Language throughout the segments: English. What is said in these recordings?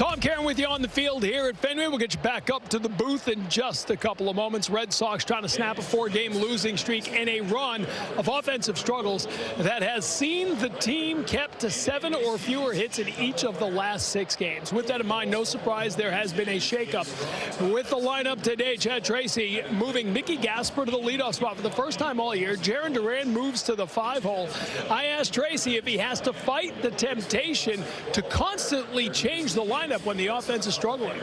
Tom Caron with you on the field here at Fenway. We'll get you back up to the booth in just a couple of moments. Red Sox trying to snap a 4-game losing streak and a run of offensive struggles that has seen the team kept to 7 or fewer hits in each of the last 6 games. With that in mind, no surprise there has been a shakeup with the lineup today. Chad Tracy moving Mickey Gasper to the leadoff spot for the first time all year. Jarren Duran moves to the 5-hole. I asked Tracy if he has to fight the temptation to constantly change the lineup when the offense is struggling.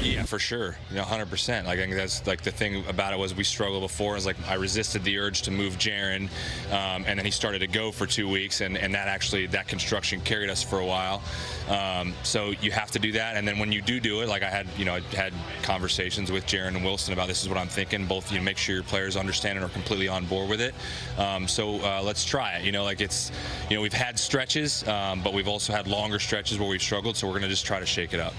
Yeah, for sure. 100%. Like, I think that's like the thing about it was we struggled before. Is like I resisted the urge to move Jarren, and then he started to go for 2 weeks, and that construction carried us for a while. So you have to do that, and then when you do it, like I had conversations with Jarren and Wilson about this is what I'm thinking. Both make sure your players understand and are completely on board with it. So let's try it. Like it's we've had stretches, but we've also had longer stretches where we've struggled. So we're going to just try to shake it up.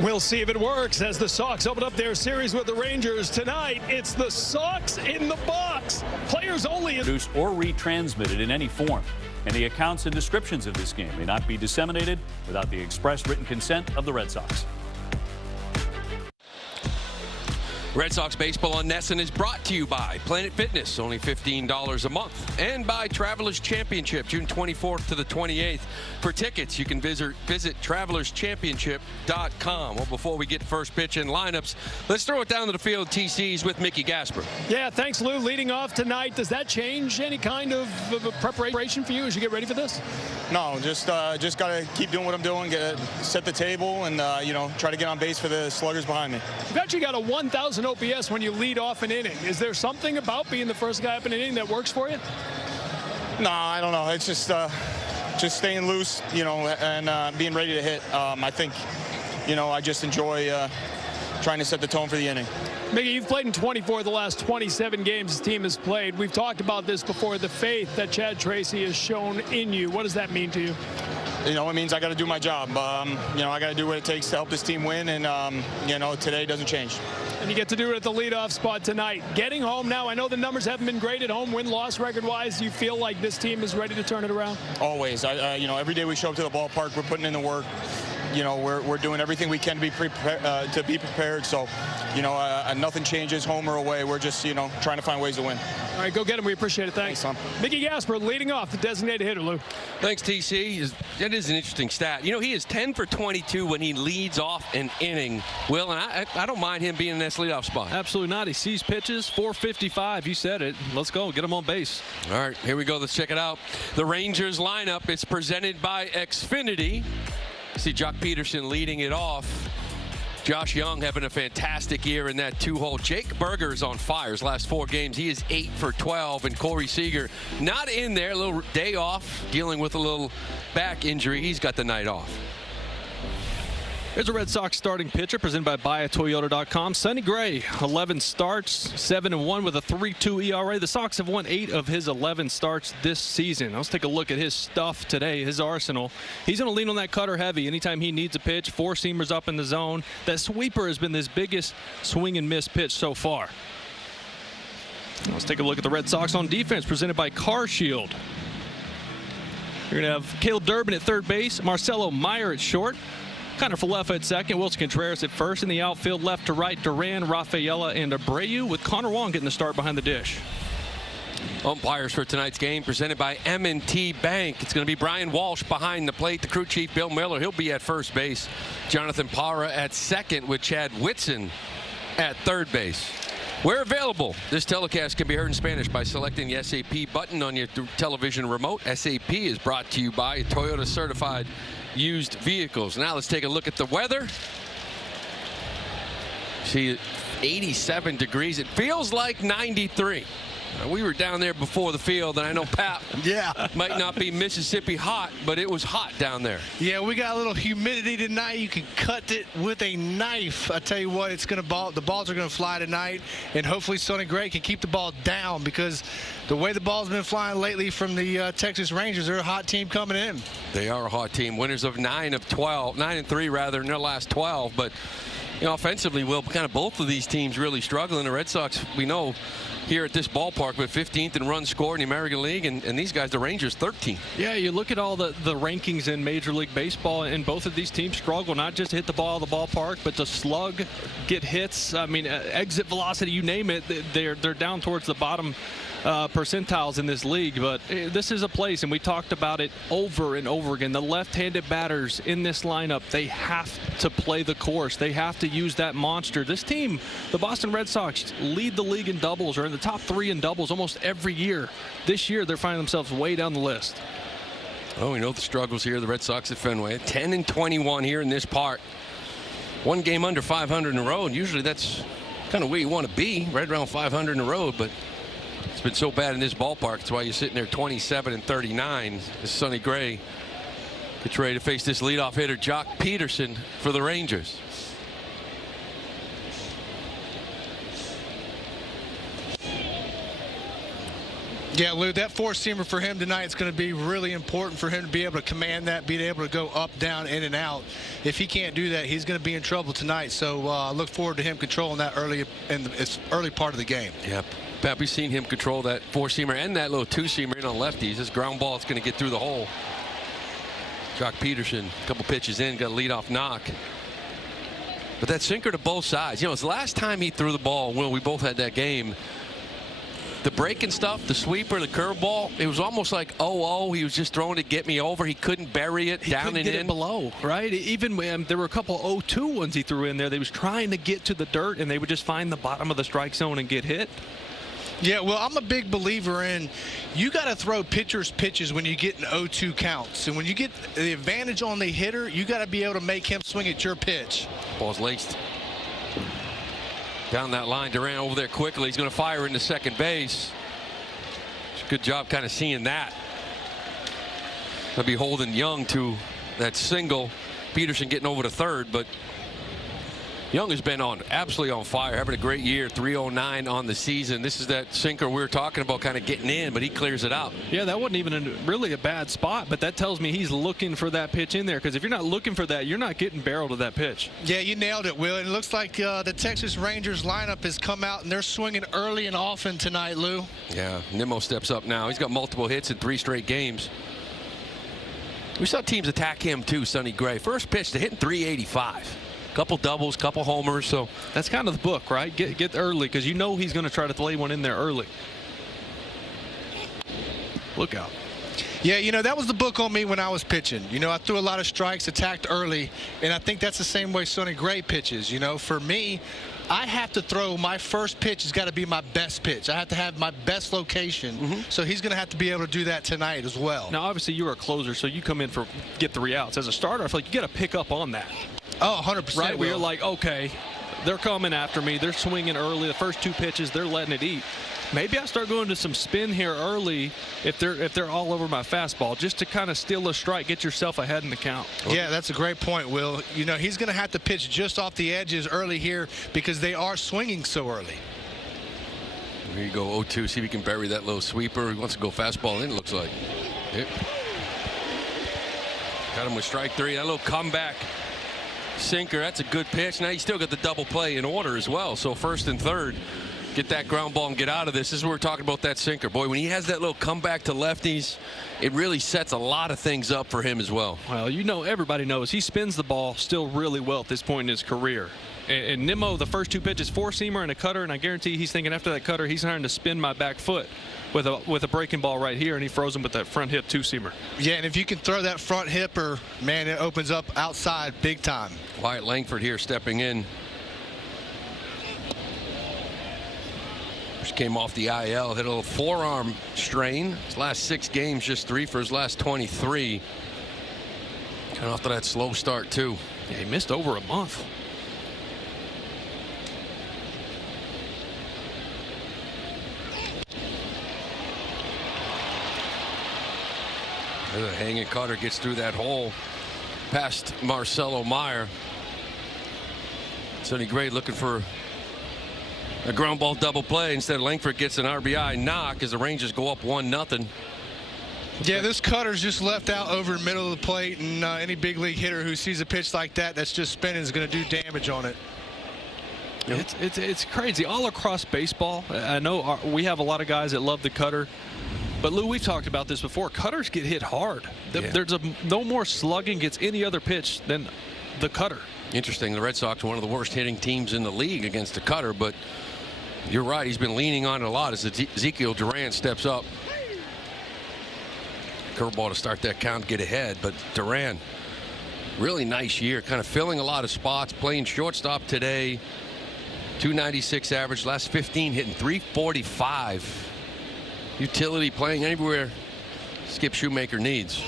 We'll see if it works as the Sox open up their series with the Rangers tonight. It's the Sox in the box. Players only. Produced or retransmitted in any form. And the accounts and descriptions of this game may not be disseminated without the express written consent of the Red Sox. Red Sox Baseball on NESN is brought to you by Planet Fitness, only $15 a month, and by Travelers Championship, June 24th to the 28th. For tickets, you can visit TravelersChampionship.com. Well, before we get first pitch and lineups, let's throw it down to the field. TC's with Mickey Gasper. Yeah, thanks, Lou. Leading off tonight, does that change any kind of preparation for you as you get ready for this? No, just got to keep doing what I'm doing, set the table, and try to get on base for the sluggers behind me. You've actually got a 1,000 OPS when you lead off an inning. Is there something about being the first guy up in an inning that works for you? No, I don't know. It's just staying loose, and being ready to hit. I think, I just enjoy trying to set the tone for the inning. Mickey, you've played in 24 of the last 27 games this team has played. We've talked about this before, the faith that Chad Tracy has shown in you. What does that mean to you? It means I got to do my job. I got to do what it takes to help this team win, and, today doesn't change. And you get to do it at the leadoff spot tonight. Getting home now, I know the numbers haven't been great at home, win-loss record-wise. Do you feel like this team is ready to turn it around? Always. Every day we show up to the ballpark, we're putting in the work. We're doing everything we can to be prepared. So, nothing changes home or away. We're just, trying to find ways to win. All right, go get him. We appreciate it. Thanks. Tom. Mickey Gasper leading off, the designated hitter, Lou. Thanks, TC. That is an interesting stat. He is 10 for 22 when he leads off an inning. Will, and I don't mind him being in that leadoff spot. Absolutely not. He sees pitches, 455. You said it. Let's go. Get him on base. All right, here we go. Let's check it out. The Rangers lineup is presented by Xfinity. See Jock Peterson leading it off. Josh Young having a fantastic year in that 2-hole. Jake Berger's on fire. His last 4 games, he is 8 for 12. And Corey Seager not in there. A little day off, dealing with a little back injury. He's got the night off. Here's a Red Sox starting pitcher presented by BuyAToyota.com. Sonny Gray, 11 starts, 7-1 with a 3.2 ERA. The Sox have won 8 of his 11 starts this season. Let's take a look at his stuff today, his arsenal. He's going to lean on that cutter heavy anytime he needs a pitch. 4-seamers up in the zone. That sweeper has been his biggest swing and miss pitch so far. Let's take a look at the Red Sox on defense presented by CarShield. You're going to have Cale Durbin at third base, Marcelo Meyer at short, Connor Falefa at second, Wilson Contreras at first. In the outfield, left to right, Duran, Rafaela, and Abreu, with Connor Wong getting the start behind the dish. Umpires for tonight's game presented by M&T Bank. It's going to be Brian Walsh behind the plate. The crew chief, Bill Miller, he'll be at first base. Jonathan Parra at second with Chad Whitson at third base. Where available, this telecast can be heard in Spanish by selecting the SAP button on your television remote. SAP is brought to you by Toyota Certified Used Vehicles. Now let's take a look at the weather. See, 87 degrees. It feels like 93. We were down there before the field, and I know Pat might not be Mississippi hot, but it was hot down there. Yeah, we got a little humidity tonight. You can cut it with a knife. I tell you what, it's going to the balls are going to fly tonight, and hopefully Sonny Gray can keep the ball down, because the way the ball's been flying lately from the Texas Rangers, they're a hot team coming in. They are a hot team. Winners of 9 and 3 rather in their last 12, but offensively, Will, kind of both of these teams really struggling. The Red Sox, we know, here at this ballpark, but 15th in runs scored in the American League, and these guys, the Rangers, 13th. Yeah, you look at all the rankings in Major League Baseball, and both of these teams struggle not just to hit the ball out of the ballpark, but to slug, get hits. I mean, exit velocity, you name it, they're down towards the bottom percentiles in this league. But this is a place, and we talked about it over and over again, the left-handed batters in this lineup, they have to play the course. They have to use that monster. This team, the Boston Red Sox, lead the league in doubles, or in the top 3 in doubles almost every year. This year, they're finding themselves way down the list. Oh, we know the struggles here. The Red Sox at Fenway, 10-21 here in this park. 1 game under 500 in a row, and usually that's kind of where you want to be, right around 500 in a row, but it's been so bad in this ballpark. That's why you're sitting there 27-39. As Sonny Gray gets ready to face this leadoff hitter, Jock Peterson, for the Rangers. Yeah, Lou, that four-seamer for him tonight is going to be really important for him to be able to command that, being able to go up, down, in and out. If he can't do that, he's going to be in trouble tonight. So I look forward to him controlling that early in the early part of the game. Yep. Pat, we've seen him control that four-seamer and that little two-seamer in on lefties. This ground ball is going to get through the hole. Jock Peterson, a couple pitches in, got a leadoff knock. But that sinker to both sides. You know, it's the last time he threw the ball, Will, we both had that game. The breaking stuff, the sweeper, the curveball, it was almost like, he was just throwing to get me over. He couldn't bury it down and in. It below, right? Even when there were a couple 0-2 ones he threw in there, they was trying to get to the dirt, and they would just find the bottom of the strike zone and get hit. Yeah, well, I'm a big believer in you got to throw pitchers pitches when you get an 0-2 counts. And when you get the advantage on the hitter, you got to be able to make him swing at your pitch. Ball's laced. Down that line, Duran over there quickly. He's going to fire into second base. Good job kind of seeing that. They'll be holding Young to that single. Peterson getting over to third, but Young has been absolutely on fire, having a great year. 309 on the season. This is that sinker we were talking about, kind of getting in, but he clears it out. Yeah, that wasn't even really a bad spot, but that tells me he's looking for that pitch in there, because if you're not looking for that, you're not getting barreled to that pitch. Yeah, you nailed it, Will. It looks like the Texas Rangers lineup has come out, and they're swinging early and often tonight, Lou. Yeah, Nimmo steps up now. He's got multiple hits in 3 straight games. We saw teams attack him too, Sonny Gray. First pitch to hitting 385. Couple doubles, couple homers. So that's kind of the book, right? Get early, because you know he's going to try to lay one in there early. Look out. Yeah, you know, that was the book on me when I was pitching. You know, I threw a lot of strikes, attacked early, and I think that's the same way Sonny Gray pitches. You know, for me, I have to throw my first pitch has got to be my best pitch. I have to have my best location. So he's going to have to be able to do that tonight as well. Now, obviously, you're a closer, so you come in for get 3 outs. As a starter, I feel like you got to pick up on that. Oh, 100%. Right, where you're like, okay, they're coming after me. They're swinging early. The first 2 pitches, they're letting it eat. Maybe I start going to some spin here early if they're all over my fastball, just to kind of steal a strike, get yourself ahead in the count. Yeah, that's a great point, Will. You know, he's going to have to pitch just off the edges early here because they are swinging so early. Here you go, 0-2. See if he can bury that little sweeper. He wants to go fastball in, it looks like. Yep. Got him with strike 3. That little comeback sinker, that's a good pitch. Now you still got the double play in order as well. So first and third, get that ground ball and get out of this. This is what we're talking about, that sinker. Boy, when he has that little comeback to lefties, it really sets a lot of things up for him as well. Well, you know, everybody knows he spins the ball still really well at this point in his career. And Nimmo, the first 2 pitches, 4-seamer and a cutter, and I guarantee he's thinking after that cutter, he's trying to spin my back foot with a breaking ball right here, and he froze him with that front hip 2-seamer. Yeah, and if you can throw that front hipper, man, it opens up outside big time. Wyatt Langford here stepping in. Just came off the IL, hit a little forearm strain. His last 6 games, just 3 for his last 23. Kind of after that slow start too. Yeah, he missed over a month. The hanging cutter gets through that hole past Marcelo Meyer. Sonny Gray looking for a ground ball double play. Instead, Langford gets an RBI knock as the Rangers go up 1-0. Yeah, this cutter's just left out over the middle of the plate, and any big league hitter who sees a pitch like that that's just spinning is going to do damage on it. It's crazy all across baseball. I know we have a lot of guys that love the cutter. But, Lou, we've talked about this before. Cutters get hit hard. There's no more slugging against any other pitch than the cutter. Interesting. The Red Sox are one of the worst hitting teams in the league against the cutter, but you're right. He's been leaning on it a lot as Ezekiel Duran steps up. Curveball to start that count, get ahead. But Duran, really nice year, kind of filling a lot of spots, playing shortstop today. 296 average, last 15 hitting 345. Utility, playing anywhere Skip Shoemaker needs.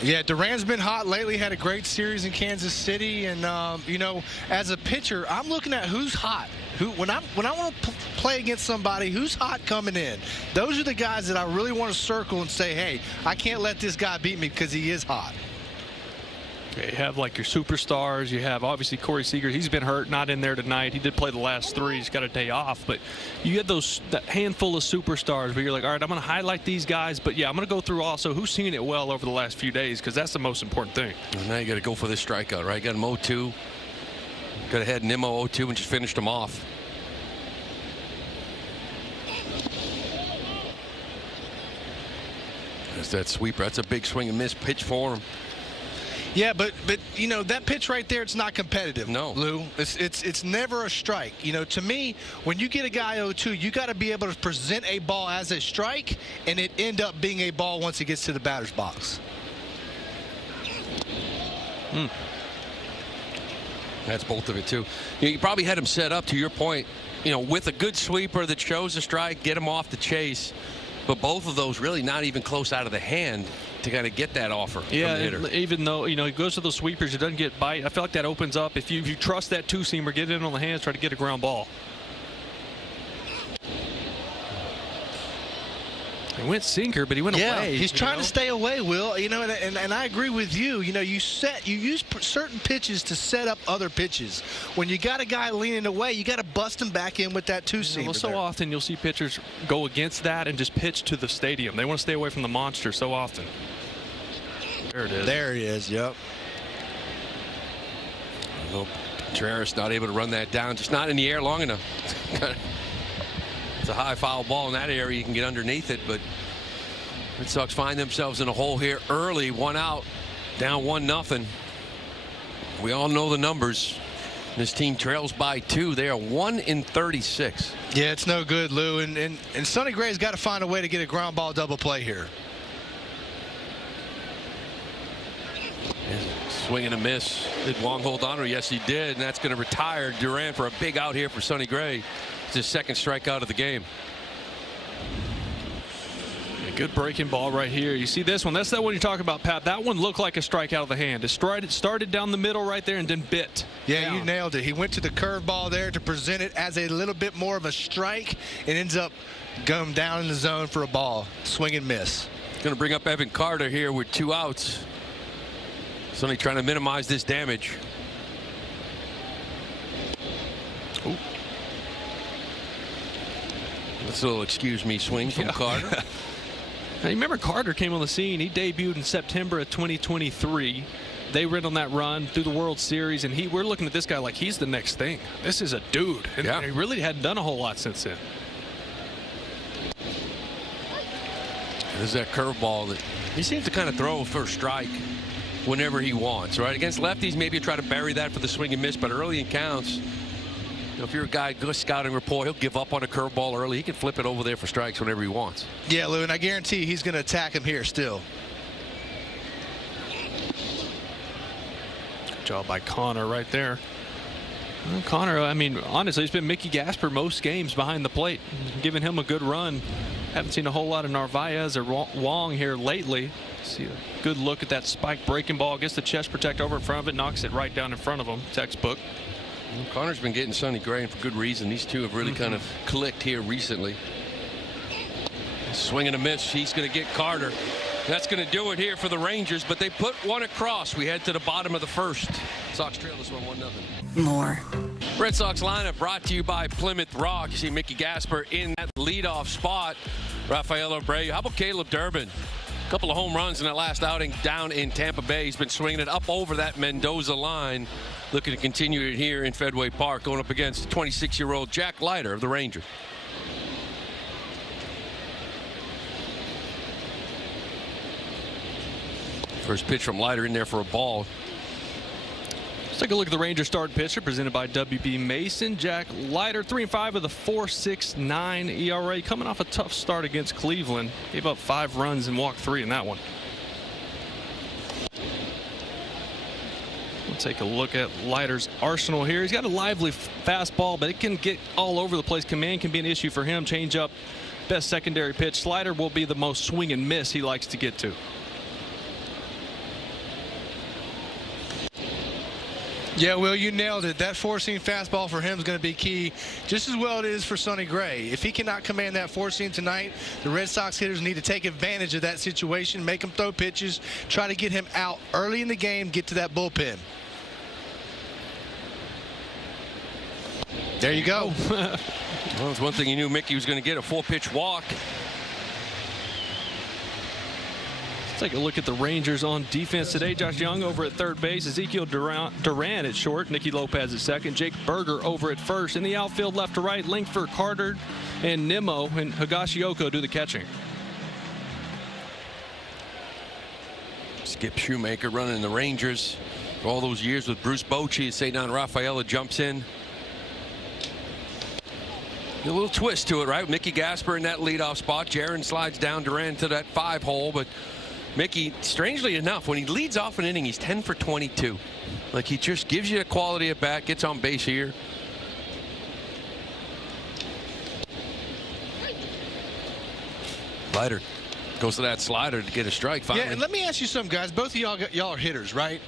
Yeah, Duran's been hot lately, had a great series in Kansas City. And, you know, as a pitcher, I'm looking at who's hot. When I want to play against somebody, who's hot coming in? Those are the guys that I really want to circle and say, hey, I can't let this guy beat me because he is hot. You have like your superstars. You have obviously Corey Seager. He's been hurt, not in there tonight. He did play the last 3. He's got a day off. But you get that handful of superstars where you're like, all right, I'm going to highlight these guys. But, yeah, I'm going to go through also who's seen it well over the last few days because that's the most important thing. Well, now you got to go for this strikeout, right? Got him 0-2. Got ahead Nimmo 0-2 and just finished him off. That's that sweeper. That's a big swing and miss pitch for him. Yeah, but you know, that pitch right there, it's not competitive. No, Lou, it's never a strike. You know, to me, when you get a guy 0-2, you got to be able to present a ball as a strike, and it end up being a ball once it gets to the batter's box. That's both of it too. You probably had him set up, to your point, you know, with a good sweeper that shows a strike, get him off the chase. But both of those really not even close out of the hand to kind of get that offer from the hitter. Even though, you know, he goes to those sweepers, he doesn't get bite. I feel like that opens up. If you trust that two-seamer, get it in on the hands, try to get a ground ball. He went sinker, but he went away. He's trying to stay away, Will. You know, and I agree with you. You know, you use certain pitches to set up other pitches. When you got a guy leaning away, you got to bust him back in with that two-seamer. Well, so often you'll see pitchers go against that and just pitch to the stadium. They want to stay away from the monster so often. There it is. There he is. Yep. Well, Contreras not able to run that down, just not in the air long enough. It's a high foul ball in that area. You can get underneath it, but Red Sox find themselves in a hole here early. 1 out, down 1-0. We all know the numbers. This team trails by 2. They are 1-36. Yeah, it's no good, Lou. And Sonny Gray's got to find a way to get a ground ball double play here. Swing and a miss. Did Wong hold on? Or yes, he did. And that's going to retire Duran for a big out here for Sonny Gray. It's his second strikeout of the game. A good breaking ball right here. You see this one? That's that one you're talking about, Pat. That one looked like a strike out of the hand. It started down the middle right there and then bit. Yeah, down. You nailed it. He went to the curveball there to present it as a little bit more of a strike and ends up going down in the zone for a ball. Swing and miss. Going to bring up Evan Carter here with 2 outs. Sonny trying to minimize this damage. Ooh. That's a little excuse me swing from Carter. Now, you remember Carter came on the scene. He debuted in September of 2023. They went on that run through the World Series, and we're looking at this guy like he's the next thing. This is a dude. And he really hadn't done a whole lot since then. There's that curveball that he seems to kind of throw for a strike whenever he wants, right? Against lefties, maybe you try to bury that for the swing and miss, but early in counts, you know, if you're a guy, good scouting report, he'll give up on a curveball early. He can flip it over there for strikes whenever he wants. Yeah, Lou, and I guarantee he's going to attack him here still. Good job by Connor right there. Well, Connor, I mean, honestly, it's been Mickey Gasper most games behind the plate, giving him a good run. Haven't seen a whole lot of Narvaez or Wong here lately. See a good look at that spike breaking ball. Gets the chest protect over in front of it, knocks it right down in front of him. Textbook. Well, Connor's been getting Sonny Gray, and for good reason. These two have really kind of clicked here recently. Swing and a miss. He's going to get Carter. That's going to do it here for the Rangers, but they put one across. We head to the bottom of the first. Sox trail this one 1-0. More. Red Sox lineup brought to you by Plymouth Rock. You see Mickey Gasper in that leadoff spot. Rafael Abreu. How about Caleb Durbin? Couple of home runs in that last outing down in Tampa Bay. He's been swinging it up over that Mendoza line. Looking to continue it here in Fenway Park, going up against 26-year-old Jack Leiter of the Rangers. First pitch from Leiter in there for a ball. Let's take a look at the Rangers starting pitcher presented by WB Mason. Jack Leiter, 3-5 with a 4.69 ERA, coming off a tough start against Cleveland. Gave up 5 runs and walked 3 in that one. We'll take a look at Leiter's arsenal here. He's got a lively fastball, but it can get all over the place. Command can be an issue for him. Change up, best secondary pitch. Slider will be the most swing and miss he likes to get to. Yeah, Will, you nailed it. That four-seam fastball for him is going to be key, just as well it is for Sonny Gray. If he cannot command that four-seam tonight, the Red Sox hitters need to take advantage of that situation, make him throw pitches, try to get him out early in the game, get to that bullpen. There you go. Well, it's one thing you knew Mickey was going to get, a 4-pitch walk. Take a look at the Rangers on defense today. Josh Young over at third base, Ezekiel Duran at short, Nicky Lopez at second, Jake Berger over at first. In the outfield, left to right, Linkford, Carter, and Nimmo, and Higashioka do the catching. Skip Shoemaker running the Rangers for all those years with Bruce Bochy. Cedar Rafaela jumps in. A little twist to it, right? Mickey Gasper in that leadoff spot. Jaron slides down Duran to that 5-hole, but Mickey, strangely enough, when he leads off an inning, he's 10 for 22. Like, he just gives you a quality at bat, gets on base here. Leiter goes to that slider to get a strike finally. Yeah, and let me ask you something, guys. Both of y'all are hitters, right?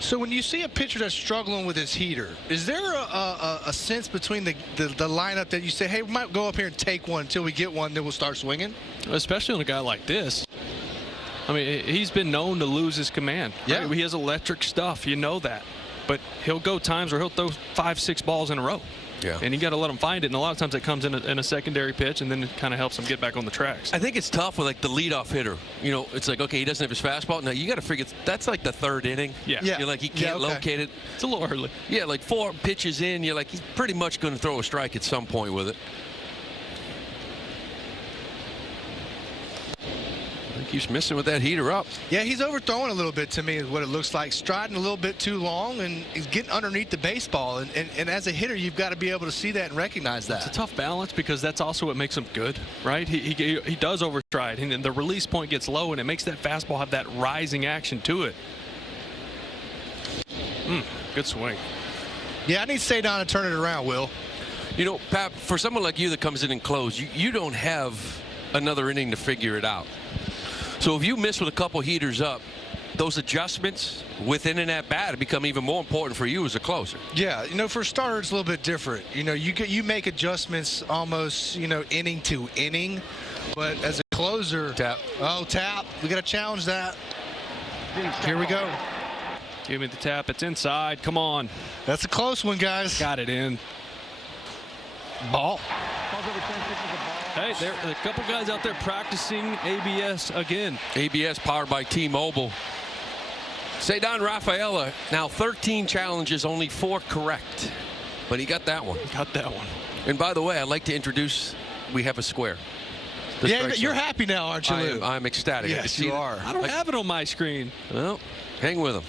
So when you see a pitcher that's struggling with his heater, is there a sense between the lineup that you say, hey, we might go up here and take one until we get one, then we'll start swinging? Especially on a guy like this. I mean, he's been known to lose his command. Yeah. Right? He has electric stuff. You know that. But he'll go times where he'll throw 5-6 balls in a row. Yeah. And you got to let him find it. And a lot of times it comes in a secondary pitch, and then it kind of helps him get back on the tracks. I think it's tough with like the leadoff hitter. You know, it's like, okay, he doesn't have his fastball. Now you got to figure that's like the 3rd inning. Yeah. Yeah. You're like, he can't locate it. It's a little early. Yeah, like 4 pitches in, you're like, he's pretty much going to throw a strike at some point with it. I think he's missing with that heater up. Yeah, he's overthrowing a little bit to me is what it looks like. Striding a little bit too long, and he's getting underneath the baseball. And as a hitter, you've got to be able to see that and recognize that. It's a tough balance because that's also what makes him good, right? He does overstride, and the release point gets low, and it makes that fastball have that rising action to it. Good swing. Yeah, I need Cedar to turn it around, Will. You know, Pap, for someone like you that comes in and close, you don't have another inning to figure it out. So if you miss with a couple heaters up, those adjustments within an at-bat become even more important for you as a closer. Yeah, you know, for a starter, it's a little bit different. You know, you make adjustments almost, you know, inning to inning. But as a closer, tap. Oh, tap. We got to challenge that. Here we go. Give me the tap. It's inside. Come on. That's a close one, guys. Got it in. Ball. Hey, there are a couple guys out there practicing ABS again. ABS powered by T-Mobile. Cedar Rafaela, now 13 challenges, only 4 correct. But he got that one. Got that one. And by the way, I'd like to introduce, we have a square. Yeah, you're happy now, aren't you, Lou? I'm ecstatic. Yes, you are. I don't have it on my screen. Well, hang with him.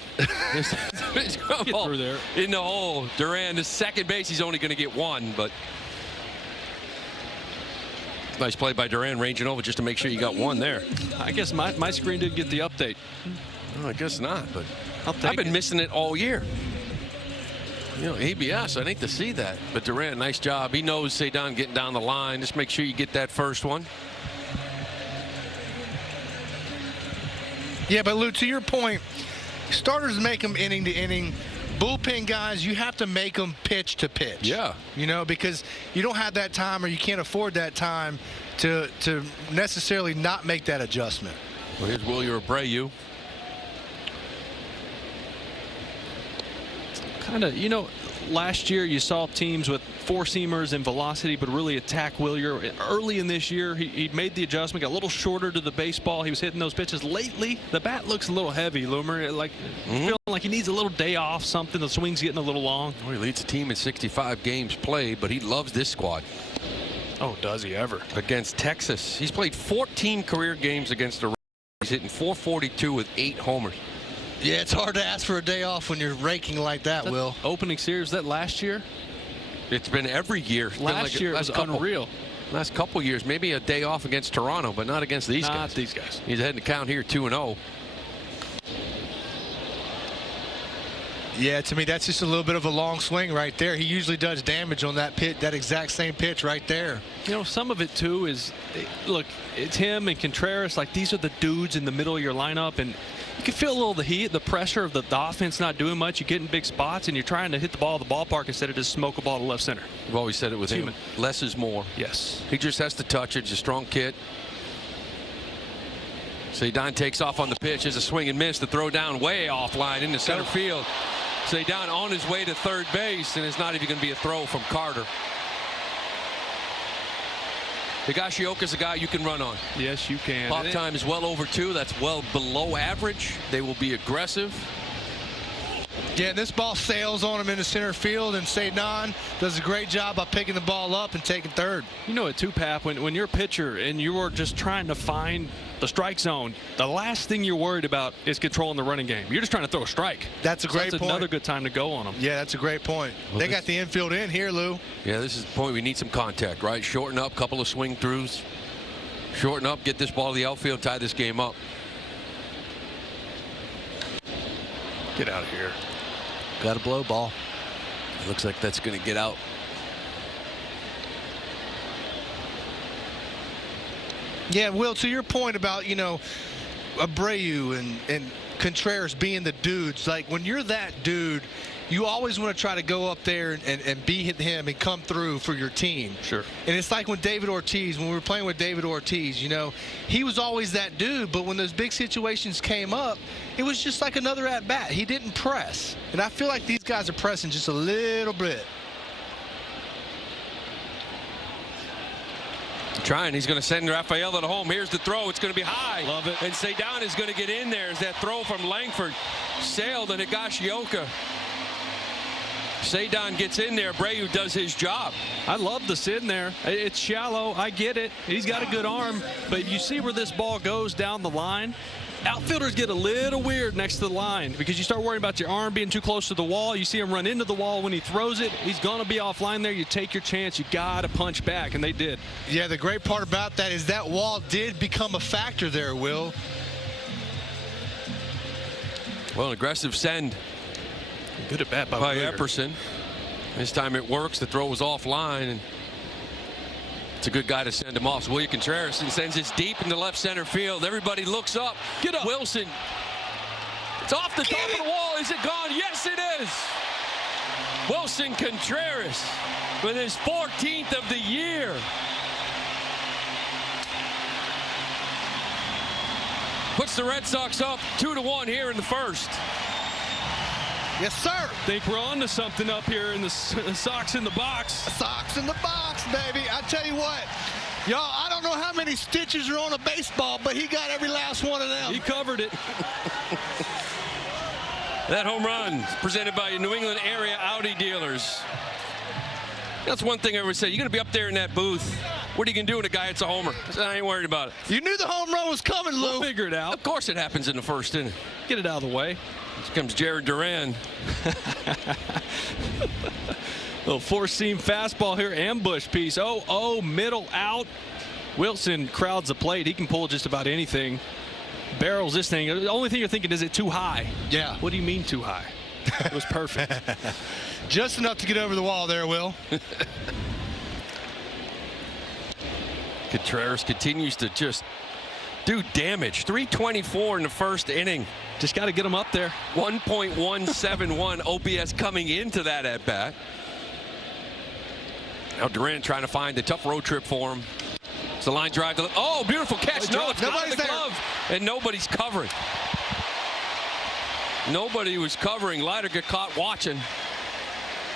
Get through there. In the hole. Duran, the second base, he's only going to get 1, but nice play by Duran, ranging over just to make sure you got 1 there. I guess my screen didn't get the update. No, I guess not, but I've been missing it all year. You know, ABS, I need to see that. But Duran, nice job. He knows Cedar getting down the line. Just make sure you get that first one. Yeah, but Lou, to your point, starters make them inning to inning. Bullpen guys, you have to make them pitch to pitch. Yeah. You know, because you don't have that time or you can't afford that time to necessarily not make that adjustment. Well, here's Wilyer Abreu. kind of, last year you saw teams with four-seamers and velocity, but really attack Wilyer. Early in this year, he made the adjustment, got a little shorter to the baseball. He was hitting those pitches. Lately, the bat looks a little heavy, Loomer. Like, feeling like he needs a little day off, something. The swing's getting a little long. Well, he leads the team in 65 games played, but he loves this squad. Oh, does he ever? Against Texas. He's played 14 career games against the Reds. He's hitting .442 with 8 homers. Yeah, it's hard to ask for a day off when you're raking like that, Will. Opening series, that last year? It's been every year. Last year it was unreal. Last couple years, maybe a day off against Toronto, but not against these guys. Not these guys. He's heading to count here 2-0. Yeah, to me, that's just a little bit of a long swing right there. He usually does damage on that pitch, that exact same pitch right there. Some of it, too, is, look, it's him and Contreras. Like, these are the dudes in the middle of your lineup, and you can feel a little of the heat, the pressure of the offense not doing much. You get in big spots, and you're trying to hit the ball at the ballpark instead of just smoke a ball to left center. We've always said it with him. Less is more. Yes. He just has to touch it. He's a strong kid. Cedon takes off on the pitch. There's a swing and miss. The throw down way offline into center field. Cedon on his way to third base, and it's not even going to be a throw from Carter. Higashioka's a guy you can run on. Yes, you can. Pop time is well over 2. That's well below average. They will be aggressive. Yeah, this ball sails on him into center field, and Cedon does a great job by picking the ball up and taking third. You know it too, Pap, when you're a pitcher and you are just trying to find the strike zone, the last thing you're worried about is controlling the running game. You're just trying to throw a strike. That's a great point. Another good time to go on them. Yeah, that's a great point. Well, they got the infield in here, Lou. Yeah, this is the point we need some contact, right? Shorten up, couple of swing throughs. Shorten up, get this ball to the outfield, tie this game up. Get out of here. Got a blow ball. It looks like that's going to get out. Yeah, Will, to your point about, Abreu and Contreras being the dudes, like when you're that dude, you always want to try to go up there and beat him and come through for your team. Sure. And it's like when David Ortiz, when we were playing with David Ortiz, he was always that dude, but when those big situations came up, it was just like another at-bat. He didn't press. And I feel like these guys are pressing just a little bit. Trying. He's going to send Rafaela to home. Here's the throw. It's going to be high. Love it. And Cedon is going to get in there as that throw from Langford sailed and Higashioka. Cedon gets in there. Abreu does his job. I love the sit in there. It's shallow. I get it. He's got a good arm. But you see where this ball goes down the line. Outfielders get a little weird next to the line because you start worrying about your arm being too close to the wall. You see him run into the wall when he throws it. He's going to be offline there. You take your chance. You got to punch back, and they did. Yeah, the great part about that is that wall did become a factor there, Will. Well, an aggressive send. Good at bat by Epperson. This time it works. The throw was offline, and it's a good guy to send him off. So William Contreras sends it deep into left center field. Everybody looks up. Get up. Wilson. It's off the top of the wall. Is it gone? Yes, it is. Wilson Contreras with his 14th of the year. Puts the Red Sox up 2-1 here in the first. Yes, sir. Think we're on to something up here in the Sox in the box. Sox in the box, baby. I tell you what, y'all, I don't know how many stitches are on a baseball, but he got every last one of them. He covered it. That home run presented by New England area Audi dealers. That's one thing I would say. You're going to be up there in that booth. What are you going to do when a guy hits a homer? I ain't worried about it. You knew the home run was coming, Lou. We'll figure it out. Of course it happens in the first inning. Get it out of the way. Here comes Jared Duran. Little four-seam fastball here, ambush piece. Oh, middle out. Wilson crowds the plate. He can pull just about anything. Barrels this thing. The only thing you're thinking, is it too high? Yeah. What do you mean too high? It was perfect. Just enough to get over the wall there, Will. Contreras continues to just do damage. 324 in the first inning. Just got to get him up there. 1.171 OPS coming into that at bat. Now Durant trying to find a tough road trip for him. It's a line drive to the, oh, beautiful catch. No, it's not in the glove. And nobody's covering. Nobody was covering. Leiter got caught watching.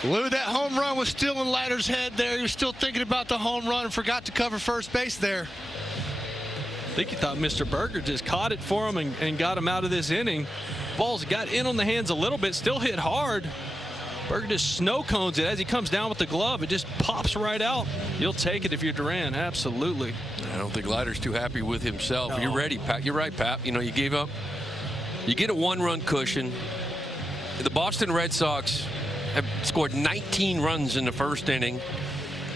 Lou, that home run was still in Leiter's head there. He was still thinking about the home run and forgot to cover first base there. I think he thought Mr. Berger just caught it for him and got him out of this inning. Ball's got in on the hands a little bit, still hit hard. Berger just snow cones it as he comes down with the glove. It just pops right out. You'll take it if you're Duran, absolutely. I don't think Leiter's too happy with himself. No. You're ready, Pat. You're right, Pat. You know, you gave up. You get a one-run cushion. The Boston Red Sox have scored 19 runs in the first inning.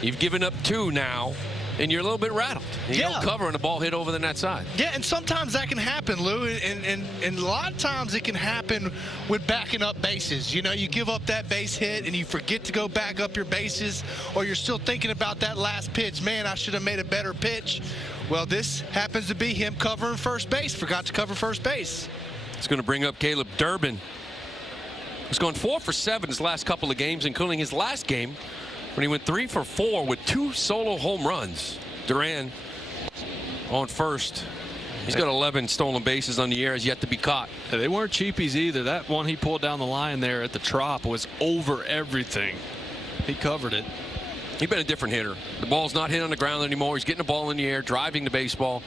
You've given up 2 now, and you're a little bit rattled. You don't cover and the ball hit over the net side. Yeah, and sometimes that can happen, Lou, and a lot of times it can happen with backing up bases. You know, you give up that base hit and you forget to go back up your bases, or you're still thinking about that last pitch. Man, I should have made a better pitch. Well, this happens to be him covering first base. Forgot to cover first base. It's going to bring up Caleb Durbin. He's gone 4 for 7 his last couple of games, including his last game when he went 3 for 4 with 2 solo home runs. Duran on first. He's got 11 stolen bases on the year, has yet to be caught. They weren't cheapies either. That one he pulled down the line there at the Trop was over everything. He covered it. He's been a different hitter. The ball's not hit on the ground anymore. He's getting the ball in the air, driving the baseball.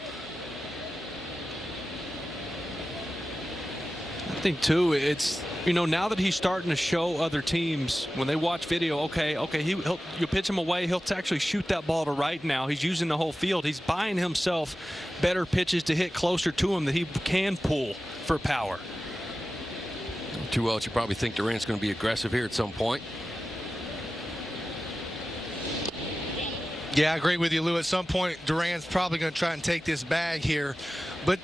I think too, it's, you know, now that he's starting to show other teams when they watch video, okay, you pitch him away, he'll actually shoot that ball to right now. He's using the whole field. He's buying himself better pitches to hit closer to him that he can pull for power. Too else, you probably think Durant's going to be aggressive here at some point. Yeah, I agree with you, Lou. At some point, Duran's probably going to try and take this bag here. But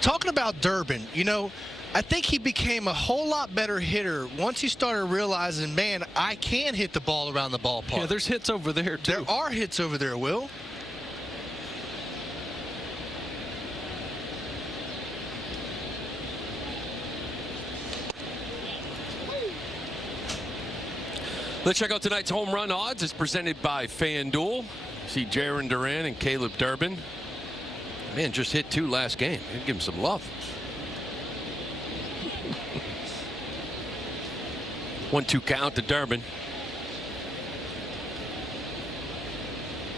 talking about Durbin, you know, I think he became a whole lot better hitter once he started realizing, man, I can hit the ball around the ballpark. Yeah, there's hits over there, too. There are hits over there, Will. Let's check out tonight's home run odds. It's presented by FanDuel. See Jarren Duran and Caleb Durbin. Man, just hit 2 last game. Give him some love. 1-2 count to Durbin.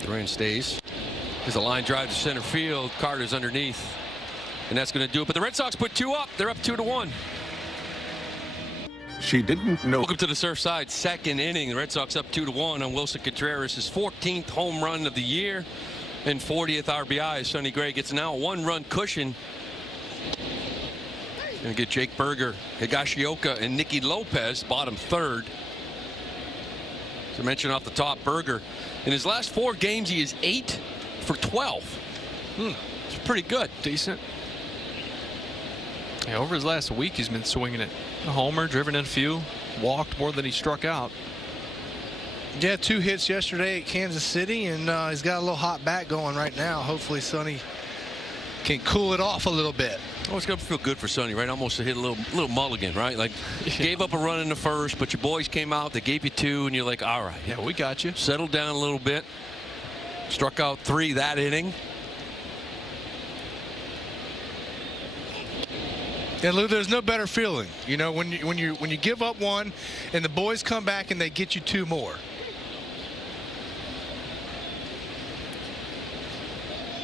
Duran stays. There's a line drive to center field. Carter's underneath. And that's going to do it. But the Red Sox put 2 up. They're up 2-1. She didn't know. Welcome to the Surfside second inning. The Red Sox up 2-1 on Wilson Contreras' 14th home run of the year and 40th RBI. Sonny Gray gets now a 1-run cushion. Going to get Jake Berger, Higashioka, and Nicky Lopez bottom third. As I mentioned off the top, Berger in his last 4 games he is 8 for 12. It's pretty good. Decent. Yeah, over his last week he's been swinging it. A homer, driven in a few, walked more than he struck out. Yeah, 2 hits yesterday at Kansas City, and he's got a little hot bat going right now. Hopefully Sonny can cool it off a little bit. Oh, it's going to feel good for Sonny, right? Almost to hit a little mulligan, right? Like, gave up a run in the first, but your boys came out, they gave you 2, and you're like, all right. Yeah, we got you. Settled down a little bit. Struck out 3 that inning. And Lou, there's no better feeling, you know, when you give up 1 and the boys come back and they get you 2 more.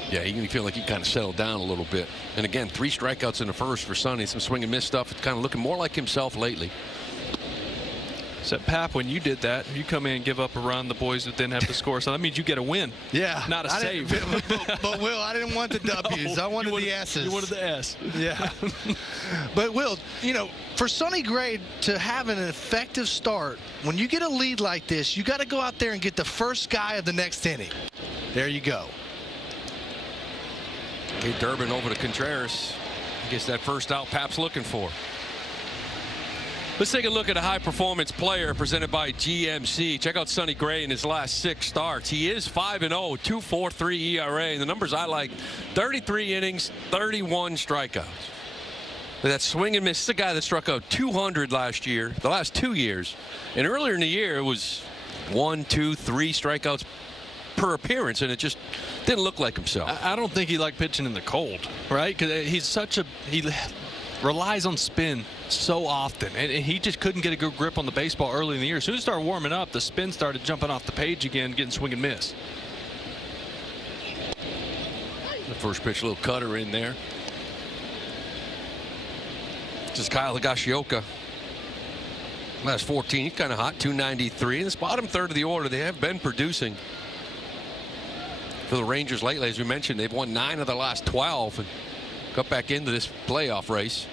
Yeah, you feel like he kind of settled down a little bit. And again, 3 strikeouts in the first for Sonny. Some swing and miss stuff. It's kind of looking more like himself lately. So, Pap, when you did that, you come in and give up a run, the boys would then have to score. So that means you get a win. Yeah. Not a save. But Will, I didn't want the W's. No, I wanted the S's. You wanted the S. Yeah. But, Will, you know, for Sonny Gray to have an effective start, when you get a lead like this, you got to go out there and get the first guy of the next inning. There you go. Okay, Durbin over to Contreras. I guess that first out Pap's looking for. Let's take a look at a high-performance player presented by GMC. Check out Sonny Gray in his last 6 starts. He is 5-0, 2.43 ERA. And the numbers I like, 33 innings, 31 strikeouts. That swing and miss. This is a guy that struck out 200 last year, the last 2 years. And earlier in the year, it was 1, 2, 3 strikeouts per appearance, and it just didn't look like himself. I don't think he liked pitching in the cold, right? Because he's such a relies on spin so often, and he just couldn't get a good grip on the baseball early in the year. As soon as he started warming up, the spin started jumping off the page again, getting swing and miss. The first pitch, little cutter in there. Just Kyle Higashioka. Last 14, he's kind of hot, 293. In this bottom third of the order, they have been producing for the Rangers lately. As we mentioned, they've won 9 of the last 12 and got back into this playoff race.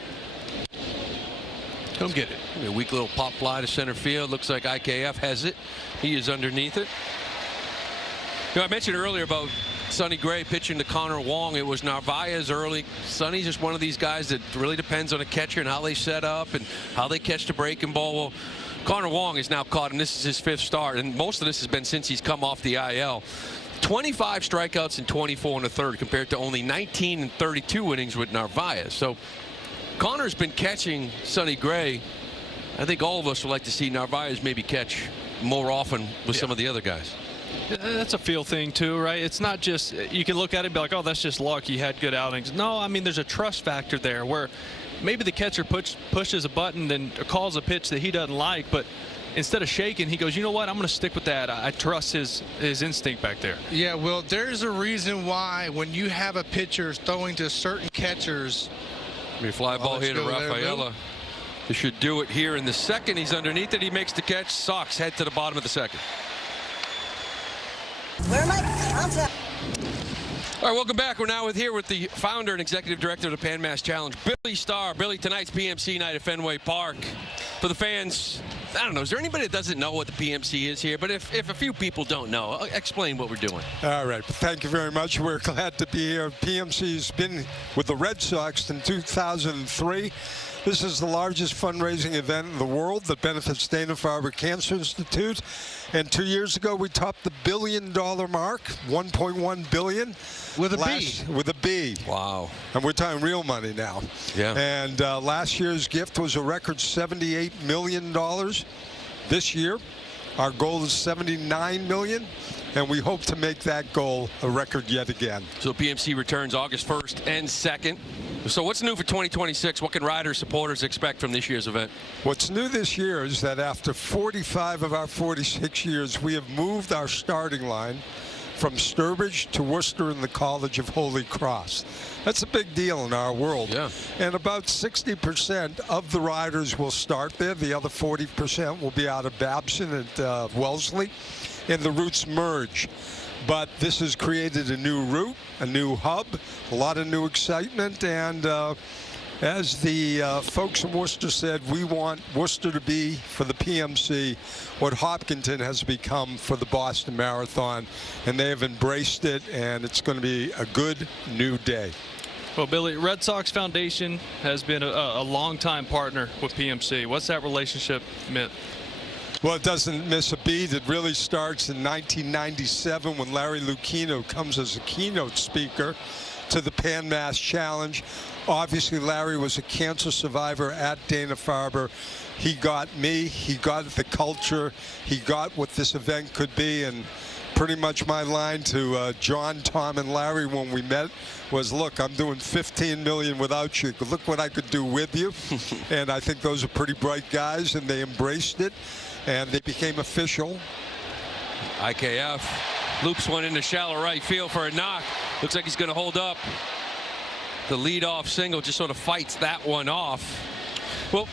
Come get it. A weak little pop fly to center field. Looks like IKF has it. He is underneath it. You know, I mentioned earlier about Sonny Gray pitching to Connor Wong. It was Narvaez early. Sonny's just one of these guys that really depends on a catcher and how they set up and how they catch the breaking ball. Well, Connor Wong is now caught, and this is his 5th start, and most of this has been since he's come off the IL. 25 strikeouts and 24 in the third compared to only 19 and 32 innings with Narvaez. So Connor's been catching Sonny Gray. I think all of us would like to see Narvaez maybe catch more often with some of the other guys. That's a feel thing too, right? It's not just you can look at it and be like, oh, that's just luck, he had good outings. No, I mean, there's a trust factor there where maybe the catcher pushes a button and calls a pitch that he doesn't like, but instead of shaking, he goes, you know what, I'm going to stick with that. I trust his instinct back there. Yeah, well, there's a reason why when you have a pitcher throwing to certain catchers. Fly ball here to Rafaela. He should do it here in the second. He's underneath it. He makes the catch. Sox head to the bottom of the second. Where am I? Contact. All right, welcome back. We're now here with the founder and executive director of the Pan Mass Challenge, Billy Starr. Billy, tonight's PMC night at Fenway Park. For the fans, I don't know, is there anybody that doesn't know what the PMC is here? But if a few people don't know, explain what we're doing. All right. Thank you very much. We're glad to be here. PMC's been with the Red Sox since 2003. This is the largest fundraising event in the world that benefits Dana-Farber Cancer Institute. And 2 years ago, we topped the $1 billion mark, $1.1 billion. With a B. With a B. Wow. And we're talking real money now. Yeah. And last year's gift was a record $78 million. This year, our goal is $79 million. And we hope to make that goal a record yet again. So PMC returns August 1st and 2nd. So what's new for 2026? What can riders, supporters expect from this year's event? What's new this year is that after 45 of our 46 years, we have moved our starting line from Sturbridge to Worcester in the College of Holy Cross. That's a big deal in our world. Yeah. And about 60% of the riders will start there. The other 40% will be out of Babson at Wellesley. And the routes merge. But this has created a new route, a new hub, a lot of new excitement, and as the folks in Worcester said, we want Worcester to be, for the PMC, what Hopkinton has become for the Boston Marathon, and they have embraced it, and it's going to be a good new day. Well, Billy, Red Sox Foundation has been a long-time partner with PMC. What's that relationship meant? Well, it doesn't miss a beat. It really starts in 1997 when Larry Lucchino comes as a keynote speaker to the Pan Mass Challenge. Obviously, Larry was a cancer survivor at Dana-Farber. He got me. He got the culture. He got what this event could be. And pretty much my line to John, Tom, and Larry when we met was, look, I'm doing $15 million without you. Look what I could do with you. And I think those are pretty bright guys, and they embraced it. And they became official. IKF loops one into shallow right field for a knock. Looks like he's going to hold up. The leadoff single just sort of fights that one off. Well,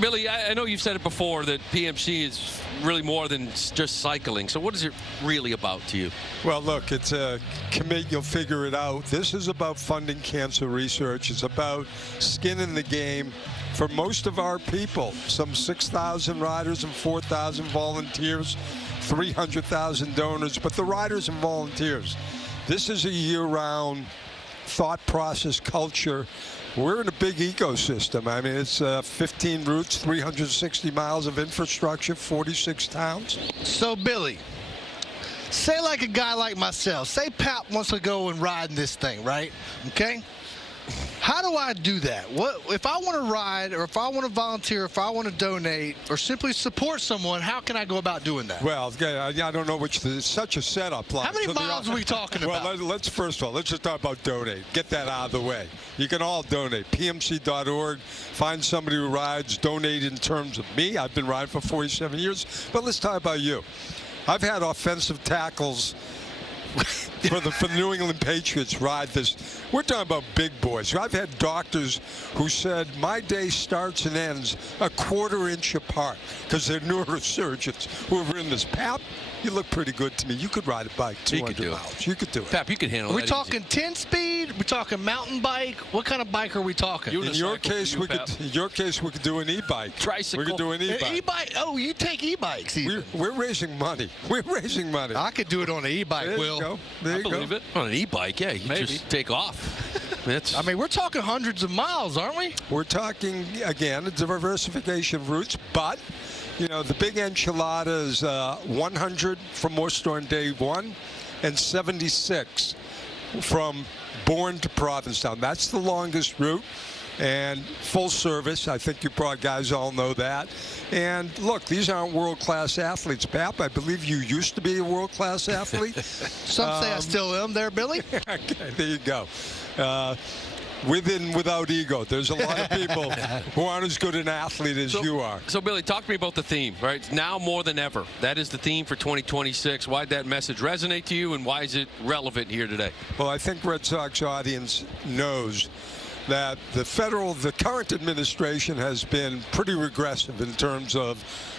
Billy, I know you've said it before that PMC is really more than just cycling. So what is it really about to you? Well, look, it's a commit. You'll figure it out. This is about funding cancer research. It's about skin in the game for most of our people. Some 6,000 riders and 4,000 volunteers, 300,000 donors. But the riders and volunteers, this is a year-round thought process culture. We're in a big ecosystem. I mean, it's 15 routes, 360 miles of infrastructure, 46 towns. So, Billy, say like a guy like myself, say Pat wants to go and ride in this thing, right? Okay? How do I do that? What if I want to ride, or if I want to volunteer, if I want to donate, or simply support someone? How can I go about doing that? Well, I don't know which. It's such a setup. How many miles are we talking about? Well, let's first of all, let's just talk about donate. Get that out of the way. You can all donate. PMC.org. Find somebody who rides. Donate in terms of me. I've been riding for 47 years. But let's talk about you. I've had offensive tackles for the New England Patriots ride this. We're talking about big boys. I've had doctors who said my day starts and ends a quarter-inch apart because they're neurosurgeons who are in this. Pap, you look pretty good to me. You could ride a bike 200 miles. You could do it. Pap, you could handle it. Are we talking 10-speed? We're talking mountain bike? What kind of bike are we talking? In your case, we could do an e-bike. Tricycle. We could do an e-bike. E-bike? Oh, you take e-bikes even. We're raising money. We're raising money. I could do it on an e-bike, There Will. you go. There you go. Believe it. On an e-bike, yeah, you Maybe. just take off. I mean, we're talking hundreds of miles, aren't we? We're talking, again, it's a diversification of routes, but, you know, the big enchilada is 100 from Moore on day one and 76 from Bourne to Provincetown. That's the longest route. And full service. I think you probably guys all know that. And look, these aren't world-class athletes. Pap, I believe you used to be a world-class athlete. Some say I still am there, Billy. Okay, there you go. With and without ego. There's a lot of people who aren't as good an athlete as you are. So, Billy, talk to me about the theme, right? Now more than ever. That is the theme for 2026. Why did that message resonate to you, and why is it relevant here today? Well, I think Red Sox audience knows that the current administration has been pretty regressive in terms of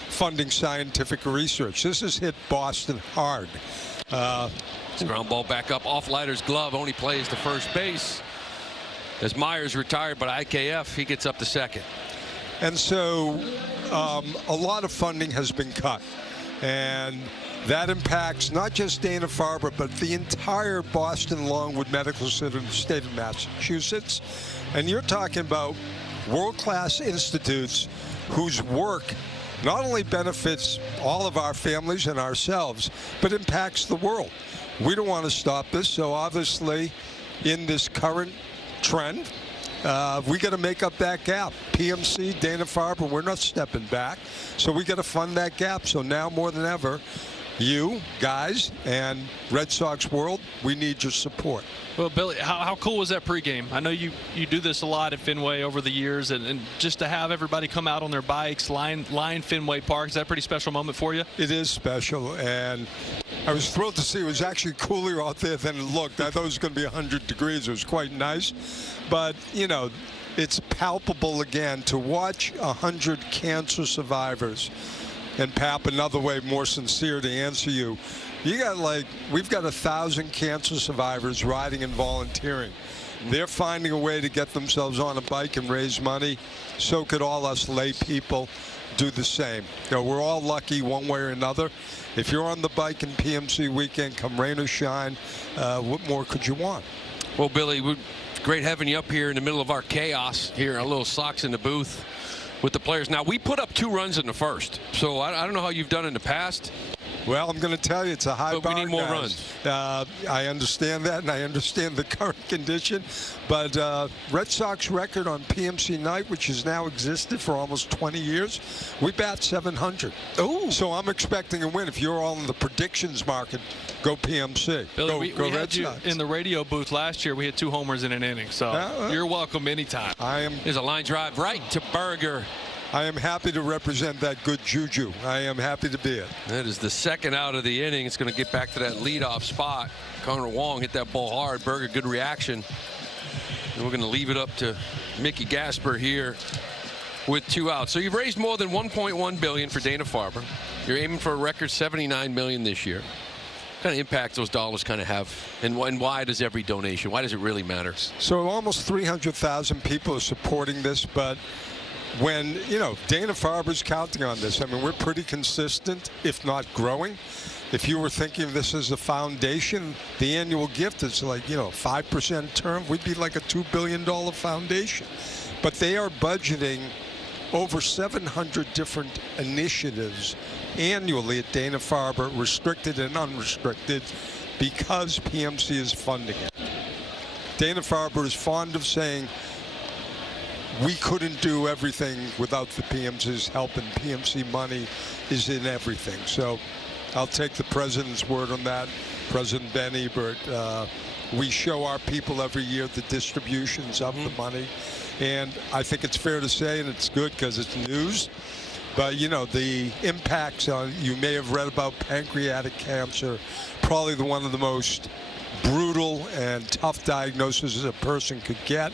funding scientific research. This has hit Boston hard. It's a ground ball back up off Leiter's glove, only plays to first base. As Myers retired by IKF, he gets up to second. And so a lot of funding has been cut. And that impacts not just Dana-Farber, but the entire Boston Longwood Medical Center in the state of Massachusetts. And you're talking about world-class institutes whose work not only benefits all of our families and ourselves, but impacts the world. We don't want to stop this, so obviously in this current trend, we got to make up that gap. PMC, Dana-Farber, we're not stepping back, so we got to fund that gap. So now more than ever, you guys and Red Sox world, we need your support. Well, Billy, how cool was that pregame? I know you do this a lot at Fenway over the years, and just to have everybody come out on their bikes, line Fenway Park, is that a pretty special moment for you? It is special, and I was thrilled to see it was actually cooler out there than it looked. I thought it was going to be 100 degrees. It was quite nice, but, you know, it's palpable again to watch 100 cancer survivors. And Pap, another way more sincere to answer you, we've got 1,000 cancer survivors riding and volunteering. They're finding a way to get themselves on a bike and raise money. So could all us lay people do the same. You know, we're all lucky one way or another. If you're on the bike in PMC weekend, come rain or shine, what more could you want? Well, Billy, it's great having you up here in the middle of our chaos here, a little Sox in the booth with the players. Now, we put up 2 runs in the first, so I don't know how you've done in the past. Well, I'm going to tell you, it's a high bar. But we need more guys. runs. I understand that, and I understand the current condition. But Red Sox record on PMC night, which has now existed for almost 20 years, we bat 700. Oh, so I'm expecting a win. If you're all in the predictions market, go PMC. Billy, go we Red had you Sox. in the radio booth last year. We had 2 homers in an inning, so you're welcome anytime. There's a line drive right to Berger. I am happy to represent that good juju. I am happy to be it. That is the second out of the inning. It's going to get back to that leadoff spot. Connor Wong hit that ball hard. Berger, good reaction. And we're going to leave it up to Mickey Gasper here with 2 outs. So you've raised more than $1.1 billion for Dana-Farber. You're aiming for a record $79 million this year. What kind of impact those dollars kind of have, and why does every donation? Why does it really matter? So almost 300,000 people are supporting this, but when, you know, Dana-Farber's counting on this. I mean, we're pretty consistent, if not growing. If you were thinking of this as a foundation, the annual gift is like, you know, 5% term. We'd be like a $2 billion foundation. But they are budgeting over 700 different initiatives annually at Dana-Farber, restricted and unrestricted, because PMC is funding it. Dana-Farber is fond of saying, we couldn't do everything without the PMC's help, and PMC money is in everything. So I'll take the president's word on that, President Benny, but we show our people every year the distributions of the money. And I think it's fair to say, and it's good because it's news, but you know, the impacts on, you may have read about pancreatic cancer, probably one of the most brutal and tough diagnoses a person could get,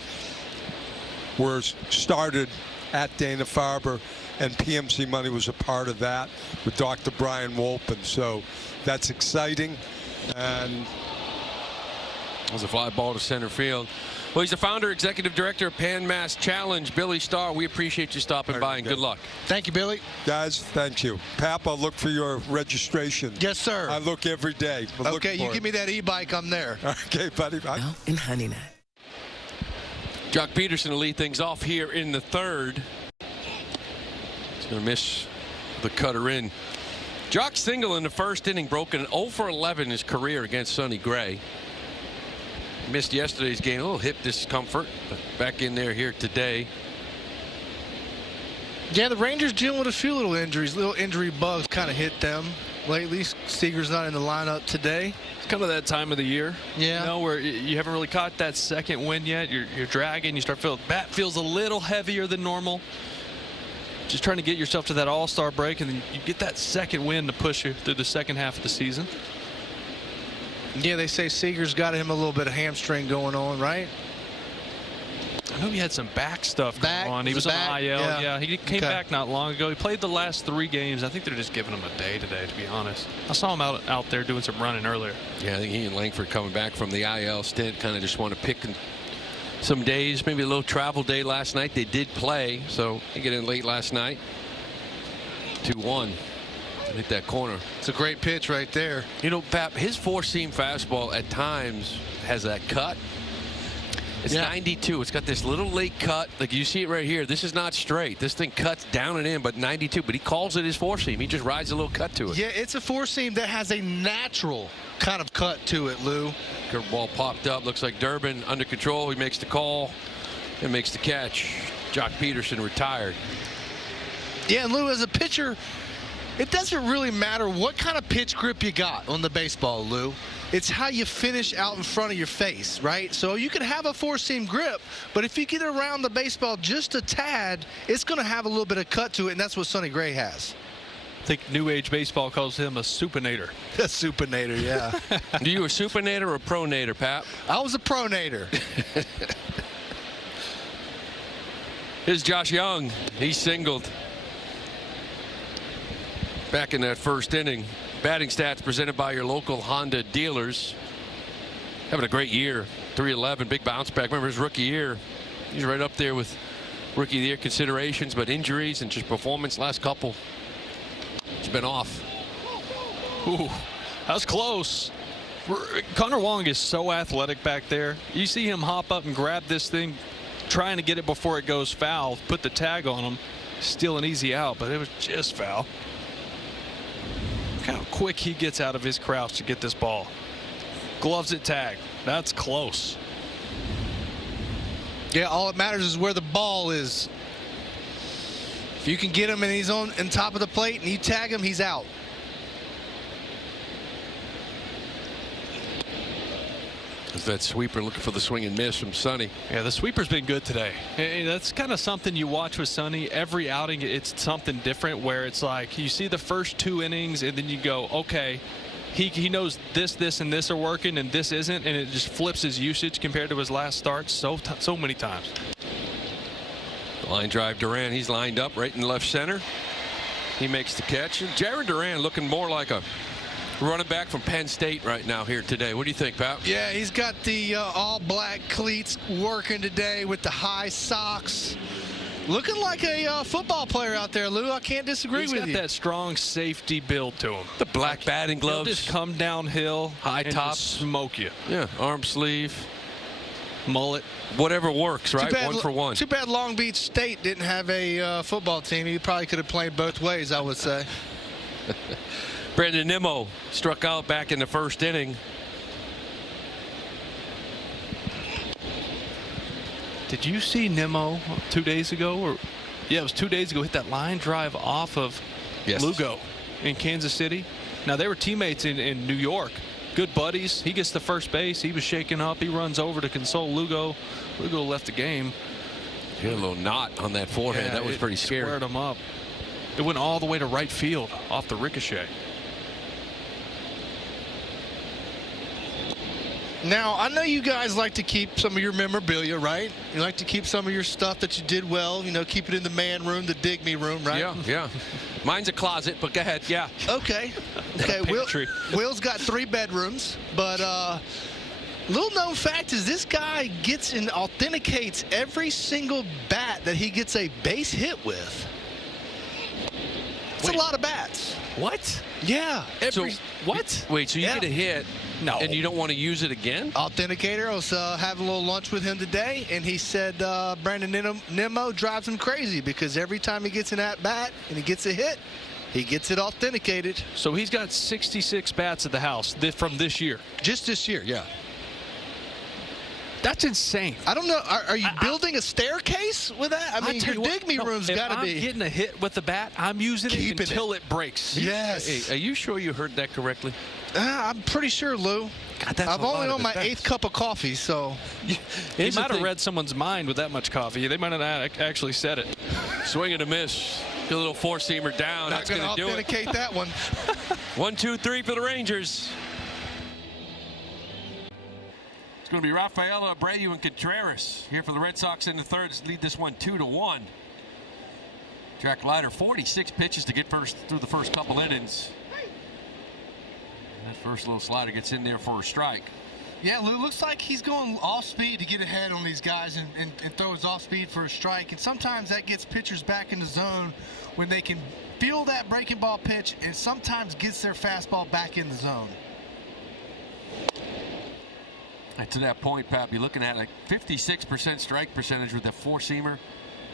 were started at Dana-Farber, and PMC money was a part of that with Dr. Brian Wolpin. So that's exciting. And it was a fly ball to center field. Well, he's the founder, executive director of Pan Mass Challenge, Billy Starr. We appreciate you stopping by, and good luck. Thank you, Billy. Guys, thank you. Pap, I'll look for your registration. Yes, sir. I look every day. Okay, you give me that e-bike, I'm there. Okay, buddy. Now in Honey Nut. Jock Peterson will lead things off here in the third. He's going to miss the cutter in. Jock single in the first inning, broken an 0 for 11 in his career against Sonny Gray. Missed yesterday's game, a little hip discomfort, but back in there here today. Yeah, the Rangers dealing with a few little injuries. Little injury bugs kind of hit them lately. Seager's not in the lineup today. It's kind of that time of the year, yeah, you know, where you haven't really caught that second wind yet. You're dragging. You start feeling bat feels a little heavier than normal. Just trying to get yourself to that all-star break, and then you get that second wind to push you through the second half of the season. Yeah, they say Seager's got him a little bit of hamstring going on, right? I know he had some back stuff going on. He was on IL. Yeah, he came back not long ago. He played the last 3 games. I think they're just giving him a day today, to be honest. I saw him out there doing some running earlier. Yeah, I think he and Langford coming back from the IL stint kind of just want to pick some days, maybe a little travel day last night. They did play, so they get in late last night. 2-1. Hit that corner. It's a great pitch right there. You know, Pap, his 4-seam fastball at times has that cut. It's 92. It's got this little late cut. Like you see it right here. This is not straight. This thing cuts down and in, but 92. But he calls it his 4-seam. He just rides a little cut to it. Yeah, it's a 4-seam that has a natural kind of cut to it, Lou. Curveball popped up. Looks like Durbin under control. He makes the call and makes the catch. Jock Peterson retired. Yeah, and Lou, as a pitcher, it doesn't really matter what kind of pitch grip you got on the baseball, Lou. It's how you finish out in front of your face, right? So you can have a 4-seam grip, but if you get around the baseball just a tad, it's going to have a little bit of cut to it, and that's what Sonny Gray has. I think New Age Baseball calls him a supinator. A supinator, yeah. Do you a supinator or a pronator, Pap? I was a pronator. Here's Josh Young. He singled back in that first inning. Batting stats presented by your local Honda dealers. Having a great year. 311, big bounce back. Remember his rookie year. He's right up there with rookie of the year considerations, but injuries and just performance last couple. It's been off. Ooh, that was close. Connor Wong is so athletic back there. You see him hop up and grab this thing, trying to get it before it goes foul, put the tag on him, still an easy out, but it was just foul. Look how quick he gets out of his crouch to get this ball. Gloves at tag. That's close. Yeah, all that matters is where the ball is. If you can get him and he's on top of the plate and you tag him, he's out. Is that sweeper looking for the swing and miss from Sonny? Yeah, the sweeper's been good today. And that's kind of something you watch with Sonny. Every outing, it's something different where it's like you see the first 2 innings and then you go, okay, he knows this, and this are working and this isn't, and it just flips his usage compared to his last starts so many times. Line drive Duran. He's lined up right in left center. He makes the catch. And Jared Duran looking more like a running back from Penn State right now here today. What do you think, Pap? Yeah, he's got the all black cleats working today with the high socks. Looking like a football player out there, Lou. I can't disagree with you. He's got that strong safety build to him. The black batting gloves. He'll just come downhill, high tops, smoke you. Yeah, arm sleeve, mullet, whatever works, right? Bad, 1 for 1. Too bad Long Beach State didn't have a football team. He probably could have played both ways, I would say. Brandon Nimmo struck out back in the first inning. Did you see Nimmo 2 days ago? Or yeah, it was 2 days ago. Hit that line drive off of Lugo in Kansas City. Now, they were teammates in New York. Good buddies. He gets to first base. He was shaken up. He runs over to console Lugo. Lugo left the game. He had a little knot on that forehead. Yeah, that was pretty scary. Squared him up. It went all the way to right field off the ricochet. Now, I know you guys like to keep some of your memorabilia, right? You like to keep some of your stuff that you did well, you know, keep it in the man room, the dig me room, right? Yeah. Mine's a closet, but go ahead. Yeah. Okay. Will's got 3 bedrooms, but little known fact is this guy gets and authenticates every single bat that he gets a base hit with. It's a lot of bats. What? Yeah. What? Wait, so you get a hit and you don't want to use it again? Authenticator. I was having a little lunch with him today, and he said Brandon Nimmo drives him crazy because every time he gets an at-bat and he gets a hit, he gets it authenticated. So he's got 66 bats at the house from this year. Just this year, yeah. That's insane. I don't know. Are you building a staircase with that? I mean, your dig me room's got to be. If I'm getting a hit with the bat, I'm using it until it breaks. Yes. Hey, are you sure you heard that correctly? I'm pretty sure, Lou. God, that's I've only on my 8th cup of coffee, so. He might have read someone's mind with that much coffee. They might not have actually said it. Swing and a miss. Get a little 4-seamer down. Not going to authenticate that one. 1, 2, 3 for the Rangers. It's going to be Rafaela, Abreu, and Contreras here for the Red Sox in the third. Lead this one 2-1. Jack Leiter, 46 pitches to get through the first couple innings. That first little slider gets in there for a strike. Yeah, Lou, looks like he's going off speed to get ahead on these guys and throws off speed for a strike. And sometimes that gets pitchers back in the zone when they can feel that breaking ball pitch, and sometimes gets their fastball back in the zone. And to that point, Pap, you're looking at like 56% strike percentage with that 4-seamer,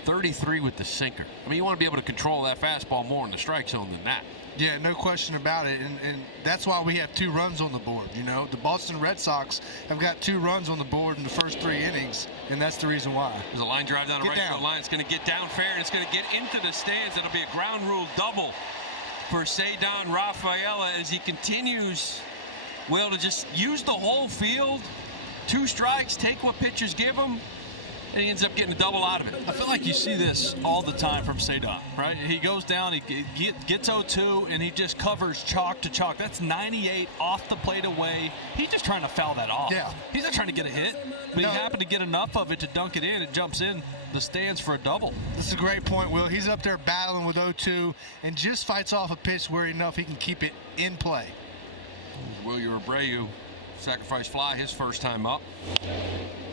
33 with the sinker. I mean, you want to be able to control that fastball more in the strike zone than that. Yeah, no question about it, and that's why we have 2 runs on the board. You know, the Boston Red Sox have got 2 runs on the board in the first 3 innings, and that's the reason why. There's a line drive down the right field line. It's going to get down fair, and it's going to get into the stands. It'll be a ground rule double for Cedar Rafaela as he continues, Will, to just use the whole field. 2 strikes, take what pitchers give him, and he ends up getting a double out of it. I feel like you see this all the time from Cedar, right? He goes down, he gets 0-2, and he just covers chalk to chalk. That's 98 off the plate away. He's just trying to foul that off. Yeah. He's not trying to get a hit, but he happened to get enough of it to dunk it in. It jumps in the stands for a double. This is a great point, Will. He's up there battling with 0-2 and just fights off a pitch where enough he can keep it in play. Wilyer Abreu, sacrifice fly his first time up.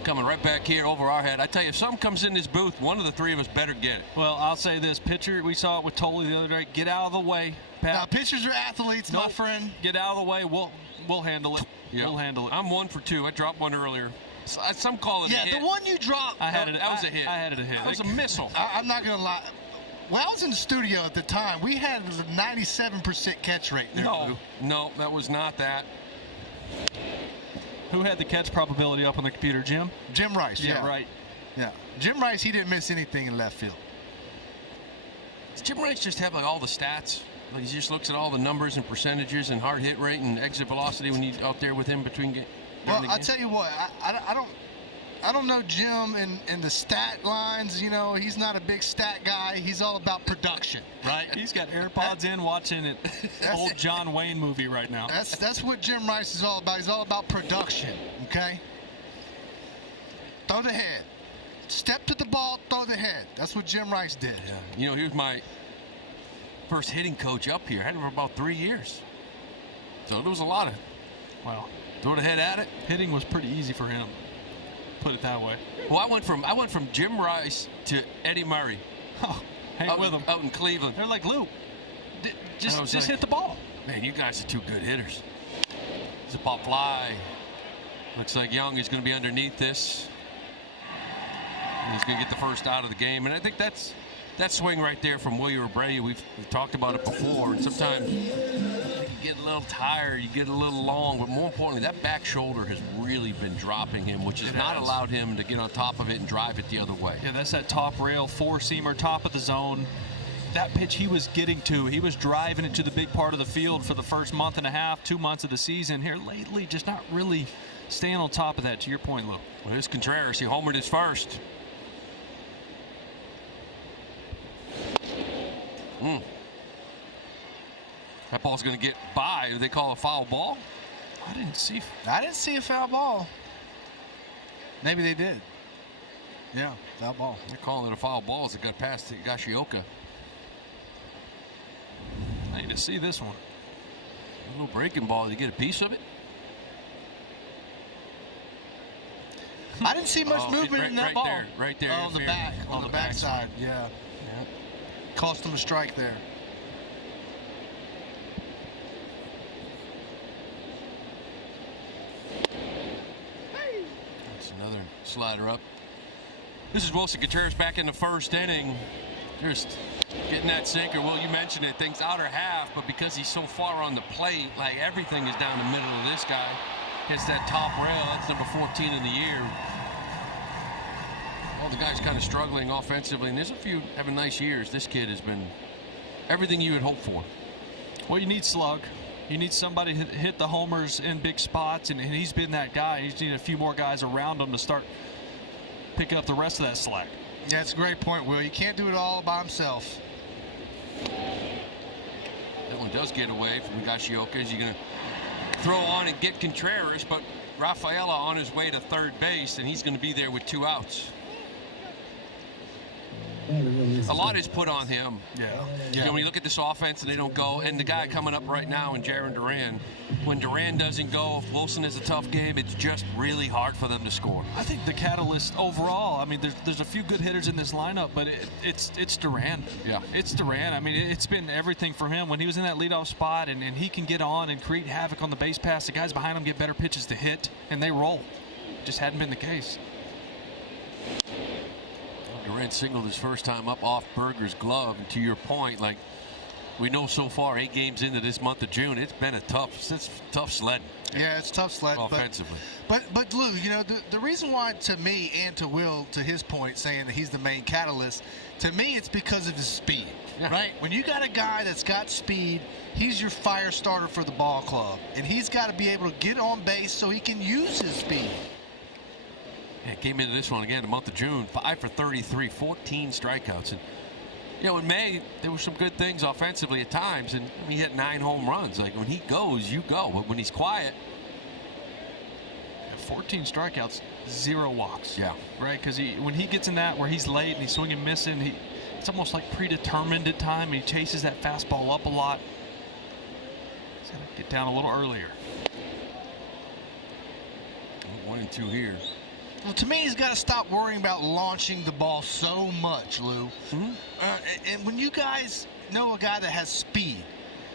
Coming right back here over our head. I tell you, if something comes in this booth, one of the 3 of us better get it. Well, I'll say this. Pitcher, we saw it with Tolley the other day. Get out of the way, Pat. Now, pitchers are athletes, my friend. Get out of the way. We'll handle it. Yep. We'll handle it. I'm 1 for 2. I dropped one earlier. Some call it a hit. Yeah, the one you dropped. I had it. That was a hit. I had it a hit. That was a missile. I'm not going to lie. When I was in the studio at the time, we had a 97% catch rate there. No, that was not that. Who had the catch probability up on the computer, Jim? Jim Rice. Yeah, right. Yeah, Jim Rice, he didn't miss anything in left field. Does Jim Rice just have like all the stats? Like he just looks at all the numbers and percentages and hard hit rate and exit velocity when you're out there with him between games? Well, I'll tell you what, I don't know Jim and the stat lines. You know, he's not a big stat guy. He's all about production, right? He's got AirPods in watching an old John Wayne movie right now. That's what Jim Rice is all about. He's all about production, okay? Throw the head. Step to the ball, throw the head. That's what Jim Rice did. Yeah. You know, here's my first hitting coach up here. I had him for about 3 years. So there was a lot of, throw the head at it. Hitting was pretty easy for him. Put it that way. Well, I went from Jim Rice to Eddie Murray. Oh, hang with him out in Cleveland. They're like, Lou, just hit the ball. Man, you guys are 2 good hitters. It's a pop fly. Looks like Young is going to be underneath this. And he's going to get the first out of the game, and I think that's that swing right there from Wilyer Abreu, we've talked about it before, and sometimes you get a little tired, you get a little long, but more importantly, that back shoulder has really been dropping him, which has not allowed him to get on top of it and drive it the other way. Yeah, that's that top rail, four-seamer, top of the zone. That pitch he was getting to, he was driving it to the big part of the field for the first month and a half, 2 months of the season. Here lately, just not really staying on top of that, to your point, Lou. Well, here's Contreras. He homered his first. That ball's going to get by. Do they call a foul ball? I didn't see a foul ball. Maybe they did. Yeah, foul ball. They're calling it a foul ball as it got past Higashioka. I need to see this one. A little breaking ball. Did you get a piece of it? I didn't see much movement in that ball. Right there. On the back. On the backside. Yeah. Cost them a strike there. That's another slider up. This is Wilson Contreras back in the first inning. Just getting that sinker. Well, you mentioned it. Things outer half, but because he's so far on the plate, like everything is down the middle of this guy. Hits that top rail. That's number 14 in the year. Well, the guy's kind of struggling offensively, and there's a few having nice years. This kid has been everything you would hope for. Well, you need slug. You need somebody to hit the homers in big spots, and he's been that guy. You just need a few more guys around him to start picking up the rest of that slack. That's a great point, Will. You can't do it all by himself. That one does get away from Higashioka. Is he going to throw on and get Contreras, but Rafaela on his way to third base, and he's going to be there with 2 outs. A lot is put on him. You know, when you look at this offense and they don't go, and the guy coming up right now in Jarren Duran, when Duran doesn't go, if Wilson has a tough game, it's just really hard for them to score. I think the catalyst overall, I mean, there's a few good hitters in this lineup, but it's Duran. Yeah. It's Duran. I mean, it's been everything from him. When he was in that leadoff spot and he can get on and create havoc on the base pass, the guys behind him get better pitches to hit, and they roll. Just hadn't been the case. Duran singled his first time up off Berger's glove, and to your point, like we know so far, 8 games into this month of June, it's been a tough sled. Yeah, it's tough sled offensively. But Lou, you know, the reason why, to me and to Will, to his point, saying that he's the main catalyst, to me it's because of his speed. Yeah. Right? When you got a guy that's got speed, he's your fire starter for the ball club, and he's got to be able to get on base so he can use his speed. Yeah, came into this one again, the month of June, 5 for 33, 14 strikeouts. And, you know, in May, there were some good things offensively at times, and he hit 9 home runs. Like, when he goes, you go. But when he's quiet. 14 strikeouts, 0 walks. Yeah. Right? Because when he gets in that where he's late and he's swinging missing, it's almost like predetermined at time. He chases that fastball up a lot. He's got to get down a little earlier. 1-2 here. Well, to me, he's got to stop worrying about launching the ball so much, Lou. And when you guys know a guy that has speed,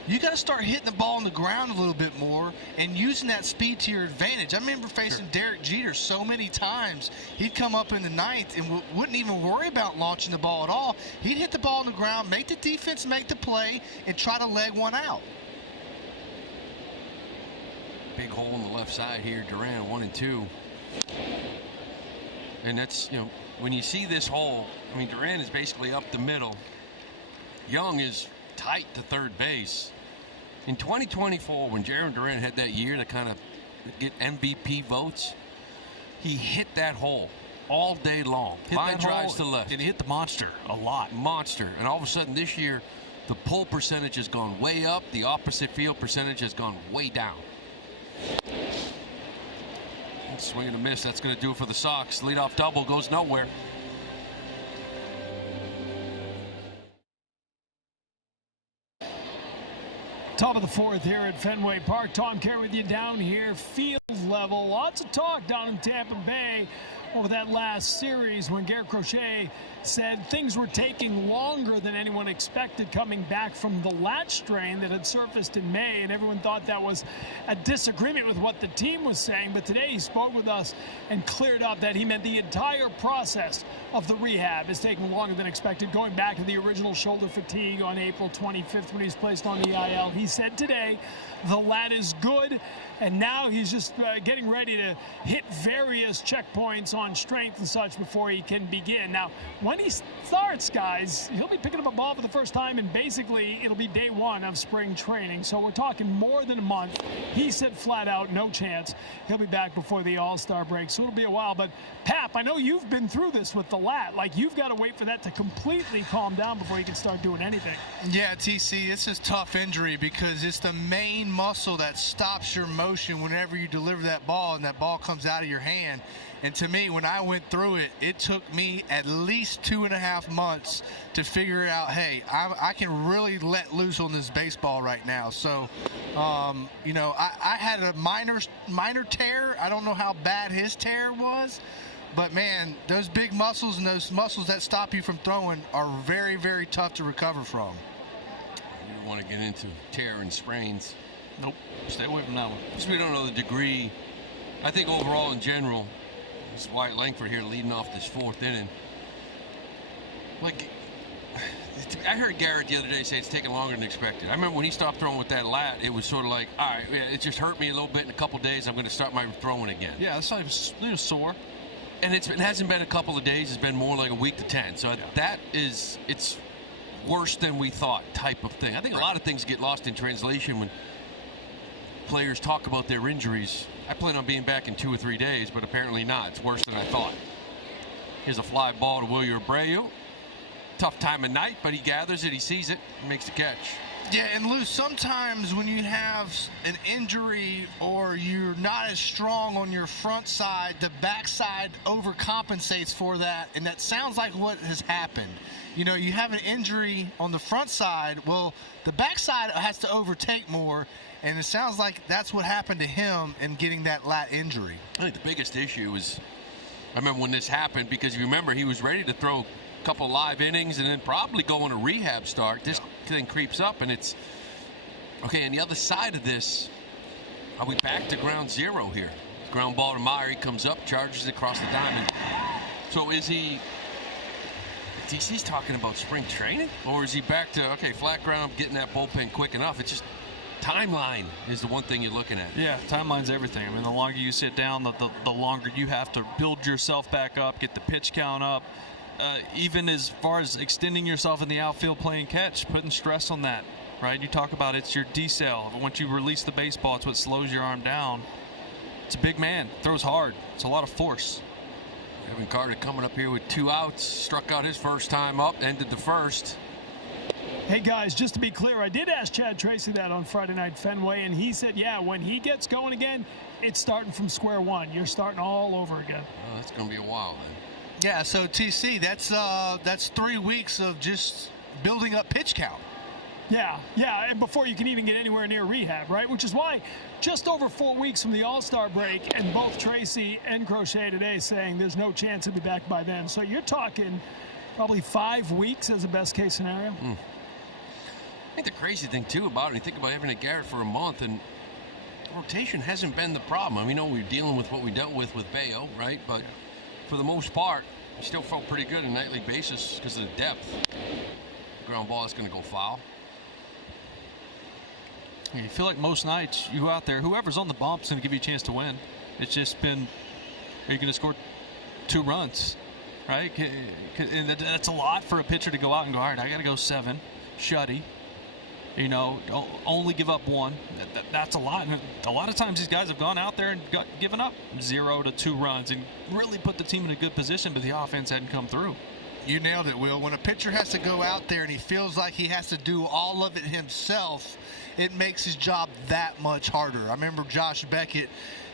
you got to start hitting the ball on the ground a little bit more and using that speed to your advantage. I remember facing Derek Jeter so many times. He'd come up in the ninth and wouldn't even worry about launching the ball at all. He'd hit the ball on the ground, make the defense make the play, and try to leg one out. Big hole on the left side here, Duran, 1-2. And that's, you know, when you see this hole, I mean, Duran is basically up the middle. Young is tight to third base. In 2024, when Jarren Duran had that year to kind of get MVP votes, he hit that hole all day long. Line drives to left. And he hit the monster a lot. Monster. And all of a sudden this year, the pull percentage has gone way up. The opposite field percentage has gone way down. Swing and a miss. That's going to do it for the Sox. Leadoff double goes nowhere. Top of the 4th here at Fenway Park. Tom Kerr with you down here, field level. Lots of talk down in Tampa Bay over that last series when Garrett Crochet said things were taking longer than anyone expected coming back from the lat strain that had surfaced in May, and everyone thought that was a disagreement with what the team was saying. But today he spoke with us and cleared up that he meant the entire process of the rehab is taking longer than expected, going back to the original shoulder fatigue on April 25th when he was placed on the IL. He said today the lat is good, and now he's just getting ready to hit various checkpoints on strength and such before he can begin. Now, when he starts, guys, he'll be picking up a ball for the first time, and basically it'll be day one of spring training. So we're talking more than a month. He said flat out, no chance he'll be back before the All-Star break. So it'll be a while. But, Pap, I know you've been through this with the lat. Like, you've got to wait for that to completely calm down before you can start doing anything. Yeah, TC, it's a tough injury because it's the main muscle that stops your motion whenever you deliver that ball and that ball comes out of your hand. And to me, when I went through it, it took me at least 2.5 months to figure out, hey, I can really let loose on this baseball right now. So, you know, I had a minor tear. I don't know how bad his tear was. But, man, those big muscles and those muscles that stop you from throwing are very, very tough to recover from. You don't want to get into tear and sprains. Nope. Stay away from that one. Because we don't know the degree. I think overall in general, this is Wyatt Langford here leading off this fourth inning. Like, I heard Garrett the other day say it's taking longer than expected. I remember when he stopped throwing with that lat, it was sort of like, all right, yeah, it just hurt me a little bit. In a couple days, I'm going to start my throwing again. Yeah, it's like a little sore. And it hasn't been a couple of days. It's been more like a week to 10. So that is, it's worse than we thought type of thing. I think a lot of things get lost in translation when players talk about their injuries. I plan on being back in 2 or 3 days, but apparently not. It's worse than I thought. Here's a fly ball to Wilyer Abreu. Tough time of night, but he gathers it, he sees it, and makes the catch. Yeah, and Lou, sometimes when you have an injury or you're not as strong on your front side, the back side overcompensates for that, and that sounds like what has happened. You know, you have an injury on the front side, well, the back side has to overtake more, and it sounds like that's what happened to him in getting that lat injury. I think the biggest issue is, I remember when this happened, because you remember he was ready to throw couple live innings and then probably go on a rehab start. This thing creeps up, and it's okay. On the other side of this, are we back to ground zero here? Ground ball to Meyer. He comes up, charges across the diamond. So is he? DC's talking about spring training, or is he back to flat ground, getting that bullpen quick enough? It's just timeline is the one thing you're looking at. Yeah, timeline's everything. I mean, the longer you sit down, the longer you have to build yourself back up, get the pitch count up. Even as far as extending yourself in the outfield playing catch, putting stress on that, right? You talk about it's your decel. Once you release the baseball, it's what slows your arm down. It's a big man, throws hard. It's a lot of force. Evan Carter coming up here with 2 outs, struck out his first time up, ended the first. Hey, guys, just to be clear, I did ask Chad Tracy that on Friday Night Fenway, and he said, yeah, when he gets going again, it's starting from square one. You're starting all over again. Oh, that's going to be a while, then. Yeah, so TC, that's 3 weeks of just building up pitch count. Yeah, and before you can even get anywhere near rehab, right? Which is why just over 4 weeks from the All-Star break, and both Tracy and Crochet today saying there's no chance he'll be back by then. So you're talking probably 5 weeks as a best-case scenario. I think the crazy thing, too, about it, you think about having a Garrett for a month, and rotation hasn't been the problem. I mean, we're dealing with what we dealt with Bayo, right? But for the most part, he still felt pretty good on a nightly basis because of the depth. Ground ball is going to go foul. You feel like most nights you go out there, whoever's on the bump is going to give you a chance to win. It's just been, are you going to score 2 runs, right? And that's a lot for a pitcher to go out and go, all right, I got to go 7, shutty. You know, only give up 1. That's a lot. And a lot of times these guys have gone out there and given up 0 to 2 runs and really put the team in a good position, but the offense hadn't come through. You nailed it, Will. When a pitcher has to go out there and he feels like he has to do all of it himself, it makes his job that much harder. I remember Josh Beckett,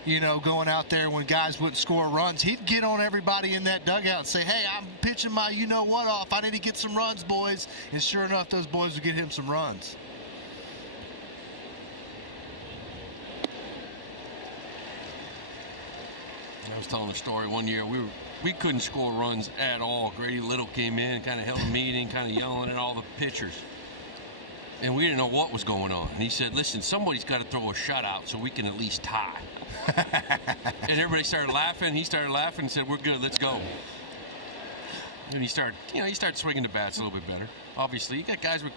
you know, going out there when guys wouldn't score runs, he'd get on everybody in that dugout and say, hey, I'm pitching my you-know-what off. I need to get some runs, boys. And sure enough, those boys would get him some runs. I was telling a story one year. We were we couldn't score runs at all. Grady Little came in, kind of held a meeting, kind of yelling at all the pitchers. And we didn't know what was going on. And he said, listen, somebody's got to throw a shutout so we can at least tie. And everybody started laughing. He started laughing and said, we're good, let's go. And he started swinging the bats a little bit better. Obviously, you got guys with,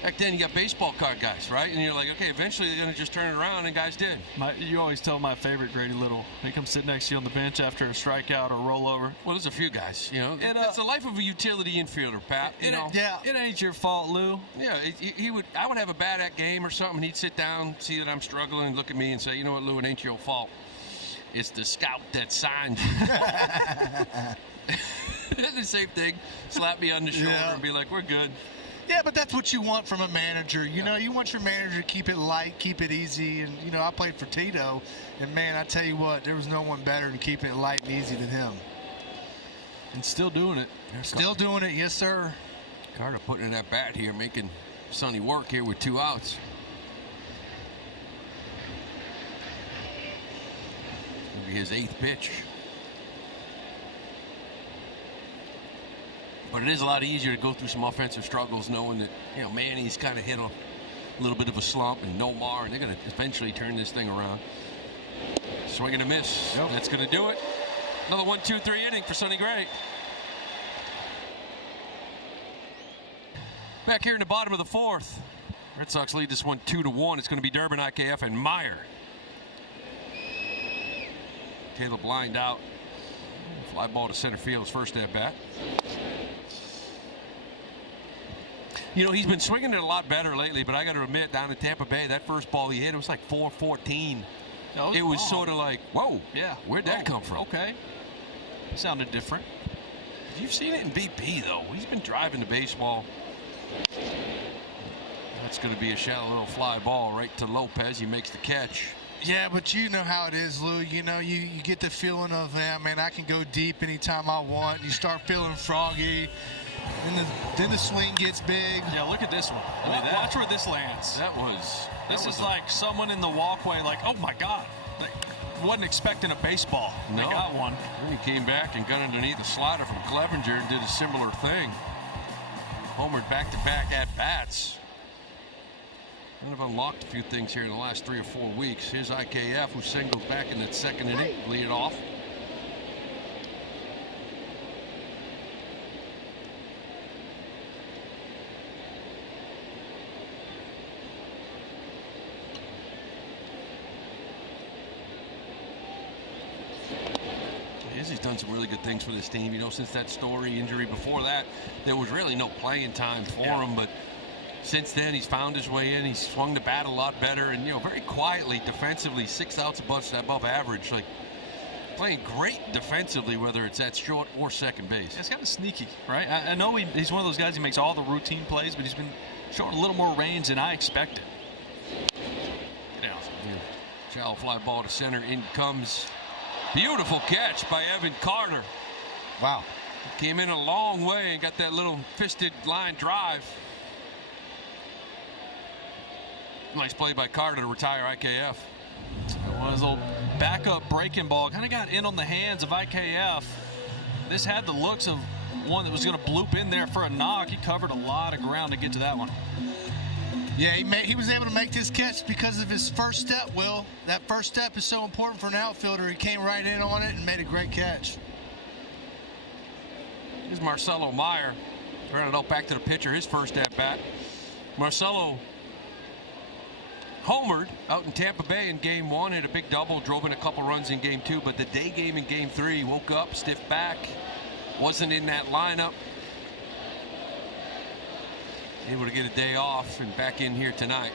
back then you got baseball card guys, right? And you're like, okay, eventually they're going to just turn it around, and guys did. You always tell my favorite Grady Little. He comes sit next to you on the bench after a strikeout or rollover. Well, there's a few guys, you know. It's the life of a utility infielder, Pat. You know. Yeah, it ain't your fault, Lou. Yeah, I would have a bad at game or something, and he'd sit down, see that I'm struggling, look at me and say, you know what, Lou, it ain't your fault. It's the scout that signed you. The same thing. Slap me on the shoulder and be like, we're good. Yeah, but that's what you want from a manager. You know, you want your manager to keep it light, keep it easy. And, you know, I played for Tito, and, man, I tell you what, there was no one better than keeping it light and easy than him. And still doing it. Still doing it, yes, sir. Carter putting in that bat here, making Sonny work here with 2 outs. Maybe his 8th pitch. But it is a lot easier to go through some offensive struggles knowing that, you know, Manny's kind of hit a little bit of a slump, and Nomar, and they're going to eventually turn this thing around. Swing and a miss. Yep. That's going to do it. Another 1-2-3 inning for Sonny Gray. Back here in the bottom of the 4th. Red Sox lead this one 2-1. It's going to be Durbin, IKF, and Meyer. Caleb lined out. Fly ball to center field, his first at bat. You know, he's been swinging it a lot better lately, but I got to admit, down in Tampa Bay, that first ball he hit, it was like 414. It was sort of like, whoa, yeah, where'd that come from? Okay. Sounded different. You've seen it in BP, though. He's been driving the baseball. That's going to be a shallow little fly ball right to Lopez. He makes the catch. Yeah, but you know how it is, Lou. You know, you get the feeling of, man, I can go deep anytime I want. You start feeling froggy. Then the swing gets big. Yeah, look at this one. Watch where this lands. This is like someone in the walkway, like, oh my God. Like, wasn't expecting a baseball. No. They got one. Then he came back and got underneath a slider from Clevenger and did a similar thing. Homered back-to-back at-bats. Kind of unlocked a few things here in the last 3 or 4 weeks. Here's IKF, who singled back in that 2nd inning, lead it off. He's done some really good things for this team. You know, since that Story injury before that, there was really no playing time for him. But since then, he's found his way in. He's swung the bat a lot better. And, you know, very quietly, defensively, 6 outs above average. Like, playing great defensively, whether it's at short or second base. Yeah, it's kind of sneaky, right? I know he's one of those guys who makes all the routine plays, but he's been showing a little more range than I expected. Yeah. Shallow fly ball to center. In comes... Beautiful catch by Evan Carter. Wow. Came in a long way and got that little fisted line drive. Nice play by Carter to retire IKF. It was a little backup breaking ball. Kind of got in on the hands of IKF. This had the looks of one that was going to bloop in there for a knock. He covered a lot of ground to get to that one. Yeah, he was able to make this catch because of his first step, Will. That first step is so important for an outfielder. He came right in on it and made a great catch. Here's Marcelo Meyer. Turn it out back to the pitcher, his first at-bat. Marcelo homered out in Tampa Bay in Game 1, hit a big double, drove in a couple runs in Game 2, but the day game in Game 3, woke up, stiff back, wasn't in that lineup. Able to get a day off and back in here tonight.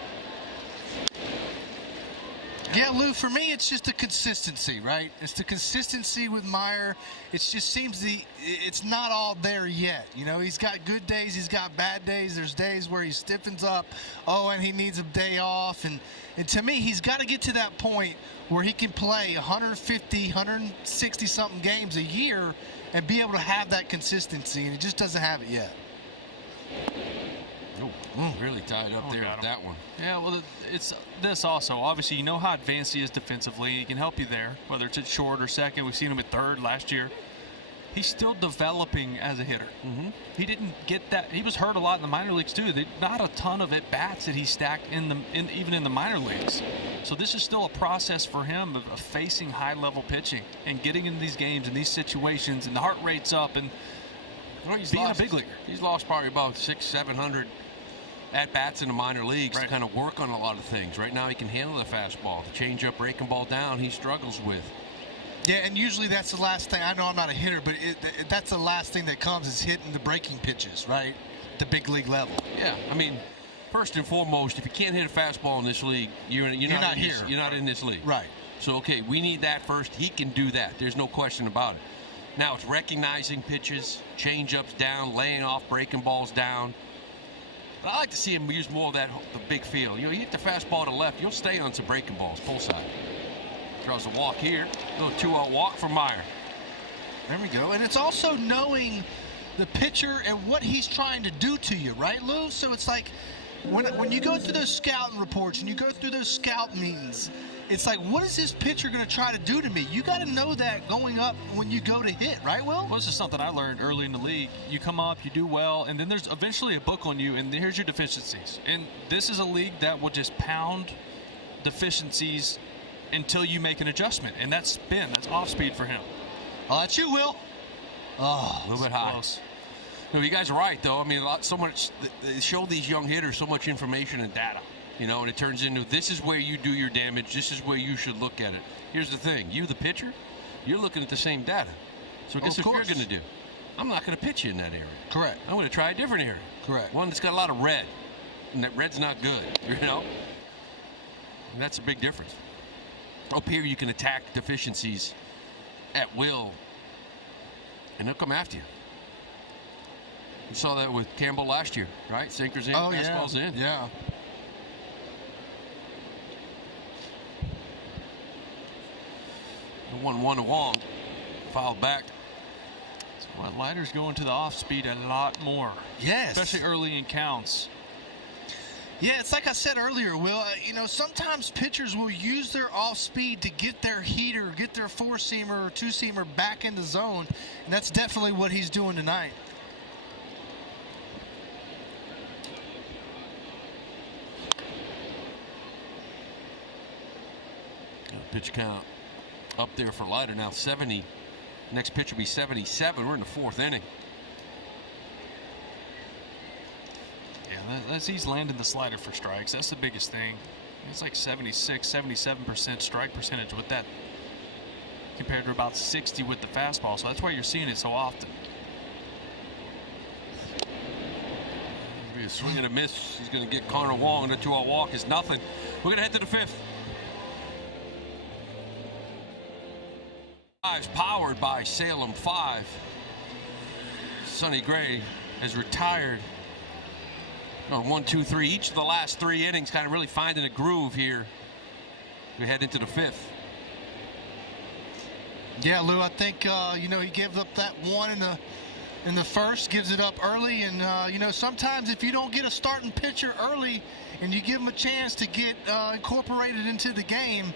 Yeah, Lou, for me, it's just the consistency, right? It's the consistency with Meyer. It just seems it's not all there yet. You know, he's got good days, he's got bad days. There's days where he stiffens up, and he needs a day off. And to me, he's got to get to that point where he can play 150, 160-something games a year and be able to have that consistency, and he just doesn't have it yet. Really tied up there with that one. Yeah, well, it's this also. Obviously, you know how advanced he is defensively. He can help you there, whether it's at short or second. We've seen him at third last year. he's still developing as a hitter. He didn't get that. He was hurt a lot in the minor leagues too. Not a ton of at-bats that he stacked even in the minor leagues. So this is still a process for him of facing high-level pitching and getting in these games and these situations, and the heart rate's up, and being a big leaguer. He's lost probably about 600-700 at-bats in the minor leagues to kind of work on a lot of things. Right now he can handle the fastball. The changeup, breaking ball down, he struggles with. Yeah, and usually that's the last thing. I know I'm not a hitter, but that's the last thing that comes is hitting the breaking pitches, right? The big league level. Yeah, I mean, first and foremost, if you can't hit a fastball in this league, you're not here. You're not in this league. Right. So, okay, we need that first. He can do that. There's no question about it. Now it's recognizing pitches, change-ups down, laying off breaking balls down. But I like to see him use more of the big feel. You hit the fastball to left, you'll stay on some breaking balls, pull side. Throws a walk here. Little 2-0 walk for Meyer. There we go. And it's also knowing the pitcher and what he's trying to do to you, right, Lou? So it's like when you go through those scouting reports and you go through those scout meetings, it's like, what is this pitcher going to try to do to me? You got to know that going up when you go to hit, right, Will? Well, this is something I learned early in the league. You come up, you do well, and then there's eventually a book on you, and here's your deficiencies. And this is a league that will just pound deficiencies until you make an adjustment, and that's spin. That's off speed for him. Oh, that's you, Will. Oh, a little bit high. Close. You guys are right, though. I mean, so much. They show these young hitters so much information and data, and it turns into this is where you do your damage. This is where you should look at it. Here's the thing: you, the pitcher, you're looking at the same data. So guess what you're going to do? I'm not going to pitch you in that area. Correct. I'm going to try a different area. Correct. One that's got a lot of red, and that red's not good. And that's a big difference. Up here, you can attack deficiencies at will, and they'll come after you. We saw that with Campbell last year, right? Sinkers in, fastballs in. Yeah. The 1-1 to Wong. Fouled back. So Leiter's going to the off speed a lot more. Yes. Especially early in counts. Yeah, it's like I said earlier, Will. Sometimes pitchers will use their off speed to get their heater, get their four-seamer or two-seamer back in the zone, and that's definitely what he's doing tonight. Pitch count up there for Leiter now 70. Next pitch will be 77. We're in the fourth inning. Yeah, he's landing the slider for strikes. That's the biggest thing. It's like 76, 77% strike percentage with that compared to about 60 with the fastball. So that's why you're seeing it so often. Be a swing and a miss. He's going to get Connor Wong, and a 2-0 walk is nothing. We're going to head to the fifth. Powered by Salem 5. Sonny Gray has retired on 1, 2, 3. Each of the last 3 innings kind of really finding a groove here. We head into the fifth. Yeah, Lou, I think he gave up that one in the first, gives it up early, and sometimes if you don't get a starting pitcher early and you give him a chance to get incorporated into the game,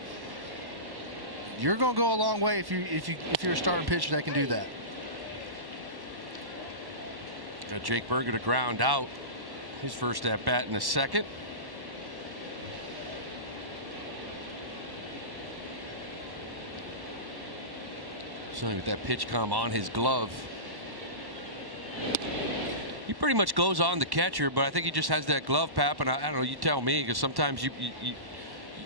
you're going to go a long way if you're a starting pitcher that can do that. Got Jake Berger to ground out. His first at bat in the second. So with that pitch com on his glove. He pretty much goes on the catcher, but I think he just has that glove pap, and I don't know, you tell me, because sometimes you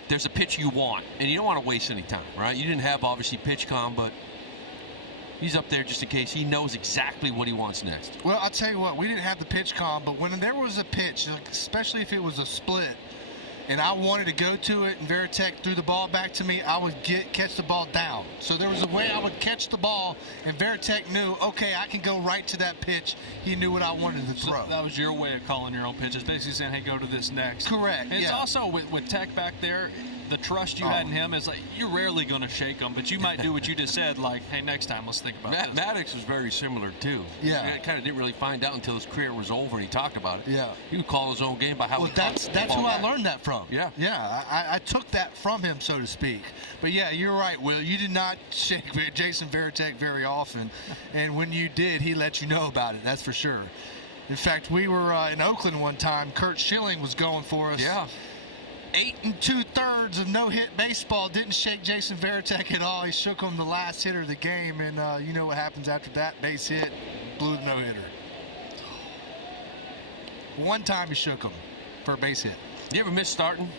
there's a pitch you want, and you don't want to waste any time, right? You didn't have, obviously, pitch com, but he's up there just in case. He knows exactly what he wants next. Well, I'll tell you what, we didn't have the pitch com, but when there was a pitch, especially if it was a split, and I wanted to go to it, and Veritek threw the ball back to me, I would catch the ball down. So there was a way I would catch the ball, and Veritek knew, okay, I can go right to that pitch. He knew what I wanted to throw. So that was your way of calling your own pitches, basically saying, hey, go to this next. Correct. And it's also with Tech back there, the trust you had in him is like you're rarely going to shake him, but you might do what you just said, like, hey, next time let's think about this. Maddox was very similar too. Yeah, he kind of didn't really find out until his career was over, and he talked about it. Yeah, he would call his own game by how. Well, that's who I learned that from. Yeah, I took that from him, so to speak. But yeah, you're right, Will. You did not shake Jason Varitek very often, and when you did, he let you know about it. That's for sure. In fact, we were in Oakland one time. Kurt Schilling was going for us. Yeah. 8 2/3 of no-hit baseball. Didn't shake Jason Varitek at all. He shook him the last hitter of the game, and you know what happens after that base hit? Blew the no-hitter. One time he shook him for a base hit. You ever miss starting?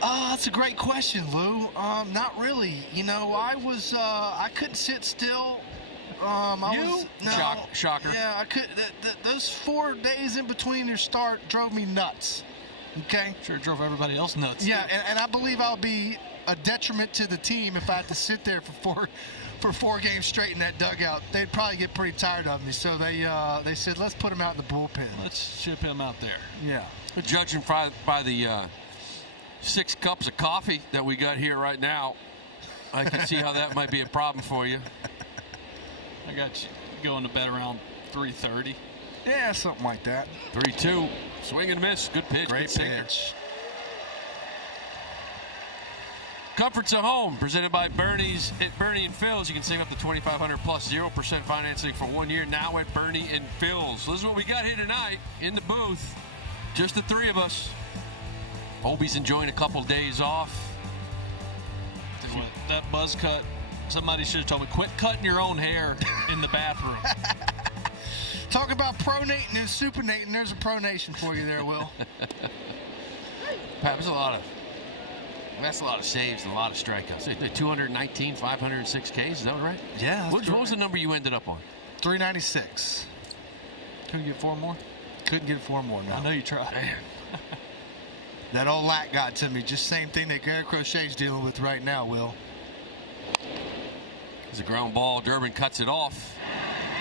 That's a great question, Lou. Not really. You know, I couldn't sit still. Shocker. Yeah, I could. Those 4 days in between your start drove me nuts. Okay. Sure drove everybody else nuts. Yeah, and I believe I'll be a detriment to the team if I have to sit there for 4 games straight in that dugout. They'd probably get pretty tired of me. So they said, let's put him out in the bullpen. Let's ship him out there. Yeah. But judging by the 6 cups of coffee that we got here right now, I can see how that might be a problem for you. I got you going to bed around 3:30. Yeah, something like that. 3-2. Swing and miss. Good pitch. Great pitch. Comforts of Home, presented by Bernie's at Bernie and Phil's. You can save up to $2,500 plus 0% financing for 1 year now at Bernie and Phil's. So this is what we got here tonight in the booth. Just the 3 of us. Obie's enjoying a couple days off. That buzz cut, somebody should have told me, quit cutting your own hair in the bathroom. Talk about pronating and supernating. There's a pronation for you there, Will. Pat, that's a lot of saves and a lot of strikeouts. 219, 506 Ks, is that right? Yeah. What was the number you ended up on? 396. Couldn't get 4 more? Couldn't get 4 more, no. I know you tried. That old lat got to me. Just same thing that Garrett Crochet's dealing with right now, Will. It's a ground ball. Durbin cuts it off.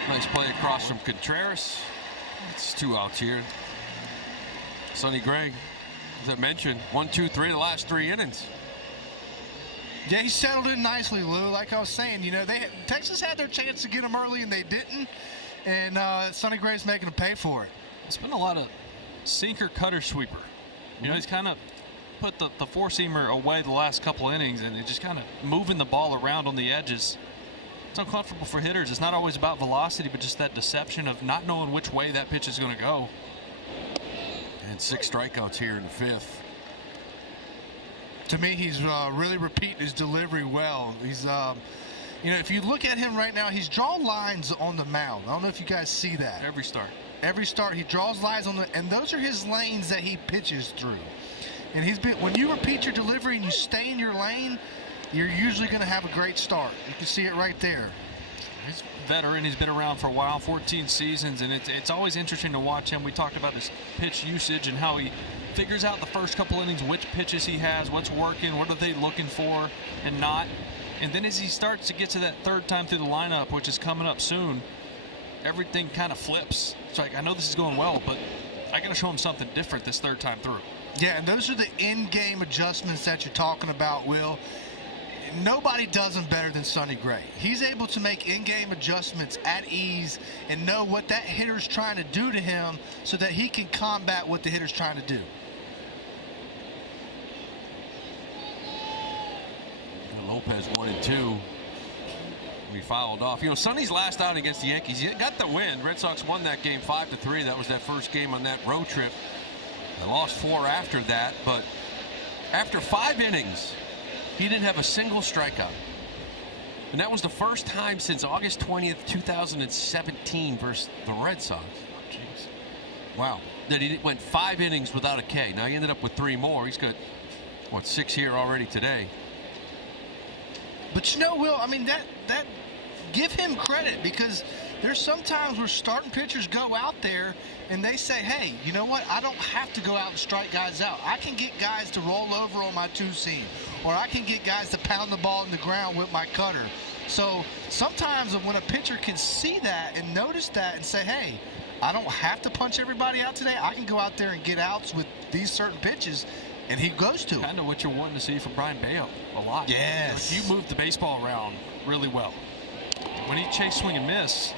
Nice play across from Contreras. It's 2 outs here. Sonny Gray, as I mentioned, 1, 2, 3 the last 3 innings. Yeah, he settled in nicely, Lou. Like I was saying, you know, Texas had their chance to get him early and they didn't. And Sonny Gray's making them pay for it. It's been a lot of sinker, cutter, sweeper. You know, he's kind of put the 4-seamer away the last couple innings, and it just kind of moving the ball around on the edges. It's uncomfortable for hitters. It's not always about velocity, but just that deception of not knowing which way that pitch is going to go. And 6 strikeouts here in the 5th. To me, he's really repeating his delivery well. He's, you know, if you look at him right now, he's drawn lines on the mound. I don't know if you guys see that. Every start. Every start, he draws lines on and those are his lanes that he pitches through. And when you repeat your delivery and you stay in your lane, you're usually going to have a great start. You can see it right there. He's a veteran. He's been around for a while, 14 seasons, and it's always interesting to watch him. We talked about his pitch usage and how he figures out the first couple innings which pitches he has, what's working, what are they looking for and not. And then as he starts to get to that 3rd time through the lineup, which is coming up soon, everything kind of flips. It's like, I know this is going well, but I got to show him something different this 3rd time through. Yeah, and those are the in-game adjustments that you're talking about, Will. Nobody does them better than Sonny Gray. He's able to make in-game adjustments at ease and know what that hitter's trying to do to him so that he can combat what the hitter's trying to do. Lopez 1 and 2. We fouled off. You know, Sonny's last out against the Yankees, he got the win. Red Sox won that game 5-3. That was that first game on that road trip. They lost 4 after that, but after 5 innings, he didn't have a single strikeout. And that was the first time since August 20th, 2017 versus the Red Sox. Oh, jeez. Wow. That he went 5 innings without a K. Now he ended up with 3 more. He's got, what, 6 here already today. But you know, Will, I mean, that give him credit, because there's some times where starting pitchers go out there and they say, hey, you know what? I don't have to go out and strike guys out. I can get guys to roll over on my 2-seam, or I can get guys to pound the ball in the ground with my cutter. So sometimes when a pitcher can see that and notice that and say, hey, I don't have to punch everybody out today. I can go out there and get outs with these certain pitches. and he goes to it. Kind of what you're wanting to see from Brian Bayo a lot. Yes. You moved the baseball around really well. When he chased swing and miss,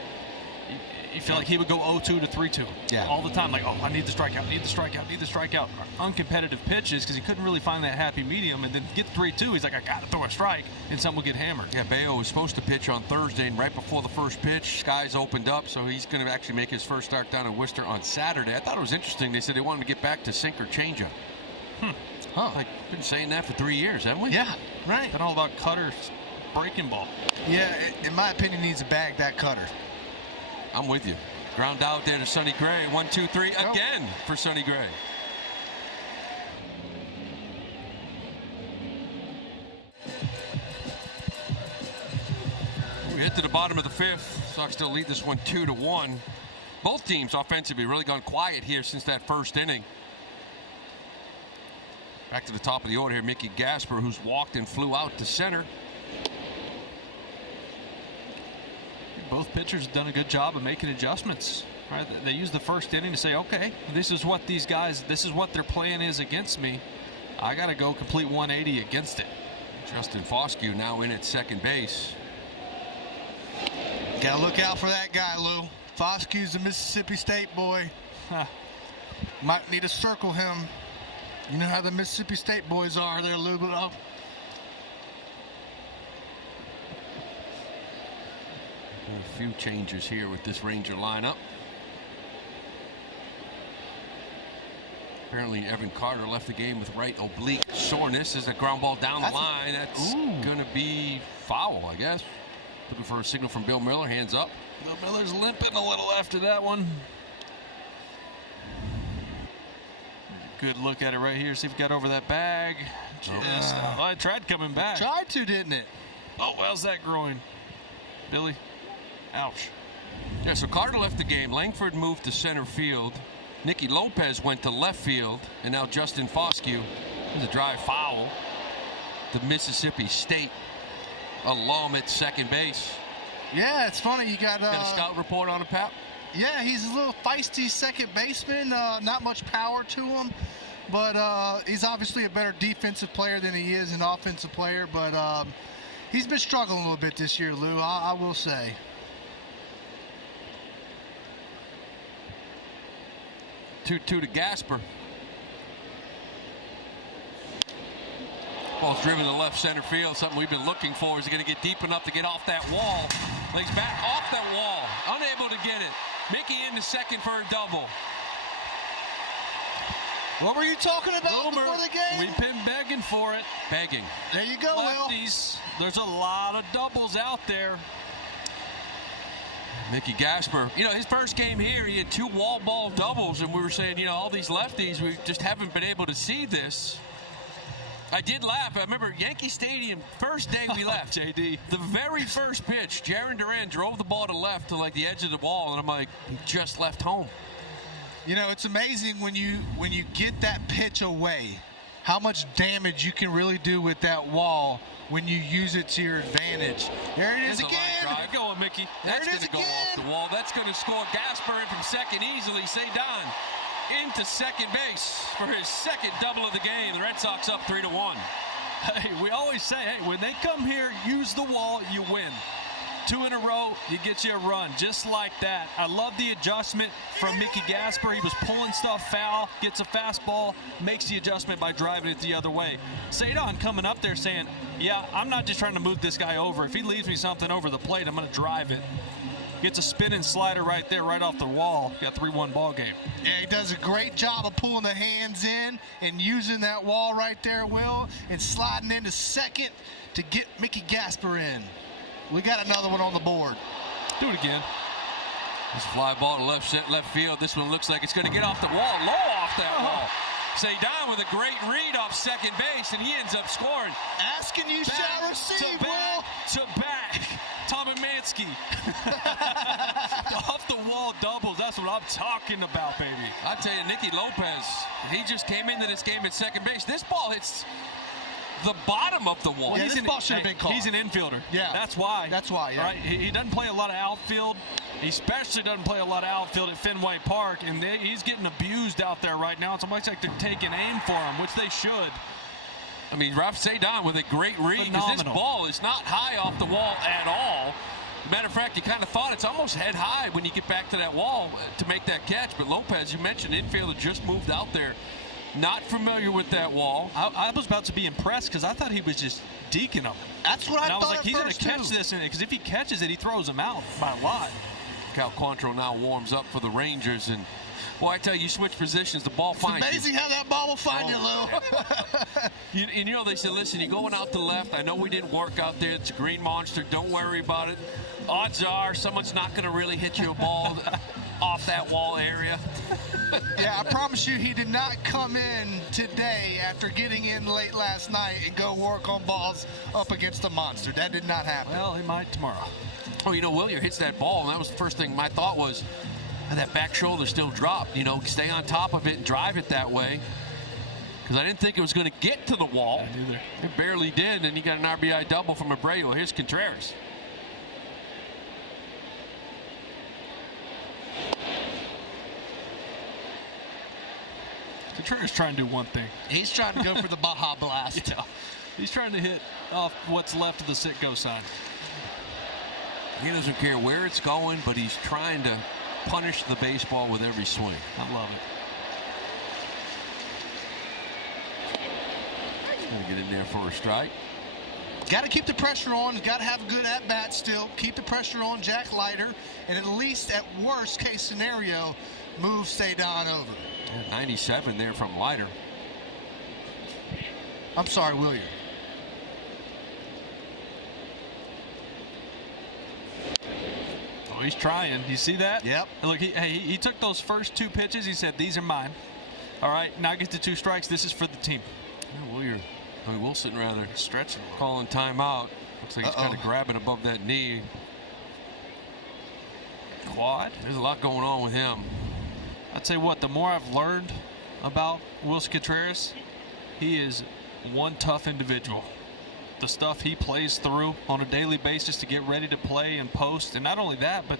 you feel like he would go 0-2 to 3-2 all the time. Like, oh, I need the strikeout, need the strikeout, need the strikeout. Uncompetitive pitches because he couldn't really find that happy medium. And then get 3-2, he's like, I got to throw a strike, and something will get hammered. Yeah, Bayo was supposed to pitch on Thursday, and right before the first pitch, skies opened up, so he's going to actually make his first start down in Worcester on Saturday. I thought it was interesting. They said they wanted to get back to sinker changeup. Like, been saying that for 3 years, haven't we? Yeah, right. Been all about cutters, breaking ball. Yeah, in my opinion, needs to bag that cutter. I'm with you. Ground out there to Sonny Gray. 1, 2, 3 again for Sonny Gray. We hit to the bottom of the fifth. Sox still lead this one 2-1. Both teams offensively really gone quiet here since that first inning. Back to the top of the order here, Mickey Gasper, who's walked and flew out to center. Both pitchers have done a good job of making adjustments. Right? They used the first inning to say, okay, this is what these guys, this is what their plan is against me. I got to go complete 180 against it. Justin Foscue now in at second base. Got to look out for that guy, Lou. Foscue's a Mississippi State boy. Might need to circle him. You know how the Mississippi State boys are. They're a little bit up. A few changes here with this Ranger lineup. Apparently Evan Carter left the game with right oblique soreness. As a ground ball down the line. That's going to be foul, I guess. Looking for a signal from Bill Miller. Hands up. Bill Miller's limping a little after that one. Good look at it right here. See if he got over that bag. Just, I tried coming back. Tried to, didn't it? Oh, how's that growing? Billy? Ouch. Yeah, so Carter left the game. Langford moved to center field. Nicky Lopez went to left field. And now Justin Foscue is a dry foul. The Mississippi State alum at second base. Yeah, it's funny. You got a scout report on him, Pap? Yeah, he's a little feisty second baseman. Not much power to him. But he's obviously a better defensive player than he is an offensive player. But he's been struggling a little bit this year, Lou, I will say. Two to Gasper. Ball's driven to left center field. Something we've been looking for. Is he going to get deep enough to get off that wall? He's back off that wall. Unable to get it. Mickey into second for a double. What were you talking about before the game? We've been begging for it. Begging. There you go, Lefties. There's a lot of doubles out there. Mickey Gasper, you know, his first game here, he had 2 wall ball doubles, and we were saying, you know, all these lefties, we just haven't been able to see this. I did laugh. I remember Yankee Stadium, first day we left, JD. The very first pitch, Jarren Duran drove the ball to left to like the edge of the wall, and I'm like, just left home. You know, it's amazing when you get that pitch away, how much damage you can really do with that wall when you use it to your advantage. There it is again. Drive going, Mickey. That's going to go off the wall. That's going to score. Gasper in from second easily. Cedon into second base for his second double of the game. The Red Sox up 3-1. Hey, we always say, hey, when they come here, use the wall, you win. 2 in a row, you get you a run, just like that. I love the adjustment from Mickey Gasper. He was pulling stuff foul, gets a fastball, makes the adjustment by driving it the other way. Cedon coming up there saying, yeah, I'm not just trying to move this guy over. If he leaves me something over the plate, I'm going to drive it. Gets a spinning slider right there, right off the wall. Got 3-1 ball game. Yeah, he does a great job of pulling the hands in and using that wall right there, Will, and sliding into second to get Mickey Gasper in. We got another one on the board. Do it again. This fly ball to left field. This one looks like it's going to get off the wall. Low off that wall. Cedon with a great read off second base, and he ends up scoring. Asking you shall receive, Will. To back. Tom Mansky. Off the wall doubles. That's what I'm talking about, baby. I tell you, Nicky Lopez, he just came into this game at second base. This ball hits the bottom of the wall. Well, Yeah, this ball should have been called. He's an infielder. Yeah. That's why. That's why, yeah. Right? He doesn't play a lot of outfield. He especially doesn't play a lot of outfield at Fenway Park, and he's getting abused out there right now. It's almost like they're taking aim for him, which they should. I mean, Ralph Cedon with a great read, because this ball is not high off the wall at all. Matter of fact, you kind of thought it's almost head high when you get back to that wall to make that catch. But Lopez, you mentioned, infielder just moved out there. Not familiar with that wall. I was about to be impressed because I thought he was just deking him. That's what I thought. I was like, he's going to catch too. this, because if he catches it, he throws him out by a lot. Cal Quantrill now warms up for the Rangers, and boy, I tell you, switch positions, the ball finds you. It's amazing how that ball will find you, Lou. You know, they said, listen, you're going out to left. I know we didn't work out there. It's a green monster. Don't worry about it. Odds are someone's not going to really hit you a ball off that wall area. Yeah, I promise you, he did not come in today after getting in late last night and go work on balls up against a monster. That did not happen. Well, he might tomorrow. Oh, you know, Willier hits that ball, and that was the first thing my thought was, that back shoulder still dropped. You know, stay on top of it and drive it that way. Because I didn't think it was going to get to the wall. It barely did, and he got an RBI double from Abreu. Here's Contreras. Contreras trying to do one thing. He's trying to go for the Baja Blast. Yeah. He's trying to hit off what's left of the sit-go sign. He doesn't care where it's going, but he's trying to punish the baseball with every swing. I love it. He's going to get in there for a strike. Got to keep the pressure on. Got to have good at-bat still. Keep the pressure on Jack Leiter, and at least at worst case scenario, move Cedon over. 97 there from Leiter. I'm sorry, William. Oh, he's trying. You see that? Yep. And look, he took those first two pitches. He said, these are mine. All right, now I get to 2 strikes. This is for the team. Yeah, Wilson rather stretching, calling timeout. Looks like he's kind of grabbing above that knee. Quad. There's a lot going on with him. I'll tell you what, the more I've learned about Wilson Contreras, he is one tough individual. The stuff he plays through on a daily basis to get ready to play and post, and not only that, but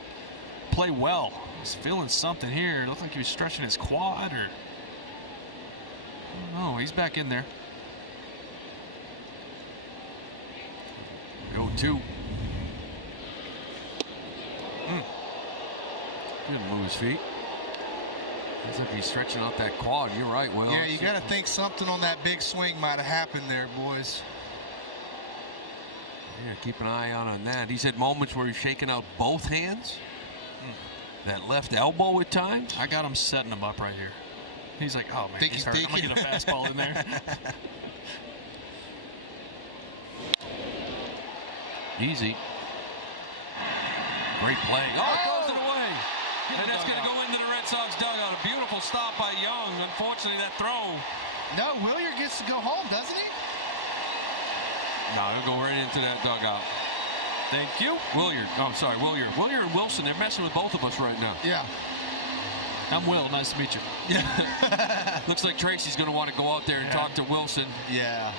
play well. He's feeling something here. It looked like he was stretching his quad, or I don't know. He's back in there. 0-2. Didn't move his feet. Looks like he's stretching out that quad. You're right, Will. Yeah, you got to think something on that big swing might have happened there, boys. Yeah, keep an eye out on that. He's had moments where he's shaking out both hands. That left elbow at times. I got him setting him up right here. He's like, oh, man, he's hurt. I'm going to get a fastball in there. Easy. Great play. Oh, throws it away. And that's going to go into the Red Sox dugout. A beautiful stop by Young. Unfortunately, that throw. No, Willier gets to go home, doesn't he? No, he'll go right into that dugout. Thank you. Willier. Oh, sorry, Willier. Willier and Wilson, they're messing with both of us right now. Yeah. I'm Will. Nice to meet you. Yeah. Looks like Tracy's going to want to go out there and talk to Wilson. Yeah.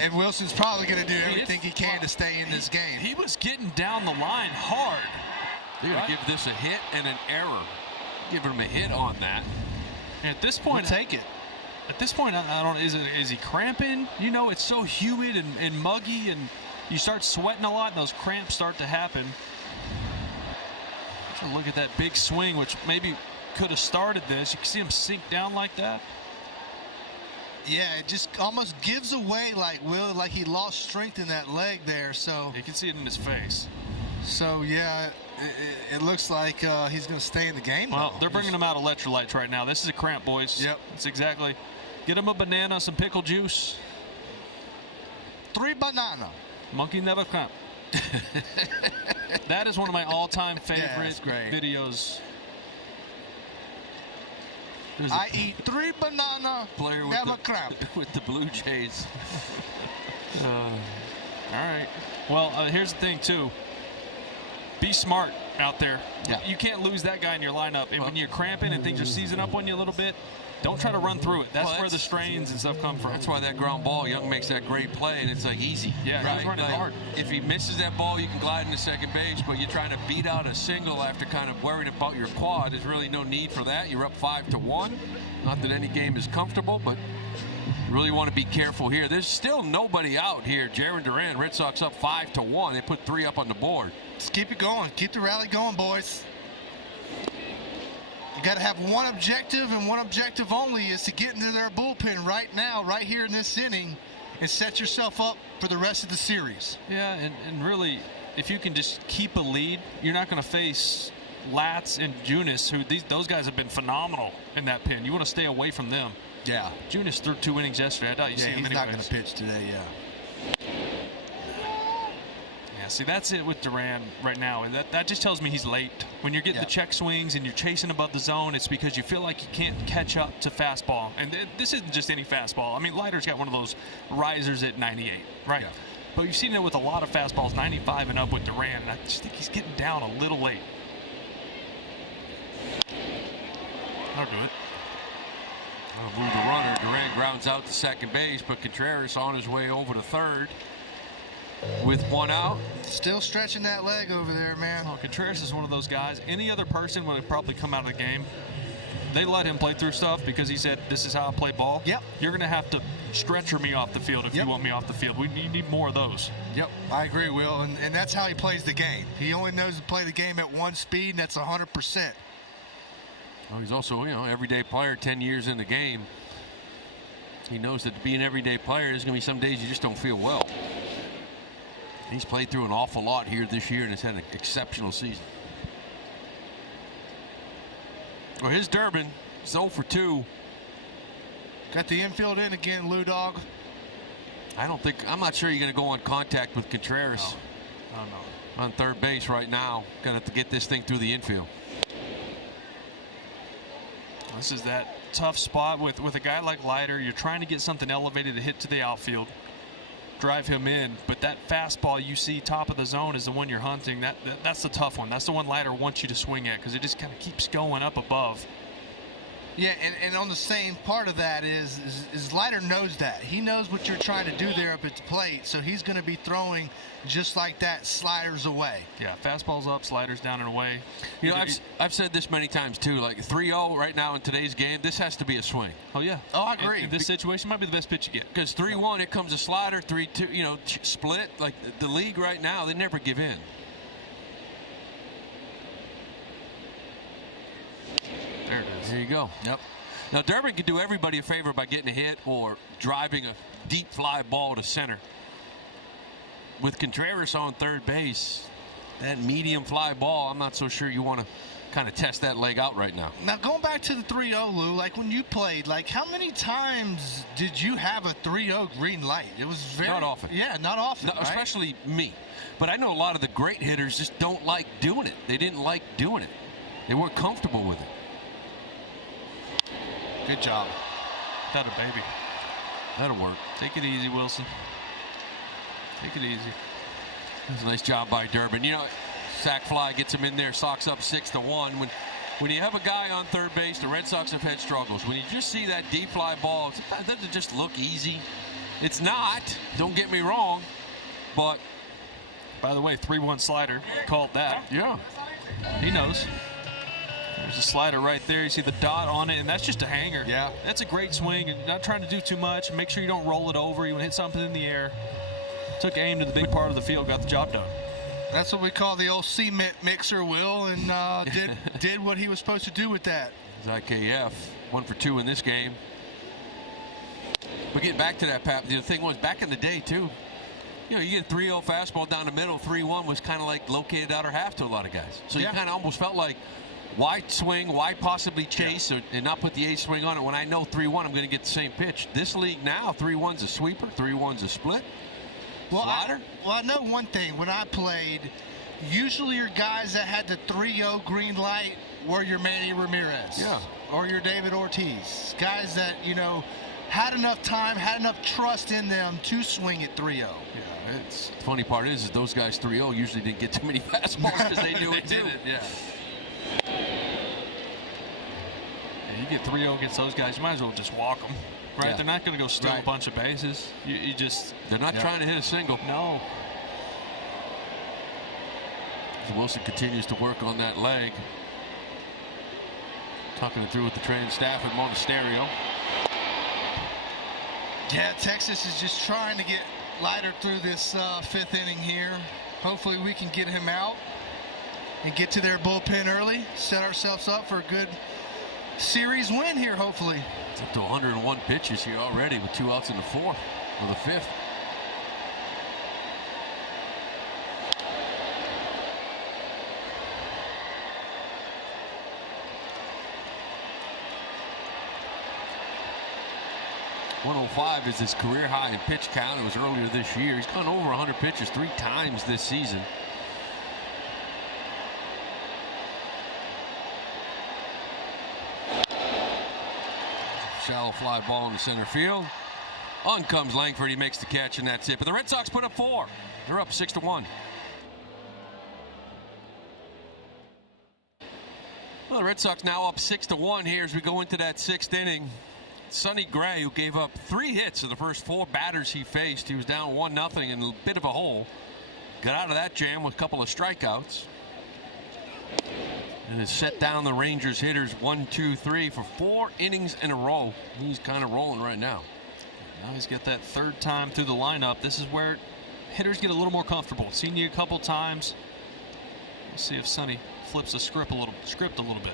And Wilson's probably going to do everything he can to stay in this game. He was getting down the line hard. They're going to give this a hit and an error. Giving him a hit on that. And at this point, we'll take it. At this point, I don't know, is he cramping? You know, it's so humid and muggy, and you start sweating a lot, and those cramps start to happen. Look at that big swing, which maybe could have started this. You can see him sink down like that. Yeah, it just almost gives away like he lost strength in that leg there. So you can see it in his face. So yeah, it looks like he's going to stay in the game. Well, they're bringing him out electrolytes right now. This is a cramp, boys. Yep. That's exactly. Get him a banana, some pickle juice. 3 banana. Monkey never cramp. That is one of my all-time favorite videos. I eat 3 banana, player with never cramp. With the Blue Jays. All right. Well, here's the thing, too. Be smart. out there. Yeah. You can't lose that guy in your lineup. And when you're cramping and things are seizing up on you a little bit, don't try to run through it. That's where the strains and stuff come from. That's why that ground ball, Young makes that great play, and it's like easy. Yeah, right? he's running hard. If he misses that ball, you can glide into second base, but you're trying to beat out a single after kind of worrying about your quad. There's really no need for that. You're up 5-1. Not that any game is comfortable, but you really want to be careful here. There's still nobody out here. Jarren Duran, Red Sox up 5-1. They put 3 up on the board. Just keep it going. Keep the rally going, boys. You got to have one objective, and one objective only is to get into their bullpen right now, right here in this inning, and set yourself up for the rest of the series. Yeah, and really, if you can just keep a lead, you're not going to face Latz and Junis, who those guys have been phenomenal in that pen. You want to stay away from them. Yeah. Junis threw 2 innings yesterday. I doubt you see him he's anyways. not going to pitch today, Yeah, see, that's it with Duran right now. And that just tells me he's late. When you're getting the check swings and you're chasing above the zone, it's because you feel like you can't catch up to fastball. And this isn't just any fastball. I mean, Leiter's got one of those risers at 98, right? Yeah. But you've seen it with a lot of fastballs, 95 and up with Duran. And I just think he's getting down a little late. That'll do it. I'll move the runner. Duran grounds out to second base, but Contreras on his way over to third with 1 out. Still stretching that leg over there, man. Oh, Contreras is one of those guys. Any other person would have probably come out of the game. They let him play through stuff because he said, this is how I play ball. Yep. You're going to have to stretcher me off the field if you want me off the field. We need more of those. Yep, I agree, Will. And that's how he plays the game. He only knows to play the game at one speed, and that's 100%. Well, he's also, everyday player, 10 years in the game. He knows that to be an everyday player, there's going to be some days you just don't feel well. He's played through an awful lot here this year and has had an exceptional season. Well, his Durbin is 0 for 2. Got the infield in again, Lou Dog. I'm not sure you're going to go on contact with Contreras. No. On third base right now. Going to have to get this thing through the infield. This is that tough spot with a guy like Leiter. You're trying to get something elevated to hit to the outfield, drive him in, but that fastball you see top of the zone is the one you're hunting. That's the tough one. That's the one Leiter wants you to swing at because it just kind of keeps going up above. Yeah, and on the same part of that is Leiter knows that. He knows what you're trying to do there up at the plate, so he's going to be throwing just like that, sliders away. Yeah, fastballs up, sliders down and away. I've said this many times too, like 3-0 right now in today's game, this has to be a swing. Oh, yeah. Oh, I agree. In this situation, might be the best pitch you get. Because 3-1, it comes a slider, 3-2, split. Like the league right now, they never give in. There it is. There you go. Yep. Now, Durbin could do everybody a favor by getting a hit or driving a deep fly ball to center. With Contreras on third base, that medium fly ball, I'm not so sure you want to kind of test that leg out right now. Now, going back to the 3-0, Lou, like when you played, like how many times did you have a 3-0 green light? It was very... Not often. Yeah, not often, right? Especially me. But I know a lot of the great hitters just don't like doing it. They didn't like doing it. They weren't comfortable with it. Good job. That a baby. That'll work. Take it easy, Wilson. Take it easy. That's a nice job by Durbin. Sack fly gets him in there. Sox up 6-1. When you have a guy on third base, the Red Sox have had struggles. When you just see that deep fly ball, sometimes it doesn't just look easy. It's not. Don't get me wrong. But by the way, 3-1 slider called that. Yeah. He knows. There's a slider right there. You see the dot on it, and that's just a hanger. Yeah. That's a great swing, and not trying to do too much. Make sure you don't roll it over. You want to hit something in the air. Took aim to the big part of the field, got the job done. That's what we call the old cement mixer, Will, and did what he was supposed to do with that. IKF, 1 for 2 in this game. But getting back to that, Pap, the thing was, back in the day, too, you get a 3-0 fastball down the middle, 3-1 was kind of like located outer half to a lot of guys. So you kind of almost felt like, why swing, why possibly chase, and not put the A swing on it when I know 3-1 I'm going to get the same pitch. This league now, 3-1's a sweeper, 3-1's a split. Well, I know one thing. When I played, usually your guys that had the 3-0 green light were your Manny Ramirez. Yeah. Or your David Ortiz. Guys that, had enough time, had enough trust in them to swing at 3-0. Yeah, the funny part is those guys 3-0 usually didn't get too many fastballs because they knew it too. Yeah. You get 3-0 against those guys, you might as well just walk them. Right? Yeah. They're not going to go steal a bunch of bases. You just. They're not trying to hit a single. No. Wilson continues to work on that leg. Talking it through with the training staff at Monasterio. Yeah, Texas is just trying to get lighter through this 5th inning here. Hopefully we can get him out and get to their bullpen early, set ourselves up for a good series win here, hopefully. It's up to 101 pitches here already with 2 outs in the 4th or the 5th. .105 is his career high in pitch count. It was earlier this year. He's gone over 100 pitches 3 times this season. Shallow fly ball into center field. On comes Langford. He makes the catch, and that's it. But the Red Sox put up 4. They're up 6-1. Well, the Red Sox now up 6-1 here as we go into that 6th inning. Sonny Gray, who gave up 3 hits of the first 4 batters he faced. He was down 1-0 in a bit of a hole. Got out of that jam with a couple of strikeouts. And has set down the Rangers hitters 1, 2, 3 for 4 innings in a row. He's kind of rolling right now. Now he's got that 3rd time through the lineup. This is where hitters get a little more comfortable. Seen you a couple times. We'll see if Sonny flips the script a little bit.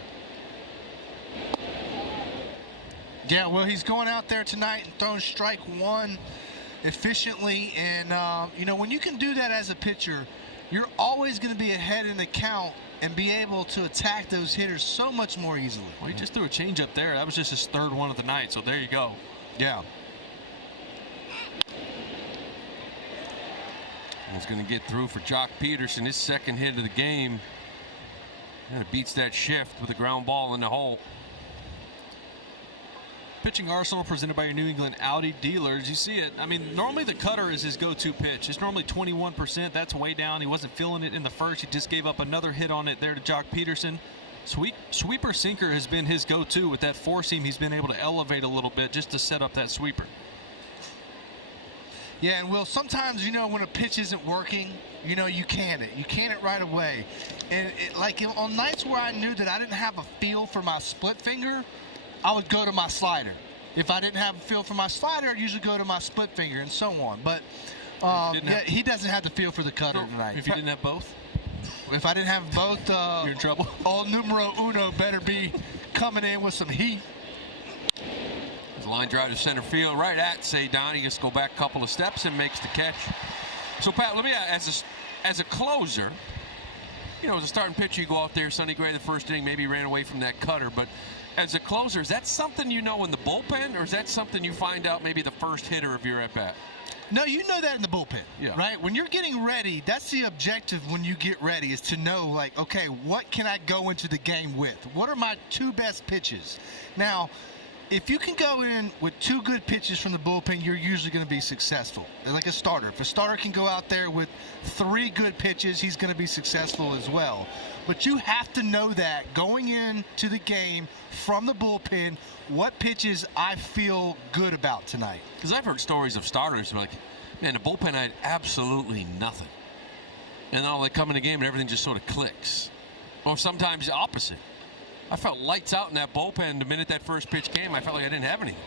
Yeah, well, he's going out there tonight and throwing strike 1 efficiently. And, you know, when you can do that as a pitcher, you're always going to be ahead in the count and be able to attack those hitters so much more easily. Well, he just threw a changeup there. That was just his 3rd one of the night, so there you go. Yeah. He's going to get through for Jock Peterson, his 2nd hit of the game. And it beats that shift with a ground ball in the hole. Pitching arsenal presented by your New England Audi dealers. You see it. I mean, normally the cutter is his go-to pitch. It's normally 21%. That's way down. He wasn't feeling it in the 1st. He just gave up another hit on it there to Jock Peterson. Sweeper sinker has been his go-to. With that 4-seam, he's been able to elevate a little bit just to set up that sweeper. Yeah, and Will, sometimes, you know, when a pitch isn't working, you know, you can it. You can it right away. And like on nights where I knew that I didn't have a feel for my split finger, I would go to my slider. If I didn't have a feel for my slider, I'd usually go to my split finger and so on. But he doesn't have the feel for the cutter tonight. If you didn't have both? If I didn't have both, you're in trouble. Old numero uno better be coming in with some heat. His line drive to center field right at Cedon. He just go back a couple of steps and makes the catch. So, Pat, let me ask, as a closer, you know, as a starting pitcher, you go out there, Sonny Gray, the 1st inning, maybe ran away from that cutter, but as a closer, is that something you know in the bullpen, or is that something you find out maybe the 1st hitter of your at-bat? No, you know that in the bullpen, right? When you're getting ready, that's the objective when you get ready, is to know, like, okay, what can I go into the game with? What are my 2 best pitches? Now, if you can go in with 2 good pitches from the bullpen, you're usually going to be successful. Like a starter. If a starter can go out there with 3 good pitches, he's going to be successful as well. But you have to know that going into the game from the bullpen, what pitches I feel good about tonight. Because I've heard stories of starters like, man, the bullpen had absolutely nothing. And then they come in the game and everything just sort of clicks. Or sometimes the opposite. I felt lights out in that bullpen the minute that 1st pitch came. I felt like I didn't have anything.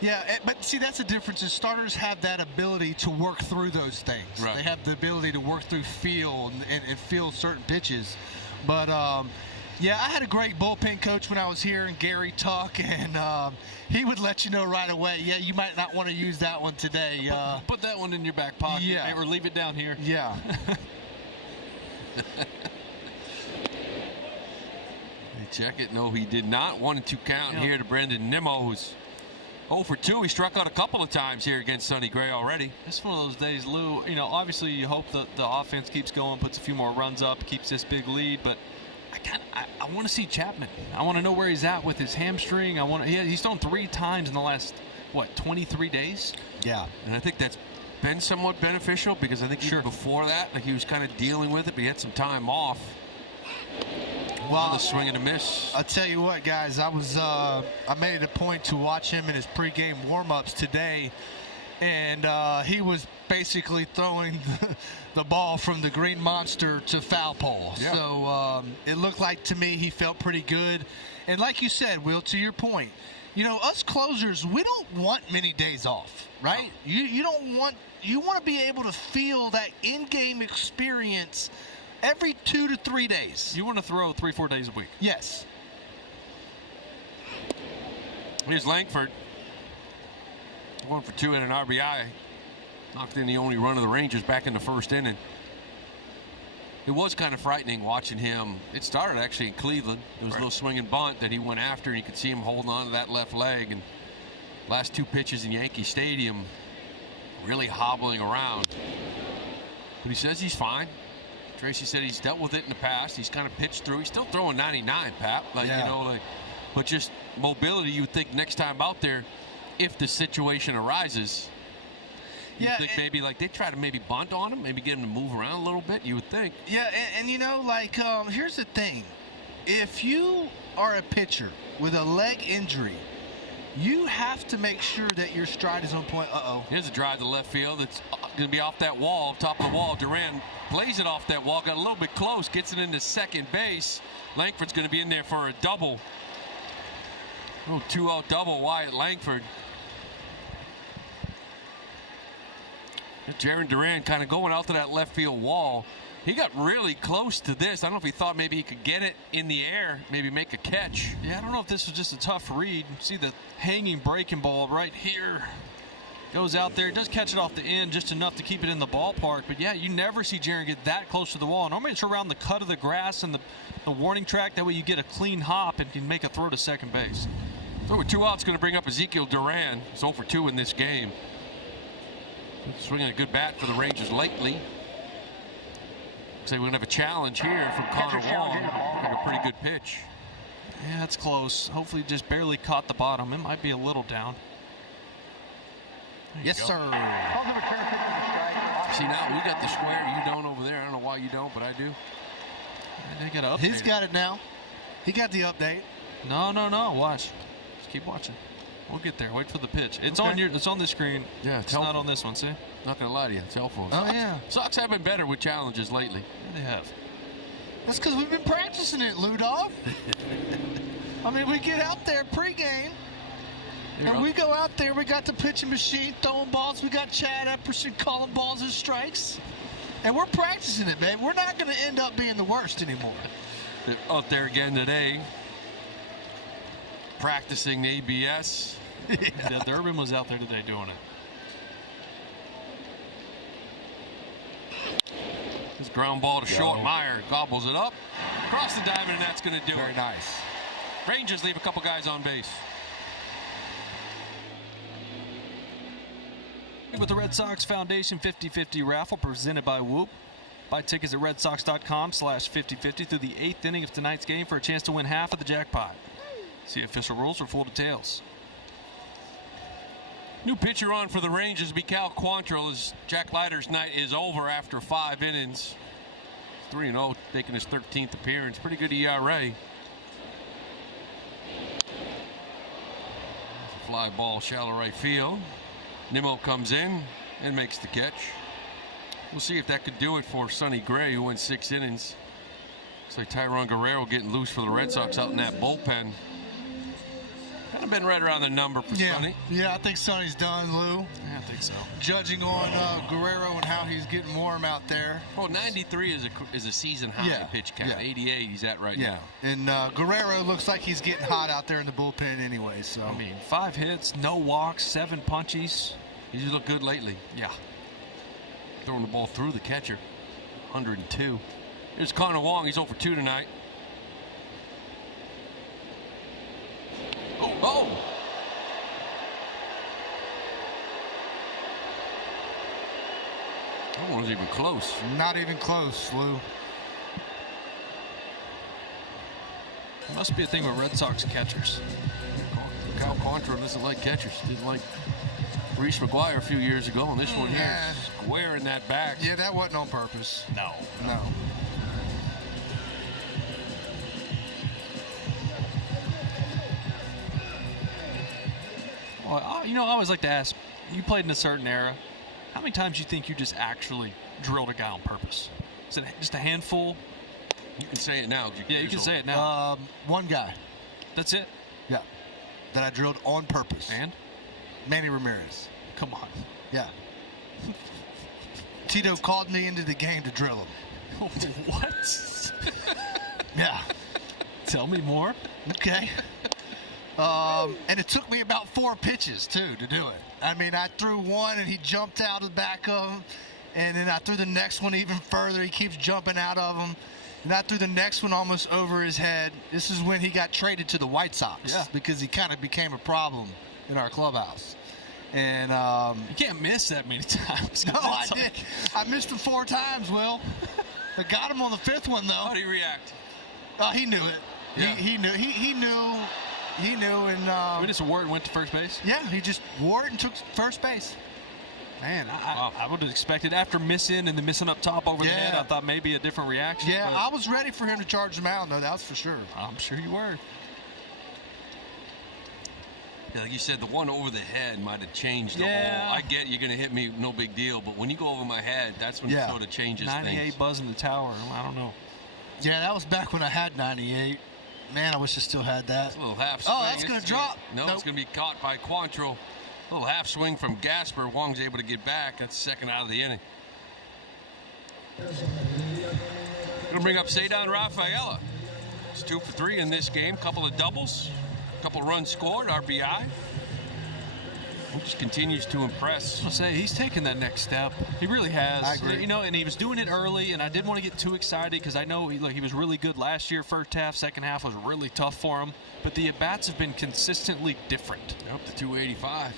Yeah, but see, that's the difference. Is starters have that ability to work through those things. Right. They have the ability to work through feel and feel certain pitches. But, yeah, I had a great bullpen coach when I was here, and Gary Tuck, and he would let you know right away, yeah, you might not want to use that one today. Put that one in your back pocket, or leave it down here. Yeah. Check it. No, he did not. 1-2 count here to Brendan Nimmo, who's 0 for 2. He struck out a couple of times here against Sonny Gray already. It's one of those days, Lou. You know, obviously you hope that the offense keeps going, puts a few more runs up, keeps this big lead, but I want to see Chapman. I want to know where he's at with his hamstring. He's thrown 3 times in the last 23 days. Yeah, and I think that's been somewhat beneficial because I think before that, he was kind of dealing with it, but he had some time off. Well, the swing and a miss. I'll tell you what, guys. I made it a point to watch him in his pregame warm-ups today, and he was basically throwing the ball from the green monster to foul pole. Yeah. So it looked like to me he felt pretty good. And like you said, Will, to your point, us closers, we don't want many days off, right? No. You want to be able to feel that in-game experience every 2 to 3 days. You want to throw 3-4 days a week. Yes. Here's Langford. 1 for 2 and an RBI. Knocked in the only run of the Rangers back in the first inning. It was kind of frightening watching him. It started actually in Cleveland. There was a little swing and bunt that he went after, and you could see him holding on to that left leg. And last 2 pitches in Yankee Stadium, really hobbling around. But he says he's fine. Tracy said he's dealt with it in the past. He's kind of pitched through. He's still throwing 99, Pat. But just mobility. You would think next time out there, if the situation arises, you think maybe they try to maybe bunt on him, maybe get him to move around a little bit. You would think. Yeah, and here's the thing: if you are a pitcher with a leg injury, you have to make sure that your stride is on point. Here's a drive to left field. It's going to be off that wall, top of the wall. Duran plays it off that wall, got a little bit close, gets it into second base. Langford's going to be in there for a double. A little 2-out double, Wyatt Langford. Jaron Duran kind of going out to that left field wall. He got really close to this. I don't know if he thought maybe he could get it in the air, maybe make a catch. Yeah, I don't know if this was just a tough read. See the hanging breaking ball right here. Goes out there, does catch it off the end just enough to keep it in the ballpark. But yeah, you never see Jaron get that close to the wall. Normally it's around the cut of the grass and the warning track. That way you get a clean hop and can make a throw to second base. So with 2 outs, going to bring up Ezekiel Duran. He's 0 for 2 in this game. Swinging a good bat for the Rangers lately. Say we're going to have a challenge here from Connor Wong. Like a pretty good pitch. Yeah, that's close. Hopefully just barely caught the bottom. It might be a little down. Yes, sir. See, now we got the square. You don't over there. I don't know why you don't, but I do. He's got it now. He got the update. No. Watch. Just keep watching. We'll get there. Wait for the pitch. It's on it's on the screen. Yeah, it's not on this one. See? Not gonna lie to you, it's helpful. Oh yeah. Sox have been better with challenges lately. Yeah, they have. That's because we've been practicing it, Lou Dog. I mean, we get out there pregame, and we go out there. We got the pitching machine throwing balls. We got Chad Epperson calling balls and strikes, and we're practicing it, man. We're not going to end up being the worst anymore. They're out there again today, practicing the ABS. Yeah, Durbin was out there today doing it. This ground ball to short. Meyer gobbles it up. Across the diamond, and that's going to do it. Very nice. Rangers leave a couple guys on base. With the Red Sox Foundation 50-50 raffle presented by Whoop. Buy tickets at redsox.com/5050 through the 8th inning of tonight's game for a chance to win half of the jackpot. See official rules for full details. New pitcher on for the Rangers be Cal Quantrill as Jack Leiter's night is over after 5 innings. 3-0, taking his 13th appearance. Pretty good ERA. Fly ball, shallow right field. Nimmo comes in and makes the catch. We'll see if that could do it for Sonny Gray, who went 6 innings. Looks like Tyrone Guerrero getting loose for the Red Sox out in that bullpen. Kind of been right around the number for Sonny. Yeah, I think Sonny's done, Lou. Yeah, I think so. Judging on Guerrero and how he's getting warm out there. Well, 93 is a season high pitch count. Yeah. 88 he's at right now. And Guerrero looks like he's getting hot out there in the bullpen anyway. So I mean, 5 hits, no walks, 7 punchies. He's just looked good lately. Yeah. Throwing the ball through the catcher. 102. Here's Connor Wong. He's 0 for 2 tonight. Oh! That one was even close. Not even close, Lou. Must be a thing with Red Sox catchers. Cal Quantrill doesn't like catchers. Didn't like Reese McGuire a few years ago, and this one here square in that back. Yeah, that wasn't on purpose. No. Well, I always like to ask, you played in a certain era. How many times do you think you just actually drilled a guy on purpose? Is it just a handful? You can say it now. You can say it now. One guy. That's it? Yeah. That I drilled on purpose. And? Manny Ramirez. Come on. Yeah. Tito called me into the game to drill him. What? Yeah. Tell me more. Okay. And it took me about 4 pitches, too, to do it. I mean, I threw one, and he jumped out of the back of him. And then I threw the next one even further. He keeps jumping out of him. And I threw the next one almost over his head. This is when he got traded to the White Sox because he kind of became a problem in our clubhouse. And you can't miss that many times. No, I did. I missed him 4 times, Will. I got him on the 5th one, though. How did he react? He knew it. Yeah. He knew. He knew. And we just wore it and went to first base? Yeah, he just wore it and took first base. Man, I would have expected after missing and the missing up top over the head, I thought maybe a different reaction. Yeah, I was ready for him to charge the mound, though. That's for sure. I'm sure you were. Yeah, like you said, the one over the head might have changed the whole. I get you're going to hit me, no big deal. But when you go over my head, that's when it sort of changes 98 things. buzz in the tower. I don't know. Yeah, that was back when I had 98. Man, I wish I still had that. It's a little half swing. Oh, that's going to drop. No, it's going to be caught by Quantrill. A little half swing from Gasper. Wong's able to get back. That's second out of the inning. Going to bring up Cedar Rafaela. He's 2 for 3 in this game. Couple of doubles. Couple of runs scored. RBI. He just continues to impress. I'll say he's taken that next step. He really has. I agree. You know, and he was doing it early, and I didn't want to get too excited because I know he was really good last year. First half, second half was really tough for him. But the at-bats have been consistently different. Up to 285.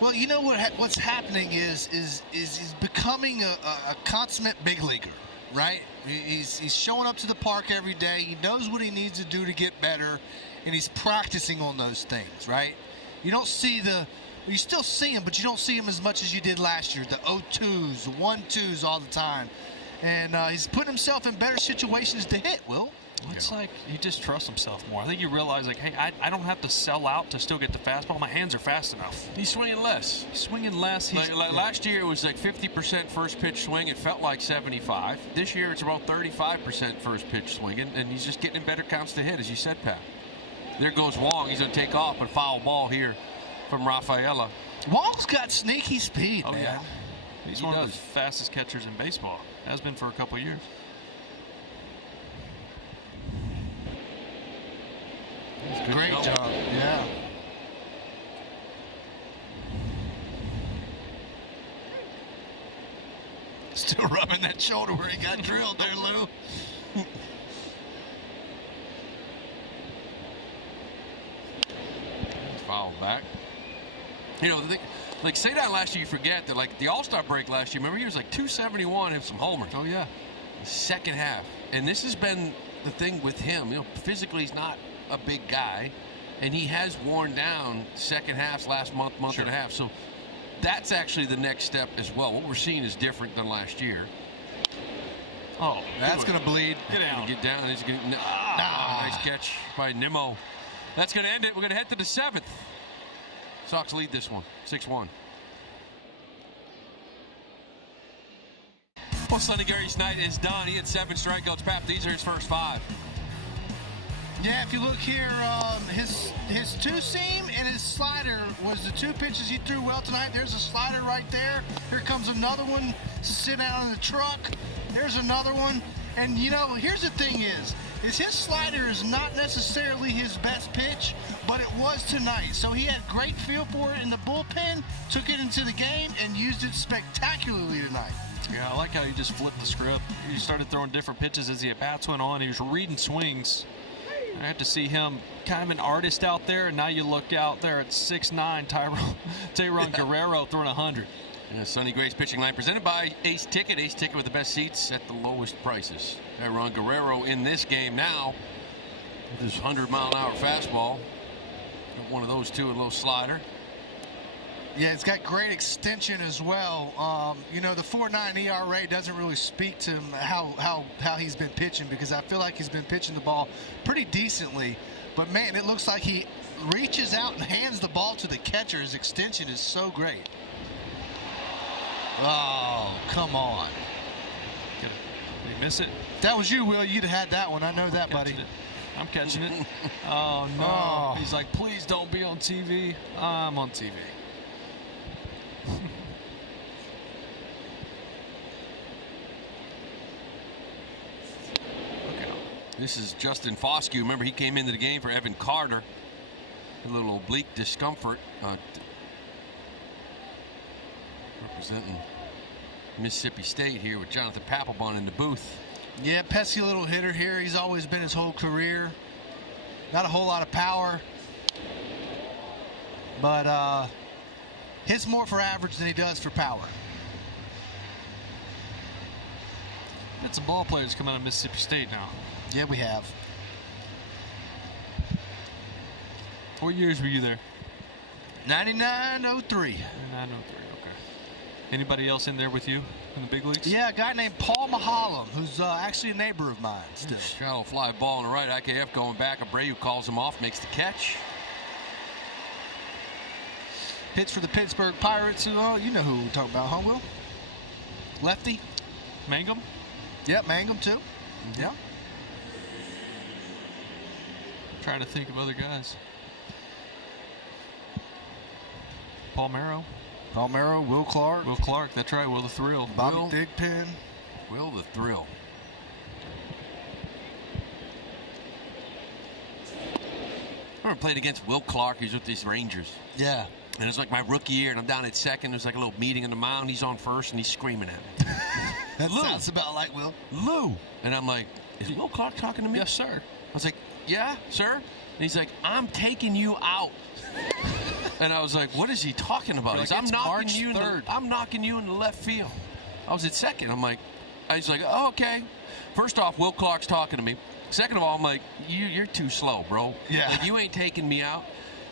Well, you know what's happening is he's becoming a consummate big leaguer, right? He's showing up to the park every day. He knows what he needs to do to get better, and he's practicing on those things, right? You don't see you still see him, but you don't see him as much as you did last year. The 0-2s, the 1-2s all the time. And he's putting himself in better situations to hit, Will. It's like he just trusts himself more. I think you realize, like, hey, I don't have to sell out to still get the fastball. My hands are fast enough. He's swinging less. Like last year, it was like 50% first pitch swing. It felt like 75. This year, it's about 35% first pitch swing, and he's just getting in better counts to hit, as you said, Pat. There goes Wong. He's going to take off, but foul ball here from Rafaela. Wong's got sneaky speed, man. Yeah. He's one of the fastest catchers in baseball. Has been for a couple of years. Great job. Yeah. Still rubbing that shoulder where he got drilled there, Lou. Foul back. You know, like say that last year, you forget that, like the All-Star break last year, remember he was like 271 and some homers. Oh, yeah. Second half. And this has been the thing with him. You know, physically he's not a big guy, and he has worn down second halves last month and a half. So that's actually the next step as well. What we're seeing is different than last year. Oh, that's going to bleed. Get down. Get down. He's gonna, nice catch by Nimmo. That's going to end it. We're going to head to the 7th. Sox lead this one, 6-1. Well, Sonny Gary's night is done. He had 7 strikeouts. Pap, these are his first 5. Yeah, if you look here, his two-seam and his slider was the 2 pitches he threw well tonight. There's a slider right there. Here comes another one. Sit out in the truck. There's another one. And, you know, here's the thing is his slider is not necessarily his best pitch, but it was tonight. So he had great feel for it in the bullpen, took it into the game, and used it spectacularly tonight. Yeah, I like how he just flipped the script. He started throwing different pitches as the at-bats went on. He was reading swings. I had to see him kind of an artist out there, and now you look out there at 6'9", Tayron Guerrero throwing 100. Yeah, Sonny Gray's pitching line presented by Ace Ticket. Ace Ticket with the best seats at the lowest prices. Tayron Guerrero in this game now With his 100-mile-an-hour fastball. One of those two, a little slider. Yeah, it's got great extension as well. You know, the 4.9 ERA doesn't really speak to him how he's been pitching, because I feel like he's been pitching the ball pretty decently. But, man, it looks like he reaches out and hands the ball to the catcher. His extension is so great. Oh, come on. Did he miss it? That was you, Will. You'd have had that one. I know that, buddy. I'm catching it. Oh, no. Oh. He's like, please don't be on TV. I'm on TV. This is Justin Foscue. Remember, he came into the game for Evan Carter. A little oblique discomfort. Representing Mississippi State here with Jonathan Papelbon in the booth. Yeah, pesky little hitter here. He's always been his whole career. Not a whole lot of power. But hits more for average than he does for power. Got some ball players coming out of Mississippi State now. Yeah, we have. What years were you there? 99-03. 99-03, okay. Anybody else in there with you in the big leagues? Yeah, a guy named Paul Mahalam, who's actually a neighbor of mine still. Shallow fly ball on the right. IKF going back. Abreu calls him off, makes the catch. Pitch for the Pittsburgh Pirates. You know who we're talking about, huh, Will? Lefty. Mangum? Yep, Mangum too. Yeah. Trying to think of other guys. Paul Merrow. Will Clark. Will Clark, that's right. Will the Thrill. Bobby Thigpen. Will the Thrill. I remember playing against Will Clark. He's with these Rangers. Yeah. And it was like my rookie year, and I'm down at second. There's like a little meeting on the mound. He's on first, and he's screaming at me. That sounds about like Will. Lou. And I'm like, is Will Clark talking to me? Yes, sir. I was like, yeah, sir. And he's like, I'm taking you out. And I was like, what is he talking about? Like, I'm knocking you in the left field. I was at second. I was like, oh, okay. First off, Will Clark's talking to me. Second of all, I'm like, you're too slow, bro. Yeah. Like, you ain't taking me out.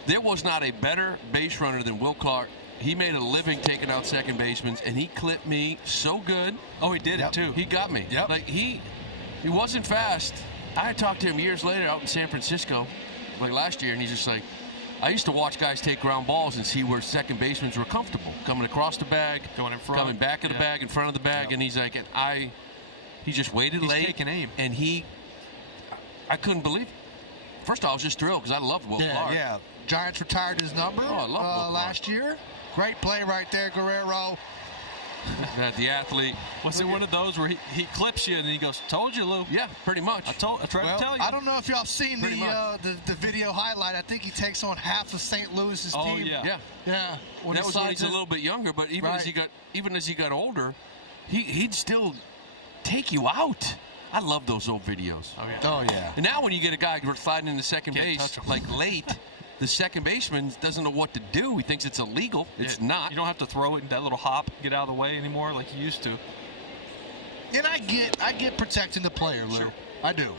There was not a better base runner than Will Clark. He made a living taking out second basemen, and he clipped me so good. Oh, he did it too. He got me. Yep. Like, he wasn't fast. I talked to him years later out in San Francisco, like last year, and he's just like, I used to watch guys take ground balls and see where second basemen were comfortable. Coming across the bag, going in front, coming back of the bag, in front of the bag, and he's like, he just waited late. He's taking aim. And I couldn't believe it. First of all, I was just thrilled because I loved Will Clark. Yeah. Giants retired his number last year. Great play right there, Guerrero. The athlete. Was it one of those where he clips you and he goes, told you, Lou? Yeah, pretty much. I tried to tell you. I don't know if y'all have seen the video highlight. I think he takes on half of St. Louis's team. Yeah. Yeah. That was when he's a little bit younger, but even as he got older, he'd still take you out. I love those old videos. Oh yeah. And now when you get a guy sliding into second base like late, the second baseman doesn't know what to do. He thinks it's illegal. It's not. You don't have to throw it in that little hop, get out of the way anymore like you used to. And I get protecting the player, Lou. Sure. I do.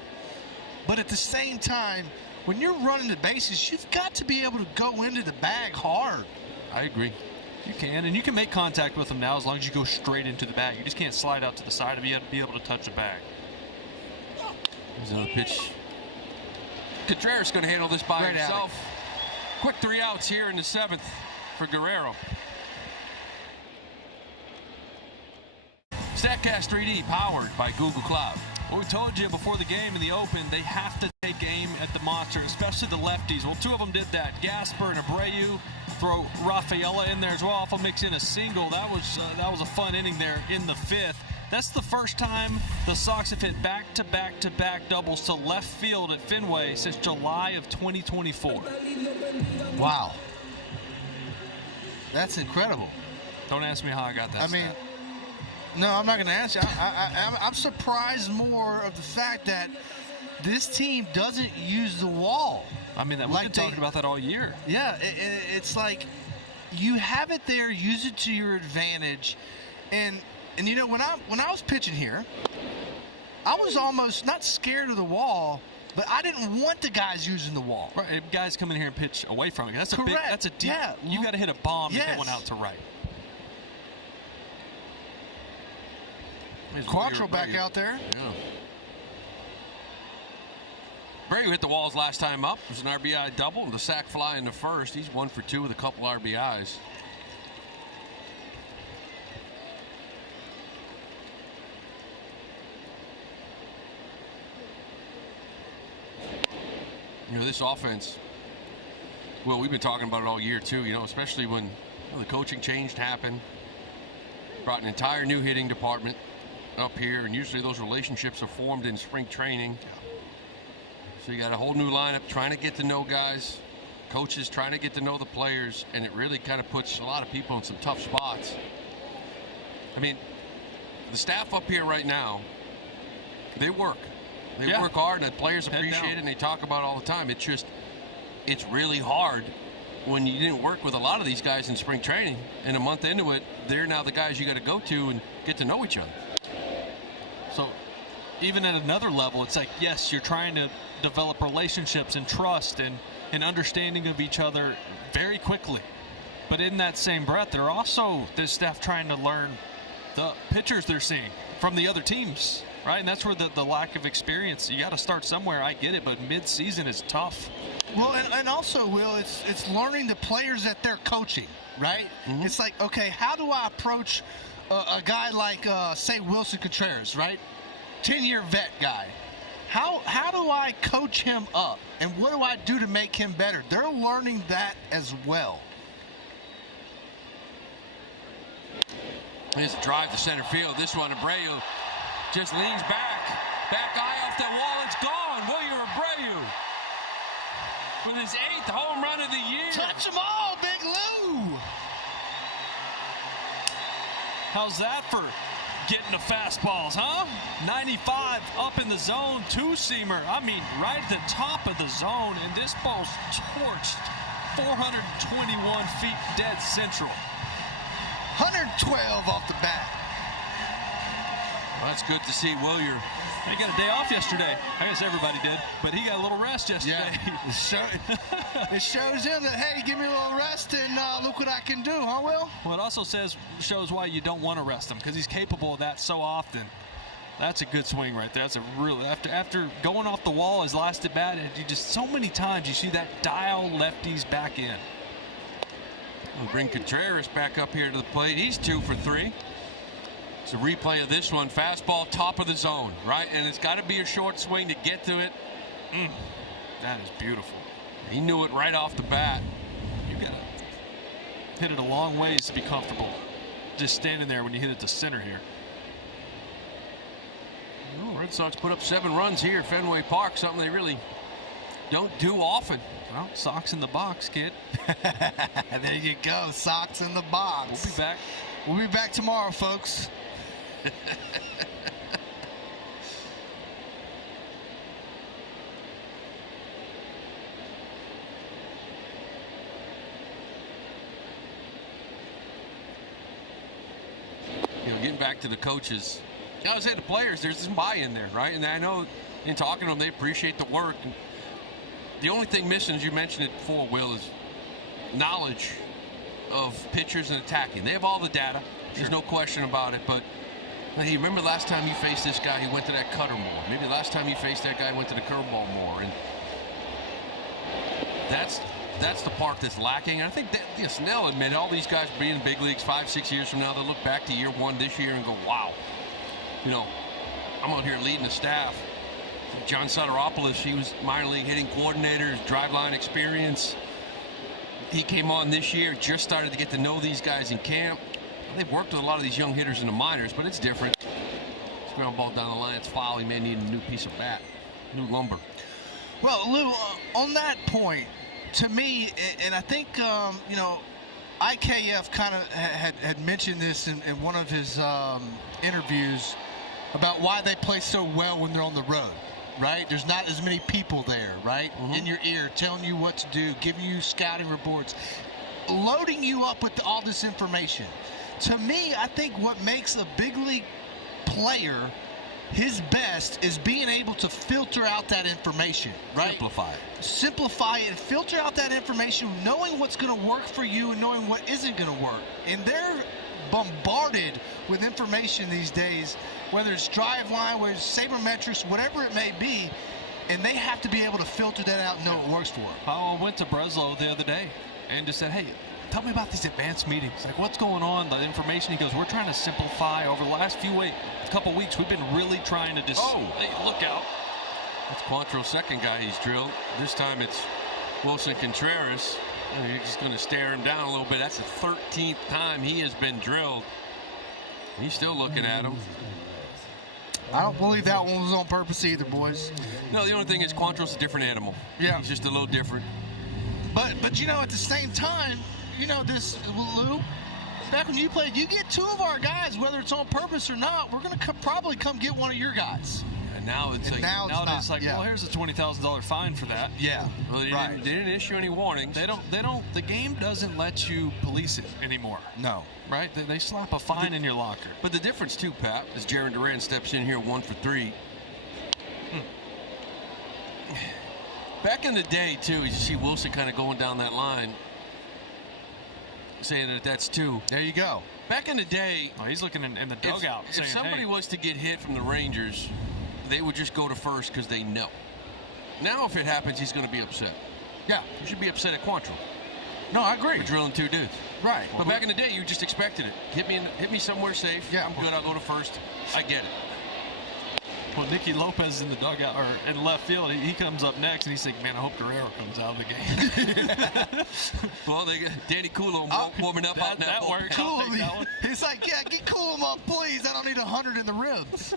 But at the same time, when you're running the bases, you've got to be able to go into the bag hard. I agree. You can, and you can make contact with them now as long as you go straight into the bag. You just can't slide out to the side of it. You have to be able to touch the bag. There's another pitch. Contreras going to handle this by himself. Quick 3 outs here in the 7th for Guerrero. StatCast 3D powered by Google Cloud. Well, we told you before the game in the Open, they have to take aim at the monster, especially the lefties. Well, 2 of them did that. Gasper and Abreu. Throw Rafaela in there as well. If I mix in a single, that was a fun inning there in the 5th. That's the first time the Sox have hit back-to-back-to-back doubles to left field at Fenway since July of 2024. Wow. That's incredible. Don't ask me how I got that stat. No, I'm not going to ask you. I'm surprised more of the fact that this team doesn't use the wall. We've been talking about that all year. Yeah, it's like you have it there, use it to your advantage. And you know, when I was pitching here, I was almost not scared of the wall, But I didn't want the guys using the wall. Right, guys come in here and pitch away from it. That's Correct. a big. That's a deep. Yeah. You got to hit a bomb to Yes. get one out to right. Quattro back out there. Yeah. Bray hit the walls last time up. It was an RBI double. The sac fly in the first. He's 1 for 2 with a couple RBIs. You know, this offense, well, we've been talking about it all year too, you know, especially when the coaching change happened. Brought an entire new hitting department up here, and usually those relationships are formed in spring training. So you got a whole new lineup trying to get to know guys, coaches trying to get to know the players, and it really kind of puts a lot of people in some tough spots. I mean, the staff up here right now, they work. They work hard, and the players appreciate it, and they talk about it all the time. It's just, it's really hard when you didn't work with a lot of these guys in spring training, and a month into it, they're now the guys you got to go to and get to know each other. So even at another level, it's like, yes, you're trying to develop relationships and trust and understanding of each other very quickly. But in that same breath, they're also, this staff trying to learn the pitchers they're seeing from the other teams, right? And that's where the lack of experience, you got to start somewhere. I get it, but mid-season is tough. Well, and also, Will, it's learning the players that they're coaching, right? Mm-hmm. It's like, okay, how do I approach a guy like, say, Wilson Contreras, right? 10-year vet guy. How do I coach him up, and what do I do to make him better? They're learning that as well. Here's a drive to center field. This one, Abreu just leans back. Back eye off that wall. It's gone. William Abreu with his 8th home run of the year. Touch them all, Big Lou. How's that for getting the fastballs, huh? 95 up in the zone, two-seamer. I mean, right at the top of the zone, and this ball's torched 421 feet dead central. 112 off the bat. Well, that's good to see William. He got a day off yesterday. I guess everybody did, but he got a little rest yesterday. Yeah. It shows him that, hey, give me a little rest and look what I can do, huh, Will? Well, it also shows why you don't want to rest him, because he's capable of that so often. That's a good swing right there. That's a real, after going off the wall his last at bat, and you just so many times you see that dial lefties back in. We'll bring Contreras back up here to the plate. He's 2 for 3. It's a replay of this one. Fastball, top of the zone, right? And it's got to be a short swing to get to it. That is beautiful. He knew it right off the bat. You got to hit it a long ways to be comfortable. Just standing there when you hit it to center here. Well, Red Sox put up 7 runs here at Fenway Park, something they really don't do often. Well, Sox in the box, kid. There you go, Sox in the box. We'll be back. We'll be back tomorrow, folks. You know, getting back to the coaches, I would say the players, there's some buy-in there, right? And I know in talking to them, they appreciate the work. The only thing missing, as you mentioned it before, Will, is knowledge of pitchers and attacking. They have all the data. There's no question about it. But hey, remember last time you faced this guy, he went to that cutter more. Maybe last time you faced that guy, he went to the curveball more. And that's the part that's lacking. And I think that, yes, Snell admitted all these guys will be in big leagues 5-6 years from now. They'll look back to year 1 this year and go, wow, you know, I'm out here leading the staff. John Soteropoulos, he was minor league hitting coordinator, driveline experience. He came on this year, just started to get to know these guys in camp. They've worked with a lot of these young hitters in the minors, but it's different. It's ground ball down the line, it's foul. He may need a new piece of bat, new lumber. Well, Lou, on that point, to me, and I think, you know, IKF kind of had mentioned this in one of his interviews about why they play so well when they're on the road. Right? There's not as many people there, right? In your ear, telling you what to do, giving you scouting reports, loading you up with all this information. To me, I think what makes a big league player his best is being able to filter out that information, right? Simplify it and filter out that information, knowing what's going to work for you and knowing what isn't going to work. And they're bombarded with information these days, whether it's driveline, whether it's sabermetrics, whatever it may be, and they have to be able to filter that out and know what works for them. I went to Breslow the other day and just said, hey, tell me about these advanced meetings. Like, what's going on? The information. He goes, we're trying to simplify. Over the last couple weeks, we've been really trying to just hey, look out. That's Quantrill's second guy he's drilled. This time it's Wilson Contreras. And you're just going to stare him down a little bit. That's the 13th time he has been drilled. He's still looking at him. I don't believe that one was on purpose either, boys. No, the only thing is Quantrill's a different animal. Yeah. He's just a little different. But you know, at the same time, you know, this, Lou, back when you played, you get two of our guys, whether it's on purpose or not, we're going to probably come get one of your guys. And now it's like, it's like, well, here's a $20,000 fine for that. Yeah. Well, they didn't issue any warnings. The game doesn't let you police it anymore. No. Right? They slap a fine in your locker. But the difference too, Pat, is Jaron Duran steps in here 1 for 3. Back in the day, too, you see Wilson kind of going down that line, saying that that's 2. There you go. Back in the day, he's looking in the dugout. If somebody was to get hit from the Rangers, they would just go to first because they know. Now, if it happens, he's going to be upset. Yeah. You should be upset at Quantrill. No, I agree. We're drilling 2 dudes. Right. But back in the day, you just expected it. Hit me somewhere safe. Yeah. I'm good. I'll go to first. I get it. Well, Nicky Lopez is in the dugout or in left field. He comes up next and he's thinking, man, I hope Guerrero comes out of the game. Well, they got Danny Coulomb warming up out in that works. He's like, yeah, get Coulomb up, please. I don't need 100 in the ribs.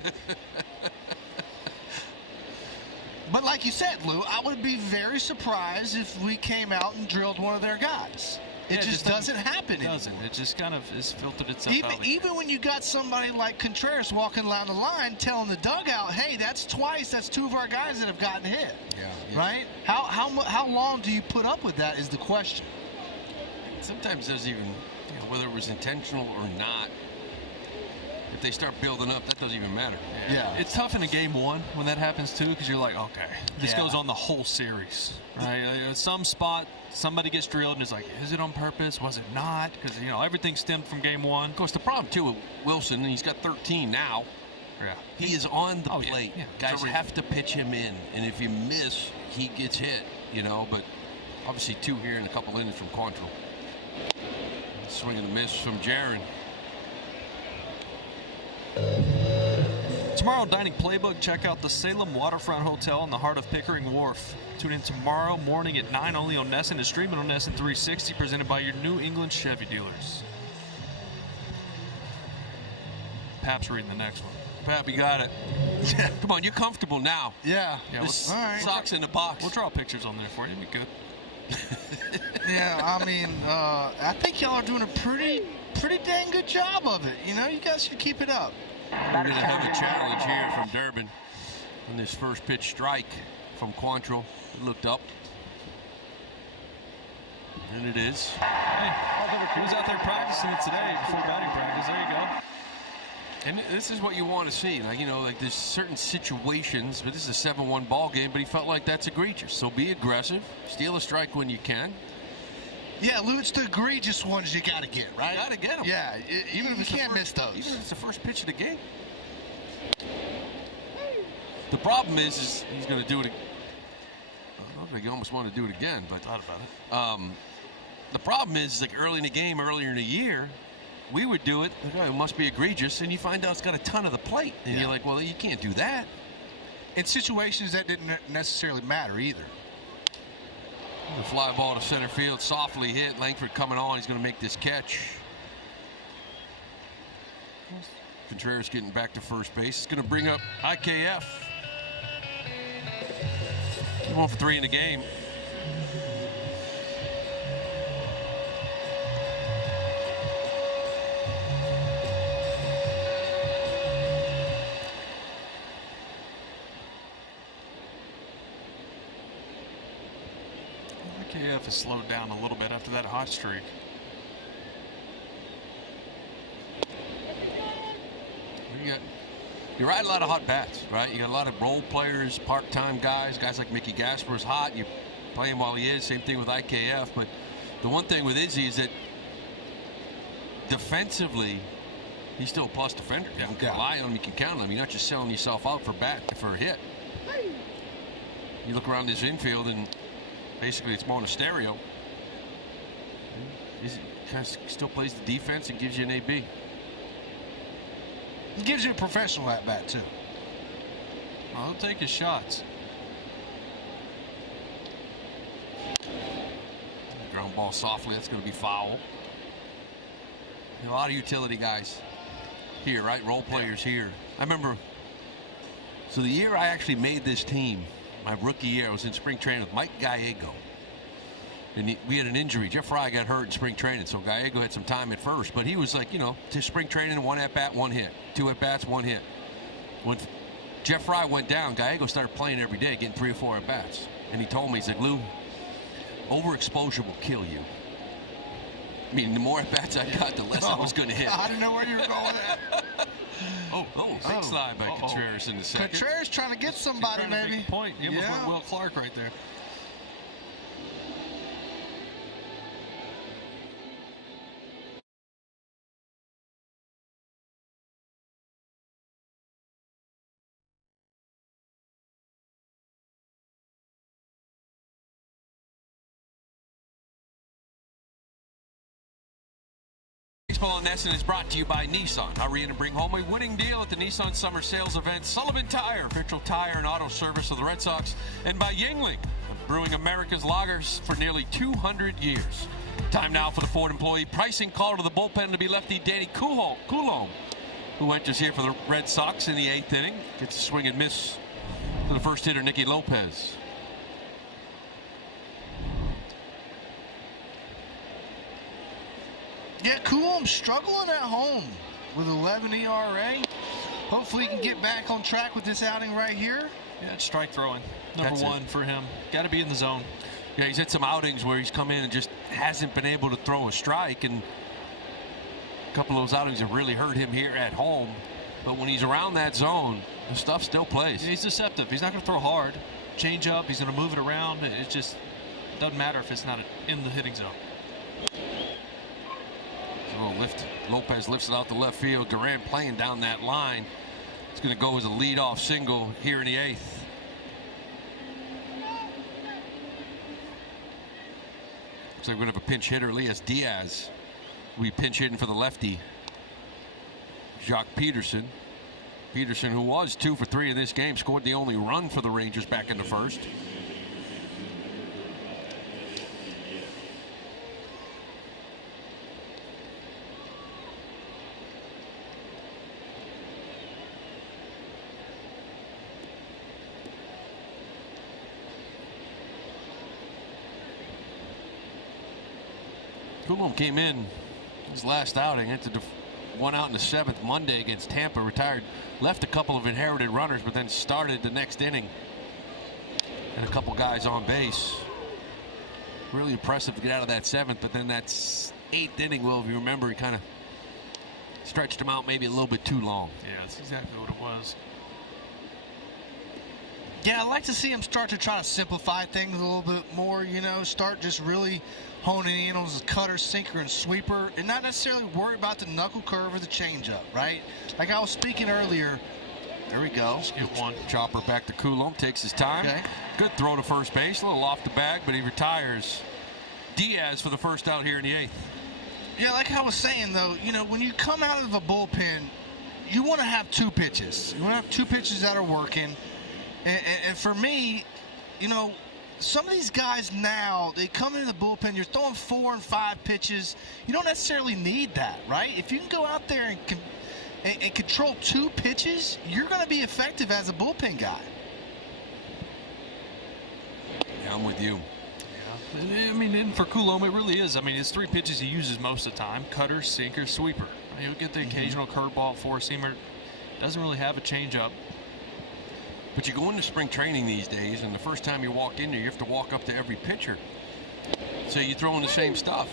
But like you said, Lou, I would be very surprised if we came out and drilled one of their guys. It just doesn't happen anymore. It doesn't. It just kind of is filtered itself out. Even when you got somebody like Contreras walking down the line telling the dugout, hey, that's 2 of our guys that have gotten hit. Yeah. Right? How long do you put up with that is the question. Sometimes there's even, whether it was intentional or not, if they start building up, that doesn't even matter. Yeah. It's tough in a game 1 when that happens too, because you're like, okay, this goes on the whole series. Right? At some spot, somebody gets drilled and it's like, is it on purpose? Was it not? Because, everything stemmed from game 1. Of course, the problem too with Wilson, and he's got 13 now. Yeah. He is on the plate. Yeah. Guys have to pitch him in, and if you miss, he gets hit. But obviously 2 here and a couple innings from Quantrill. Swing and a miss from Jaron. Tomorrow Dining Playbook, check out the Salem Waterfront Hotel in the heart of Pickering Wharf. Tune in tomorrow morning at 9 only on NESN and streaming on NESN 360, presented by your New England Chevy dealers. Pap's reading the next one. Pap, you got it. Come on, you're comfortable now. Yeah. All right. Socks in the box. We'll draw pictures on there for you. It'll be good. Yeah, I mean, I think y'all are doing a pretty dang good job of it. You guys should keep it up. We're going to have a challenge here from Durbin on this first pitch strike from Quantrill. He looked up. And it is. Hey, he was out there practicing it today before batting practice. There you go. And this is what you want to see. Like there's certain situations, but this is a 7-1 ball game, but he felt like that's egregious. So be aggressive. Steal a strike when you can. Yeah, Lou, it's the egregious ones you got to get, right? You got to get them. Yeah, even if you can't miss those. Even if it's the first pitch of the game. The problem is he's going to do it. I don't think he almost wanted to do it again, but thought about it. The problem is, like early in the game, earlier in the year, we would do it. Like, it must be egregious, and you find out it's got a ton of the plate, and you're like, well, you can't do that. In situations that didn't necessarily matter either. The fly ball to center field, softly hit. Langford coming on. He's going to make this catch. Contreras getting back to first base. It's going to bring up IKF. 1 for 3 in the game. IKF has slowed down a little bit after that hot streak. you ride a lot of hot bats, right? You got a lot of role players, part-time guys like Mickey Gasper is hot. You play him while he is. Same thing with IKF. But the one thing with Izzy is that defensively, he's still a plus defender. You can rely on him. You can count on him. You're not just selling yourself out for a hit. You look around this infield, and basically it's more in a stereo. He kind of still plays the defense and gives you an AB. It gives you a professional at bat too. Well, he'll take his shots. Ground ball softly. That's going to be foul. A lot of utility guys here, right? Role players here. I remember. So the year I actually made this team, my rookie year, I was in spring training with Mike Gallego. And we had an injury. Jeff Fry got hurt in spring training, so Gallego had some time at first. But he was like, to spring training, 1 at-bat, 1 hit. 2 at-bats, 1 hit. When Jeff Fry went down, Gallego started playing every day, getting 3 or 4 at-bats. And he told me, he's like, Lou, overexposure will kill you. I mean, the more at-bats I got, the less I was going to hit. I didn't know where you were going at. Big slide by Contreras in the second. Contreras trying to get somebody, maybe. Make a point. He almost went Will Clark right there. Baseball in Essen is brought to you by Nissan. Hurry in and bring home a winning deal at the Nissan Summer Sales Event. Sullivan Tire, official tire and auto service of the Red Sox. And by Yuengling, brewing America's lagers for nearly 200 years. Time now for the Ford employee pricing call to the bullpen to be lefty Danny Coulombe, who enters here for the Red Sox in the 8th inning. Gets a swing and miss to the first hitter, Nicky Lopez. Yeah, Coulombe's struggling at home with 11 ERA. Hopefully he can get back on track with this outing right here. Yeah, it's strike throwing. Number one for him. Got to be in the zone. Yeah, he's had some outings where he's come in and just hasn't been able to throw a strike, and a couple of those outings have really hurt him here at home. But when he's around that zone, the stuff still plays. Yeah, he's deceptive. He's not going to throw hard. Change up. He's going to move it around. It just doesn't matter if it's not in the hitting zone. Lopez lifts it out to left field. Durant playing down that line. It's going to go as a leadoff single here in the 8th. Looks like we're going to have a pinch hitter, Elias Diaz. We pinch hitting for the lefty, Jacques Peterson. Peterson, who was 2 for 3 in this game, scored the only run for the Rangers back in the first. Coulombe came in his last outing, entered one out in the 7th Monday against Tampa, retired, left a couple of inherited runners, but then started the next inning and a couple guys on base. Really impressive to get out of that 7th, but then that 8th inning, Will, if you remember, he kind of stretched him out maybe a little bit too long. Yeah, that's exactly what it was. Yeah, I'd like to see him start to try to simplify things a little bit more, start just really honing in on his cutter, sinker, and sweeper, and not necessarily worry about the knuckle curve or the changeup, right? Like I was speaking earlier. There we go. Just get one. Chopper back to Coulombe, takes his time. Okay. Good throw to first base, a little off the bag, but he retires. Diaz for the first out here in the 8th. Yeah, like I was saying, though, when you come out of a bullpen, you want to have 2 pitches. You want to have 2 pitches that are working. And for me, some of these guys now, they come into the bullpen, you're throwing 4 and 5 pitches. You don't necessarily need that, right? If you can go out there and control 2 pitches, you're going to be effective as a bullpen guy. Yeah, I'm with you. Yeah. I mean, and for Coulombe, it really is. I mean, it's 3 pitches he uses most of the time: cutter, sinker, sweeper. He'll get the occasional curveball, 4-seamer. Doesn't really have a changeup. But you go into spring training these days, and the first time you walk in there, you have to walk up to every pitcher. So you're throwing the same stuff.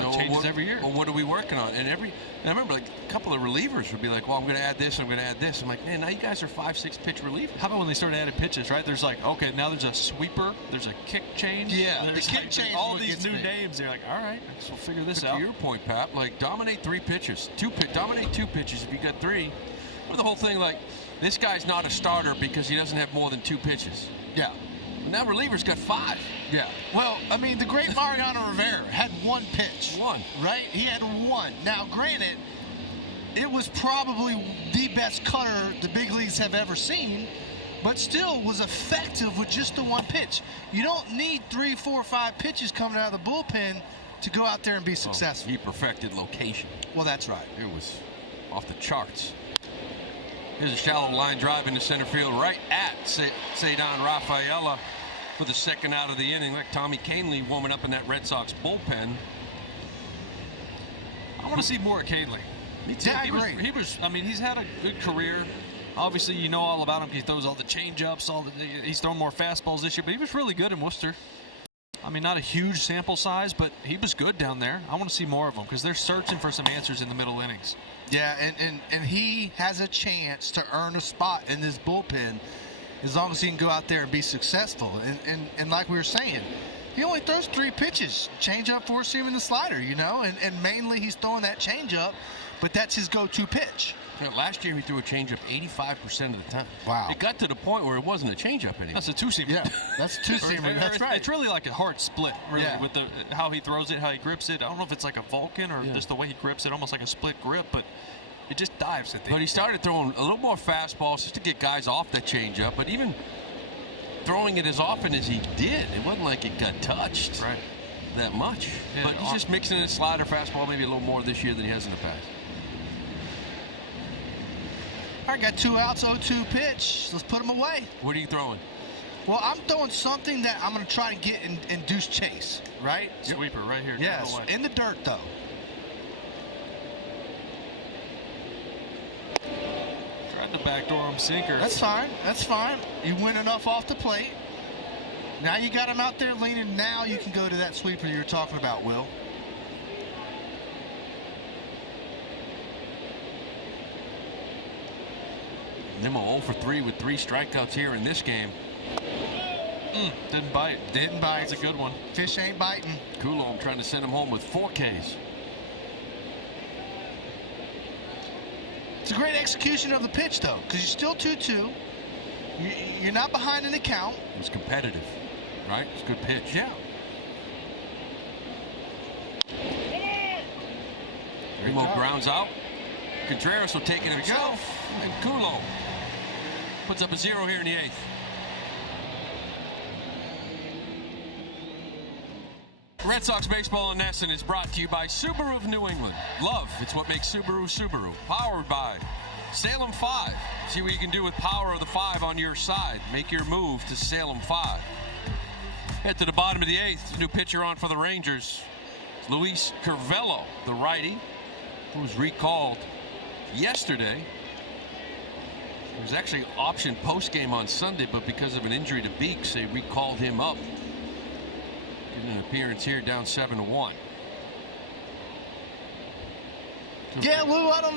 it changes every year. Well, what are we working on? And I remember like a couple of relievers would be like, well, I'm going to add this, I'm going to add this. I'm like, man, now you guys are 5-6 pitch relievers. How about when they started adding pitches, right? There's like, okay, now there's a sweeper, there's a kick change. Yeah, the kick change. All these new names. They're like, all right, I guess we'll figure this out. To your point, Pat, like dominate 3 pitches. Dominate 2 pitches if you got 3. Or the whole thing like, this guy's not a starter because he doesn't have more than 2 pitches. Yeah. Now reliever's got 5. Yeah. Well, I mean, the great Mariano Rivera had 1 pitch. 1. Right? He had 1. Now, granted, it was probably the best cutter the big leagues have ever seen, but still was effective with just the 1 pitch. You don't need 3, 4, 5 pitches coming out of the bullpen to go out there and be successful. He perfected location. Well, that's right. It was off the charts. Here's a shallow line drive into center field right at Cedar Rafaela for the second out of the inning. Like Tommy Kahnle warming up in that Red Sox bullpen. I want to see more of Kahnle. I mean, he's had a good career. Obviously, you know all about him. He throws all the change-ups. He's thrown more fastballs this year, but he was really good in Worcester. I mean, not a huge sample size, but he was good down there. I want to see more of him because they're searching for some answers in the middle innings. Yeah, and he has a chance to earn a spot in this bullpen as long as he can go out there and be successful. And like we were saying, he only throws 3 pitches, change-up, four-seam, and the slider, you know, and mainly he's throwing that change-up, but that's his go-to pitch. Last year he threw a changeup 85% of the time. Wow. It got to the point where it wasn't a changeup anymore. That's a 2-seamer. Yeah, that's a 2-seamer. That's right. It's really like a hard split, really, Yeah. with how he throws it, how he grips it. I don't know if it's like a Vulcan or just the way he grips it, almost like a split grip, but it just dives at the But he started throwing a little more fastballs just to get guys off that changeup. But even throwing it as often as he did, it wasn't like it got touched that much. Yeah, but he's just mixing in slider, fastball, maybe a little more this year than he has in the past. All right, got 2 outs, 0-2 pitch. Let's put him away. What are you throwing? Well, I'm throwing something that I'm going to try to get in Deuce Chase, right? Sweeper right here. Yes, in the dirt, though. Tried to backdoor him sinker. That's fine. That's fine. You win enough off the plate. Now you got him out there leaning. Now you can go to that sweeper you were talking about, Will. Nimmo 0 for 3 with 3 strikeouts here in this game. Didn't bite. Didn't bite. That's a good one. Fish ain't biting. Coulomb trying to send him home with 4 Ks. It's a great execution of the pitch, though, because you're still 2-2. You're not behind in the count. It was competitive, right? It's a good pitch. Yeah. Nimmo grounds out. Contreras will take it himself. And Coulomb puts up a 0 here in the 8th. Red Sox Baseball in Essen is brought to you by Subaru of New England. Love, it's what makes Subaru Subaru. Powered by Salem 5. See what you can do with power of the 5 on your side. Make your move to Salem 5. Head to the bottom of the 8th. New pitcher on for the Rangers. It's Luis Curvelo, the righty, who was recalled yesterday. He was actually optioned post-game on Sunday, but because of an injury to Beeks, they recalled him up. Getting an appearance here, down 7-1. Yeah, Lou, I don't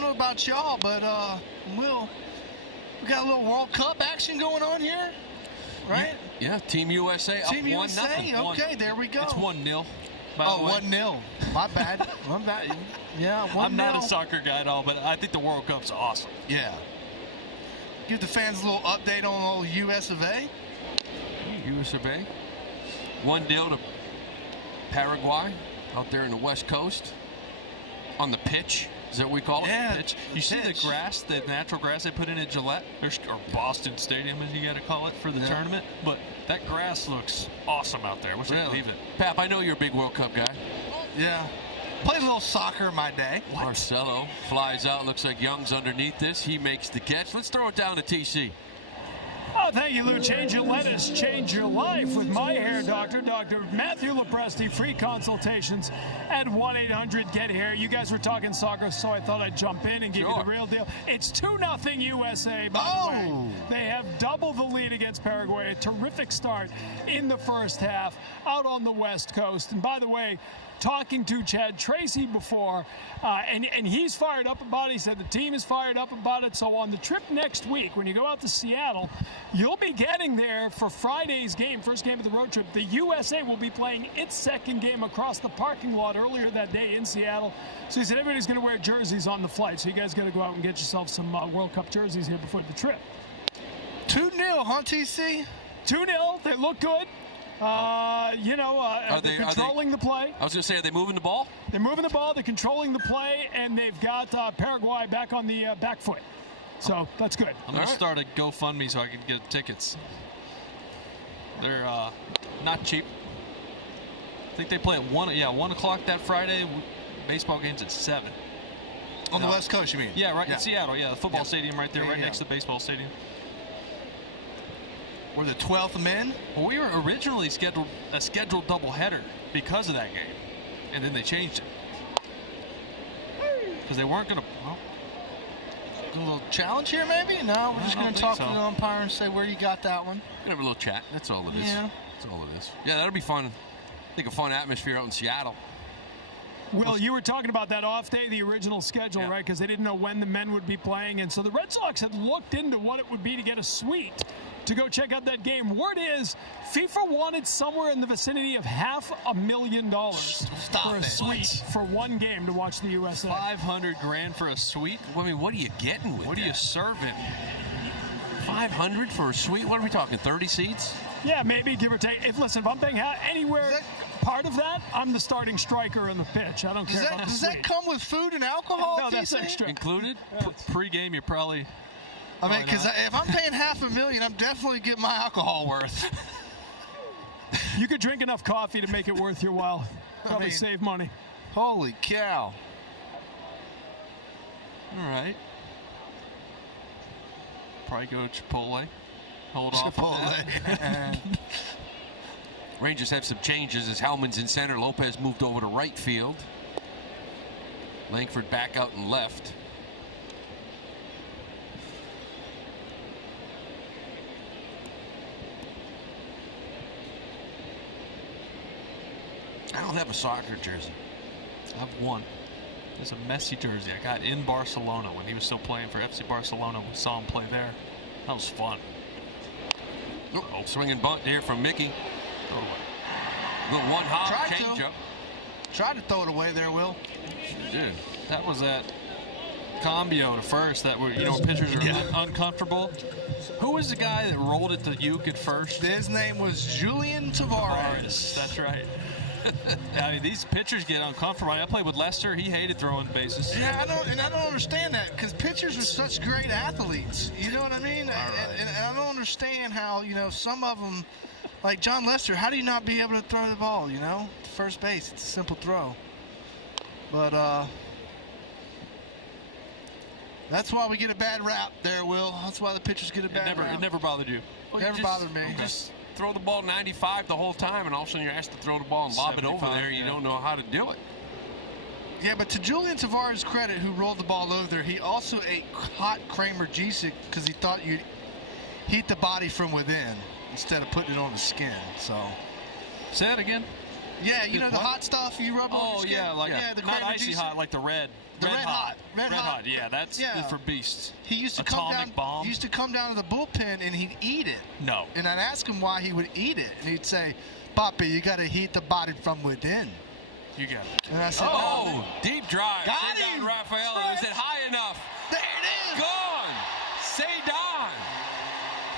know about y'all, but Will, we got a little World Cup action going on here, right? Yeah, Team USA up 1-0. Okay, there we go. It's 1-0. Oh, 1-0. My bad. My bad. Yeah, 1-0. I'm not a soccer guy at all, but I think the World Cup's awesome. Yeah. Give the fans a little update on old US of A. US of A. 1-0 to Paraguay out there in the West Coast. On the pitch, is that what we call it? Yeah. Pitch. You see the grass, the natural grass they put in at Gillette, or Boston Stadium, as you got to call it, for the tournament. But that grass looks awesome out there. I wish I could leave it. Pap, I know you're a big World Cup guy. Yeah. Played a little soccer in my day. Marcelo flies out. Looks like Young's underneath this. He makes the catch. Let's throw it down to TC. Oh, thank you, Lou. Change your lettuce, change your life with my hair doctor, Dr. Matthew Lepresti. Free consultations at 1-800-GET-HAIR. You guys were talking soccer, so I thought I'd jump in and give you the real deal. It's 2-0 USA, by the way. They have double the lead against Paraguay. A terrific start in the first half out on the West Coast. And by the way, talking to Chad Tracy before, and he's fired up about it. He said the team is fired up about it. So on the trip next week, when you go out to Seattle, you'll be getting there for Friday's game, first game of the road trip. The USA will be playing its second game across the parking lot earlier that day in Seattle. So he said everybody's going to wear jerseys on the flight. So you guys got to go out and get yourself some World Cup jerseys here before the trip. 2-0, huh, TC? 2-0. They look good. They're controlling the play. I was going to say, are they moving the ball? They're moving the ball. They're controlling the play, and they've got Paraguay back on the back foot. So that's good. I'm going to start a GoFundMe so I can get tickets. They're not cheap. I think they play at 1 o'clock that Friday. Baseball game's at 7. On the West Coast, you mean? Yeah, right in Seattle. Yeah, the football stadium right there, next to the baseball stadium. We're the 12th men? Well, we were originally scheduled a scheduled doubleheader because of that game, and then they changed it because they weren't going to. Well, a little challenge here, maybe? No, we're just going to talk to the umpire and say where you got that one. We have a little chat. That's all it is. Yeah. That's all it is. Yeah, that'll be fun. I think a fun atmosphere out in Seattle. Well, you were talking about that off day, the original schedule, right? Because they didn't know when the men would be playing. And so the Red Sox had looked into what it would be to get a suite to go check out that game. Word is FIFA wanted somewhere in the vicinity of $500,000 for a suite for one game to watch the USA. $500,000 for a suite? I mean, what are you getting with What are you serving? $500,000 for a suite? What are we talking, 30 seats? Yeah, maybe, give or take. If I'm paying anywhere part of that, I'm the starting striker in the pitch. I don't care about the Does suite. that come with food and alcohol? No, that's extra. Included? Pre-game, you probably... I mean, because if I'm paying $500,000, I'm definitely getting my alcohol worth. You could drink enough coffee to make it worth your while. Probably save money. Holy cow. All right. Probably go to Chipotle. Hold off on that. Rangers have some changes as Hellman's in center. Lopez moved over to right field. Langford back out and left. I don't have a soccer jersey. I have one. It's a Messi jersey I got in Barcelona when he was still playing for FC Barcelona. We saw him play there. That was fun. Swinging bunt here from Mickey. Little one hop change up. Tried to throw it away there, Will. Sure did. That was that Cambio to first that were, pitchers are uncomfortable. Who was the guy that rolled it to Uke at first? His name was Julian Tavares. That's right. I mean, these pitchers get uncomfortable. I played with Lester. He hated throwing bases. Yeah, I don't understand that because pitchers are such great athletes. You know what I mean? And I don't understand how, some of them, like John Lester, how do you not be able to throw the ball, to first base? It's a simple throw. But that's why we get a bad rap there, Will. That's why the pitchers get a bad rap. It never bothered you? Well, never bothered me. Okay. Just throw the ball 95 the whole time, and all of a sudden you're asked to throw the ball and lob it over there. You don't know how to do it. Yeah, but to Julian Tavares' credit, who rolled the ball over there, he also ate hot Kramer Gesick because he thought you'd heat the body from within instead of putting it on the skin. So, say that again. Yeah, the hot stuff you rub on your skin. The not icy hot, like the red. The red hot. Red hot. Yeah, that's for beasts. He used to Atomic bomb. He used to come down to the bullpen and he'd eat it. No. And I'd ask him why he would eat it, and he'd say, "Papi, you got to heat the body from within." You got it. And I said, deep drive. Got him. Rafael. Is it high enough? There it is. Gone. Say Don.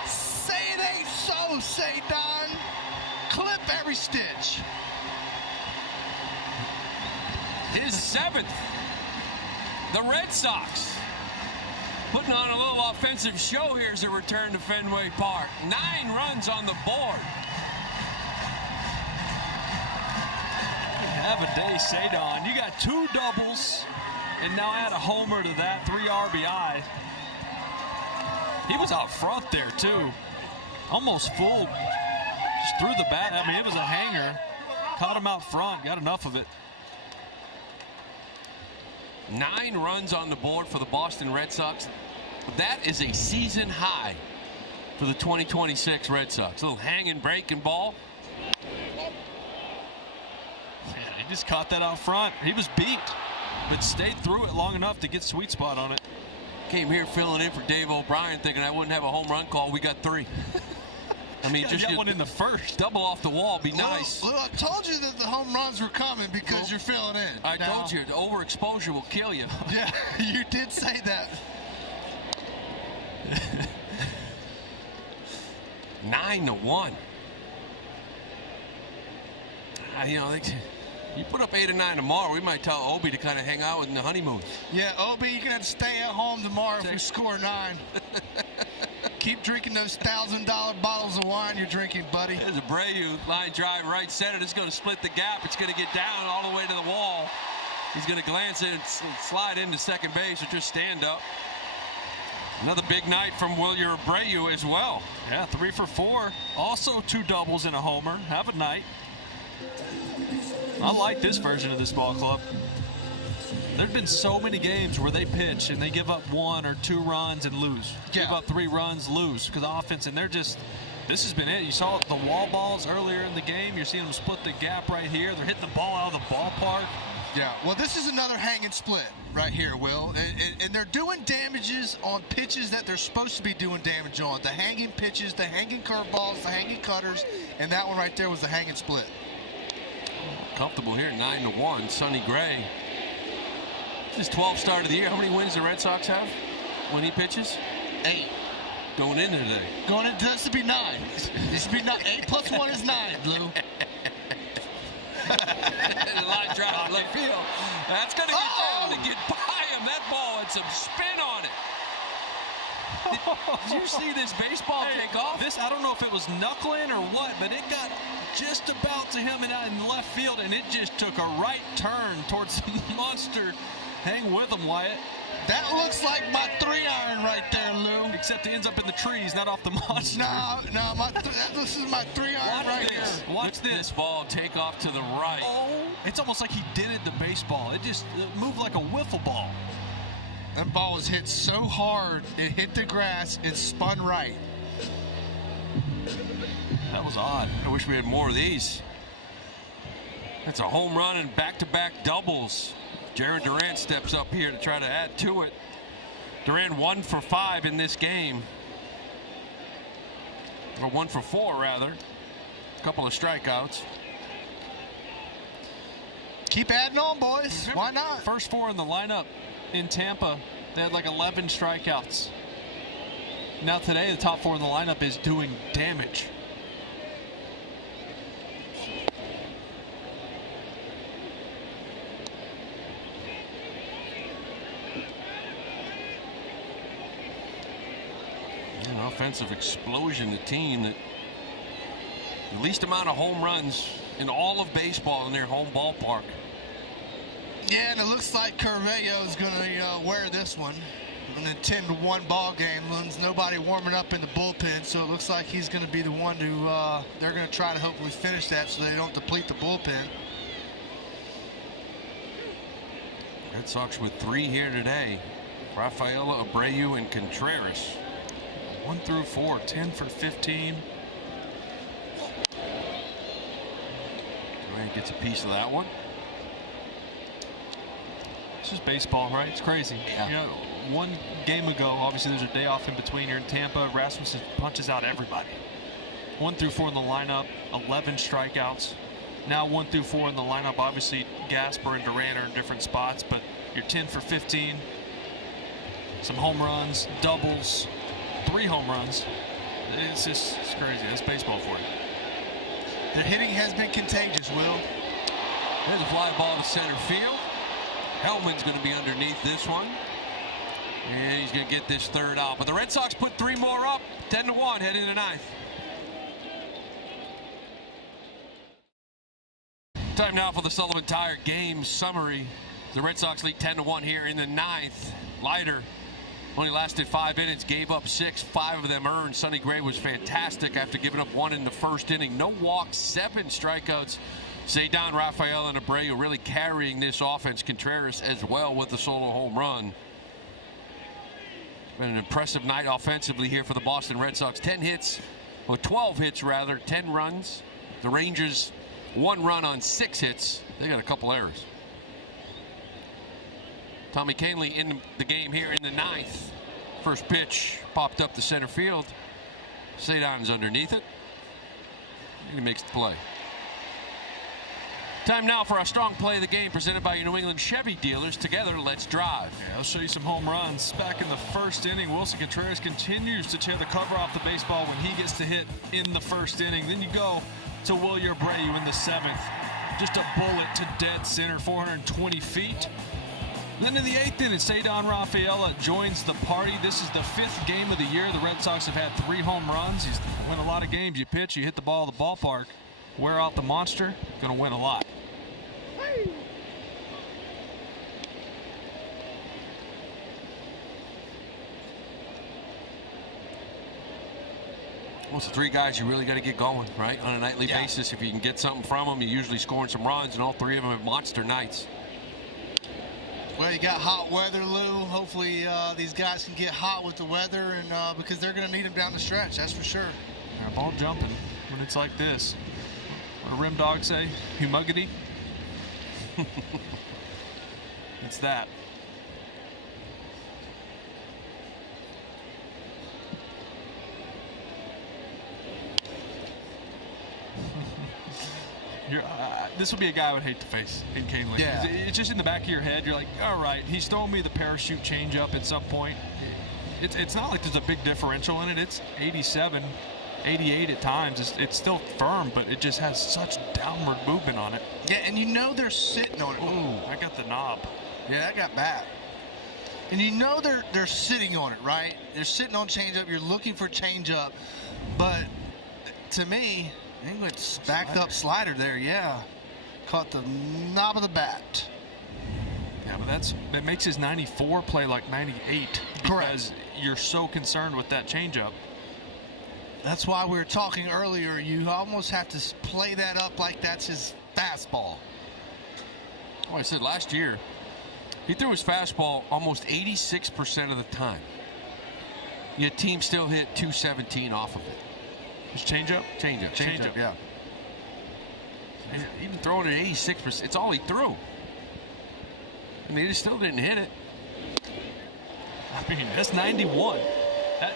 Say it ain't so, say Don. Clip every stitch. His 7th. The Red Sox putting on a little offensive show here as a return to Fenway Park. 9 runs on the board. Have a day, Sadon. You got 2 doubles, and now add a homer to that, 3 RBI. He was out front there, too. almost full. Just threw the bat. I mean, it was a hanger. Caught him out front. Got enough of it. 9 runs on the board for the Boston Red Sox. That is a season high for the 2026 Red Sox. A little hanging breaking ball. Yeah, he just caught that out front. He was beat, but stayed through it long enough to get sweet spot on it. Came here filling in for Dave O'Brien, thinking I wouldn't have a home run call. We got 3. I mean, just get one in the first. Double off the wall, be nice. Lou, I told you that the home runs were coming because you're filling in. I told you, the overexposure will kill you. Yeah, you did say that. 9-1. You know, you put up 8 or 9 tomorrow, we might tell Obi to kind of hang out in the honeymoon. Yeah, Obi, you're gonna have to stay at home tomorrow if we score 9. Keep drinking those $1,000 bottles of wine you're drinking, buddy. There's a Abreu line drive right center. It's going to split the gap. It's going to get down all the way to the wall. He's going to glance in and slide into second base or just stand up. Another big night from Wilyer Abreu as well. Yeah, 3 for 4. Also 2 doubles and a homer. Have a night. I like this version of this ball club. There have been so many games where they pitch and they give up 1 or 2 runs and lose. Yeah. Give up 3 runs, lose because of offense, and they're just. This has been it. You saw the wall balls earlier in the game. You're seeing them split the gap right here. They're hitting the ball out of the ballpark. Yeah, well, this is another hanging split right here, Will. And they're doing damages on pitches that they're supposed to be doing damage on. The hanging pitches, the hanging curveballs, the hanging cutters, and that one right there was the hanging split. Comfortable here, 9-1. Sonny Gray. His 12th start of the year. How many wins the Red Sox have when he pitches? 8. Going into today. Going into this to be 9. This should be 9. 8 plus 1 is 9, Blue. Line drive left field. That's going to get down and get by him. That ball had some spin on it. Did you see this baseball take off? This, I don't know if it was knuckling or what, but it got just about to him and out in left field, and it just took a right turn towards the monster. Hang with him, Wyatt. That looks like my 3-iron right there, Lou. Except he ends up in the trees, not off the monster. No, this is my 3-iron right here. Watch this. Ball take off to the right. Oh, it's almost like he did it to baseball. It just moved like a wiffle ball. That ball was hit so hard, it hit the grass, it spun right. That was odd. I wish we had more of these. That's a home run and back-to-back doubles. Jaron Durant steps up here to try to add to it. Durant 1 for 5 in this game. Or 1 for 4, rather. A couple of strikeouts. Keep adding on, boys. Why not? First 4 in the lineup in Tampa, they had like 11 strikeouts. Now today, the top 4 in the lineup is doing damage. An offensive explosion, the team that the least amount of home runs in all of baseball in their home ballpark. Yeah, and it looks like Carvalho is going to wear this one. In a 10-1 ball game, there's nobody warming up in the bullpen, so it looks like he's going to be the one to. They're going to try to hopefully finish that so they don't deplete the bullpen. Red Sox with 3 here today. Rafaela, Abreu, and Contreras. 1 through 4, 10 for 15. Durant gets a piece of that one. It's just baseball, right? It's crazy. Yeah. You know, one game ago, obviously there's a day off in between here in Tampa. Rasmussen punches out everybody. 1 through 4 in the lineup, 11 strikeouts. Now 1 through 4 in the lineup. Obviously Gasper and Durant are in different spots, but you're 10 for 15. Some home runs, doubles, 3 home runs. It's crazy. That's baseball for you. The hitting has been contagious, Will. There's a fly ball to center field. Hellman's going to be underneath this one. And he's going to get this 3rd out. But the Red Sox put 3 more up. 10-1 heading to the 9th. Time now for the Sullivan Tire game summary. The Red Sox lead 10-1 here in the 9th. Leiter Only lasted 5 innings, gave up 6, 5 of them earned. Sonny Gray was fantastic after giving up 1 in the first inning. No walks, 7 strikeouts. Cedar Rafael and Abreu really carrying this offense. Contreras as well with the solo home run. Been an impressive night offensively here for the Boston Red Sox. 10 hits, or 12 hits rather, 10 runs. The Rangers 1 run on 6 hits. They got a couple errors. Tommy Kahnle in the game here in the 9th. First pitch popped up to center field. Cedon's underneath it. He makes the play. Time now for our strong play of the game presented by your New England Chevy dealers. Together, let's drive. Yeah, I'll show you some home runs. Back in the first inning, Wilson Contreras continues to tear the cover off the baseball when he gets to hit in the first inning. Then you go to Wilyer Abreu in the 7th. Just a bullet to dead center, 420 feet. Then in the 8th inning, Cedar Rafaela joins the party. This is the 5th game of the year. The Red Sox have had 3 home runs. He's won a lot of games. You pitch, you hit the ball at the ballpark, wear out the monster, going to win a lot. Well, it's the 3 guys you really got to get going, right? On a nightly basis. If you can get something from them, you're usually scoring some runs, and all 3 of them have monster nights. Well, you got hot weather, Lou. Hopefully these guys can get hot with the weather, and because they're going to need them down the stretch, that's for sure. Yeah, ball jumping when it's like this. What do rim dogs say? Humugity? It's that. This would be a guy I would hate to face in Kahnle. Yeah. It's just in the back of your head. You're like, all right, he's throwing me the parachute changeup at some point. It's not like there's a big differential in it. It's 87, 88 at times. It's still firm, but it just has such downward movement on it. Yeah, and you know they're sitting on it. Ooh, I got the knob. Yeah, that got bad. And you know they're sitting on it, right? They're sitting on changeup. You're looking for changeup, but to me, I think it's backed up slider there. Yeah, caught the knob of the bat. Yeah, but that makes his 94 play like 98. Because you're so concerned with that changeup. That's why we were talking earlier. You almost have to play that up like that's his fastball. Oh, I said last year, he threw his fastball almost 86% of the time. Your team still hit 217 off of it. His changeup? Changeup, yeah. And even throwing it at 86%, it's all he threw. I mean, he still didn't hit it. I mean, that's 91.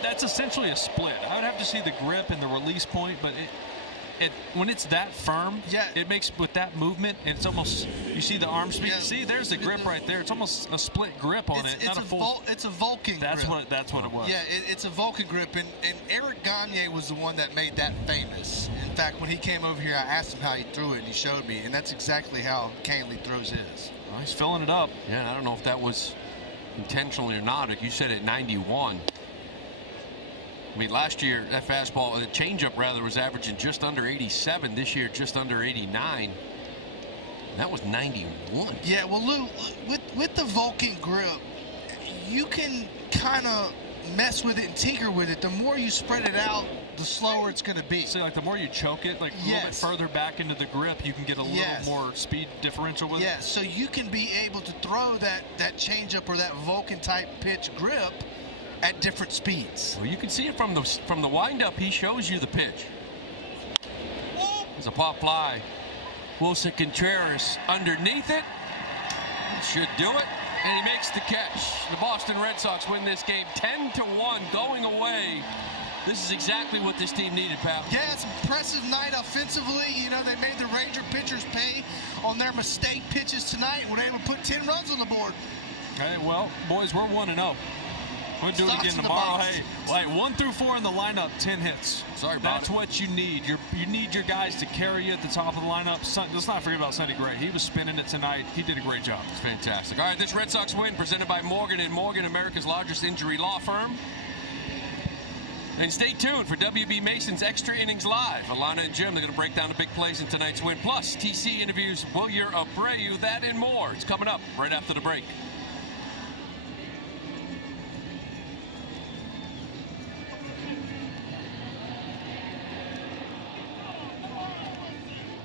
That's essentially a split. I would have to see the grip and the release point, but when it's that firm, it makes with that movement, and it's almost, you see the arm speed. See, there's the grip right there. It's almost a split grip on it, not a full. It's a Vulcan grip. That's what it was. Yeah, it's a Vulcan grip, and Eric Gagne was the one that made that famous. In fact, when he came over here, I asked him how he threw it, and he showed me, and that's exactly how Kahnle throws his. Well, he's filling it up. Yeah, I don't know if that was intentionally or not. Like you said, at 91. I mean, last year, that fastball, the changeup rather, was averaging just under 87. This year, just under 89. That was 91. Yeah, well, Lou, with the Vulcan grip, you can kind of mess with it and tinker with it. The more you spread it out, the slower it's going to be. So, like, the more you choke it, like a little bit further back into the grip, you can get a little more speed differential with it. Yeah, so you can be able to throw that changeup or that Vulcan-type pitch grip at different speeds. Well, you can see it from the windup. He shows you the pitch. It's a pop fly. Wilson Contreras underneath it. Should do it. And he makes the catch. The Boston Red Sox win this game 10-1 going away. This is exactly what this team needed, pal. Yeah, it's an impressive night offensively. You know, they made the Ranger pitchers pay on their mistake pitches tonight. Were able to put 10 runs on the board. Hey, well, boys, we're 1-0. We'll do it again tomorrow. Hey, like 1 through 4 in the lineup, 10 hits. Sorry about That's what you need. You need your guys to carry you at the top of the lineup. Let's not forget about Sonny Gray. He was spinning it tonight. He did a great job. It's fantastic. All right, this Red Sox win presented by Morgan & Morgan, America's largest injury law firm. And stay tuned for WB Mason's Extra Innings Live. Alana and Jim, they're going to break down the big plays in tonight's win. Plus, TC interviews Wilyer Abreu, that and more. It's coming up right after the break.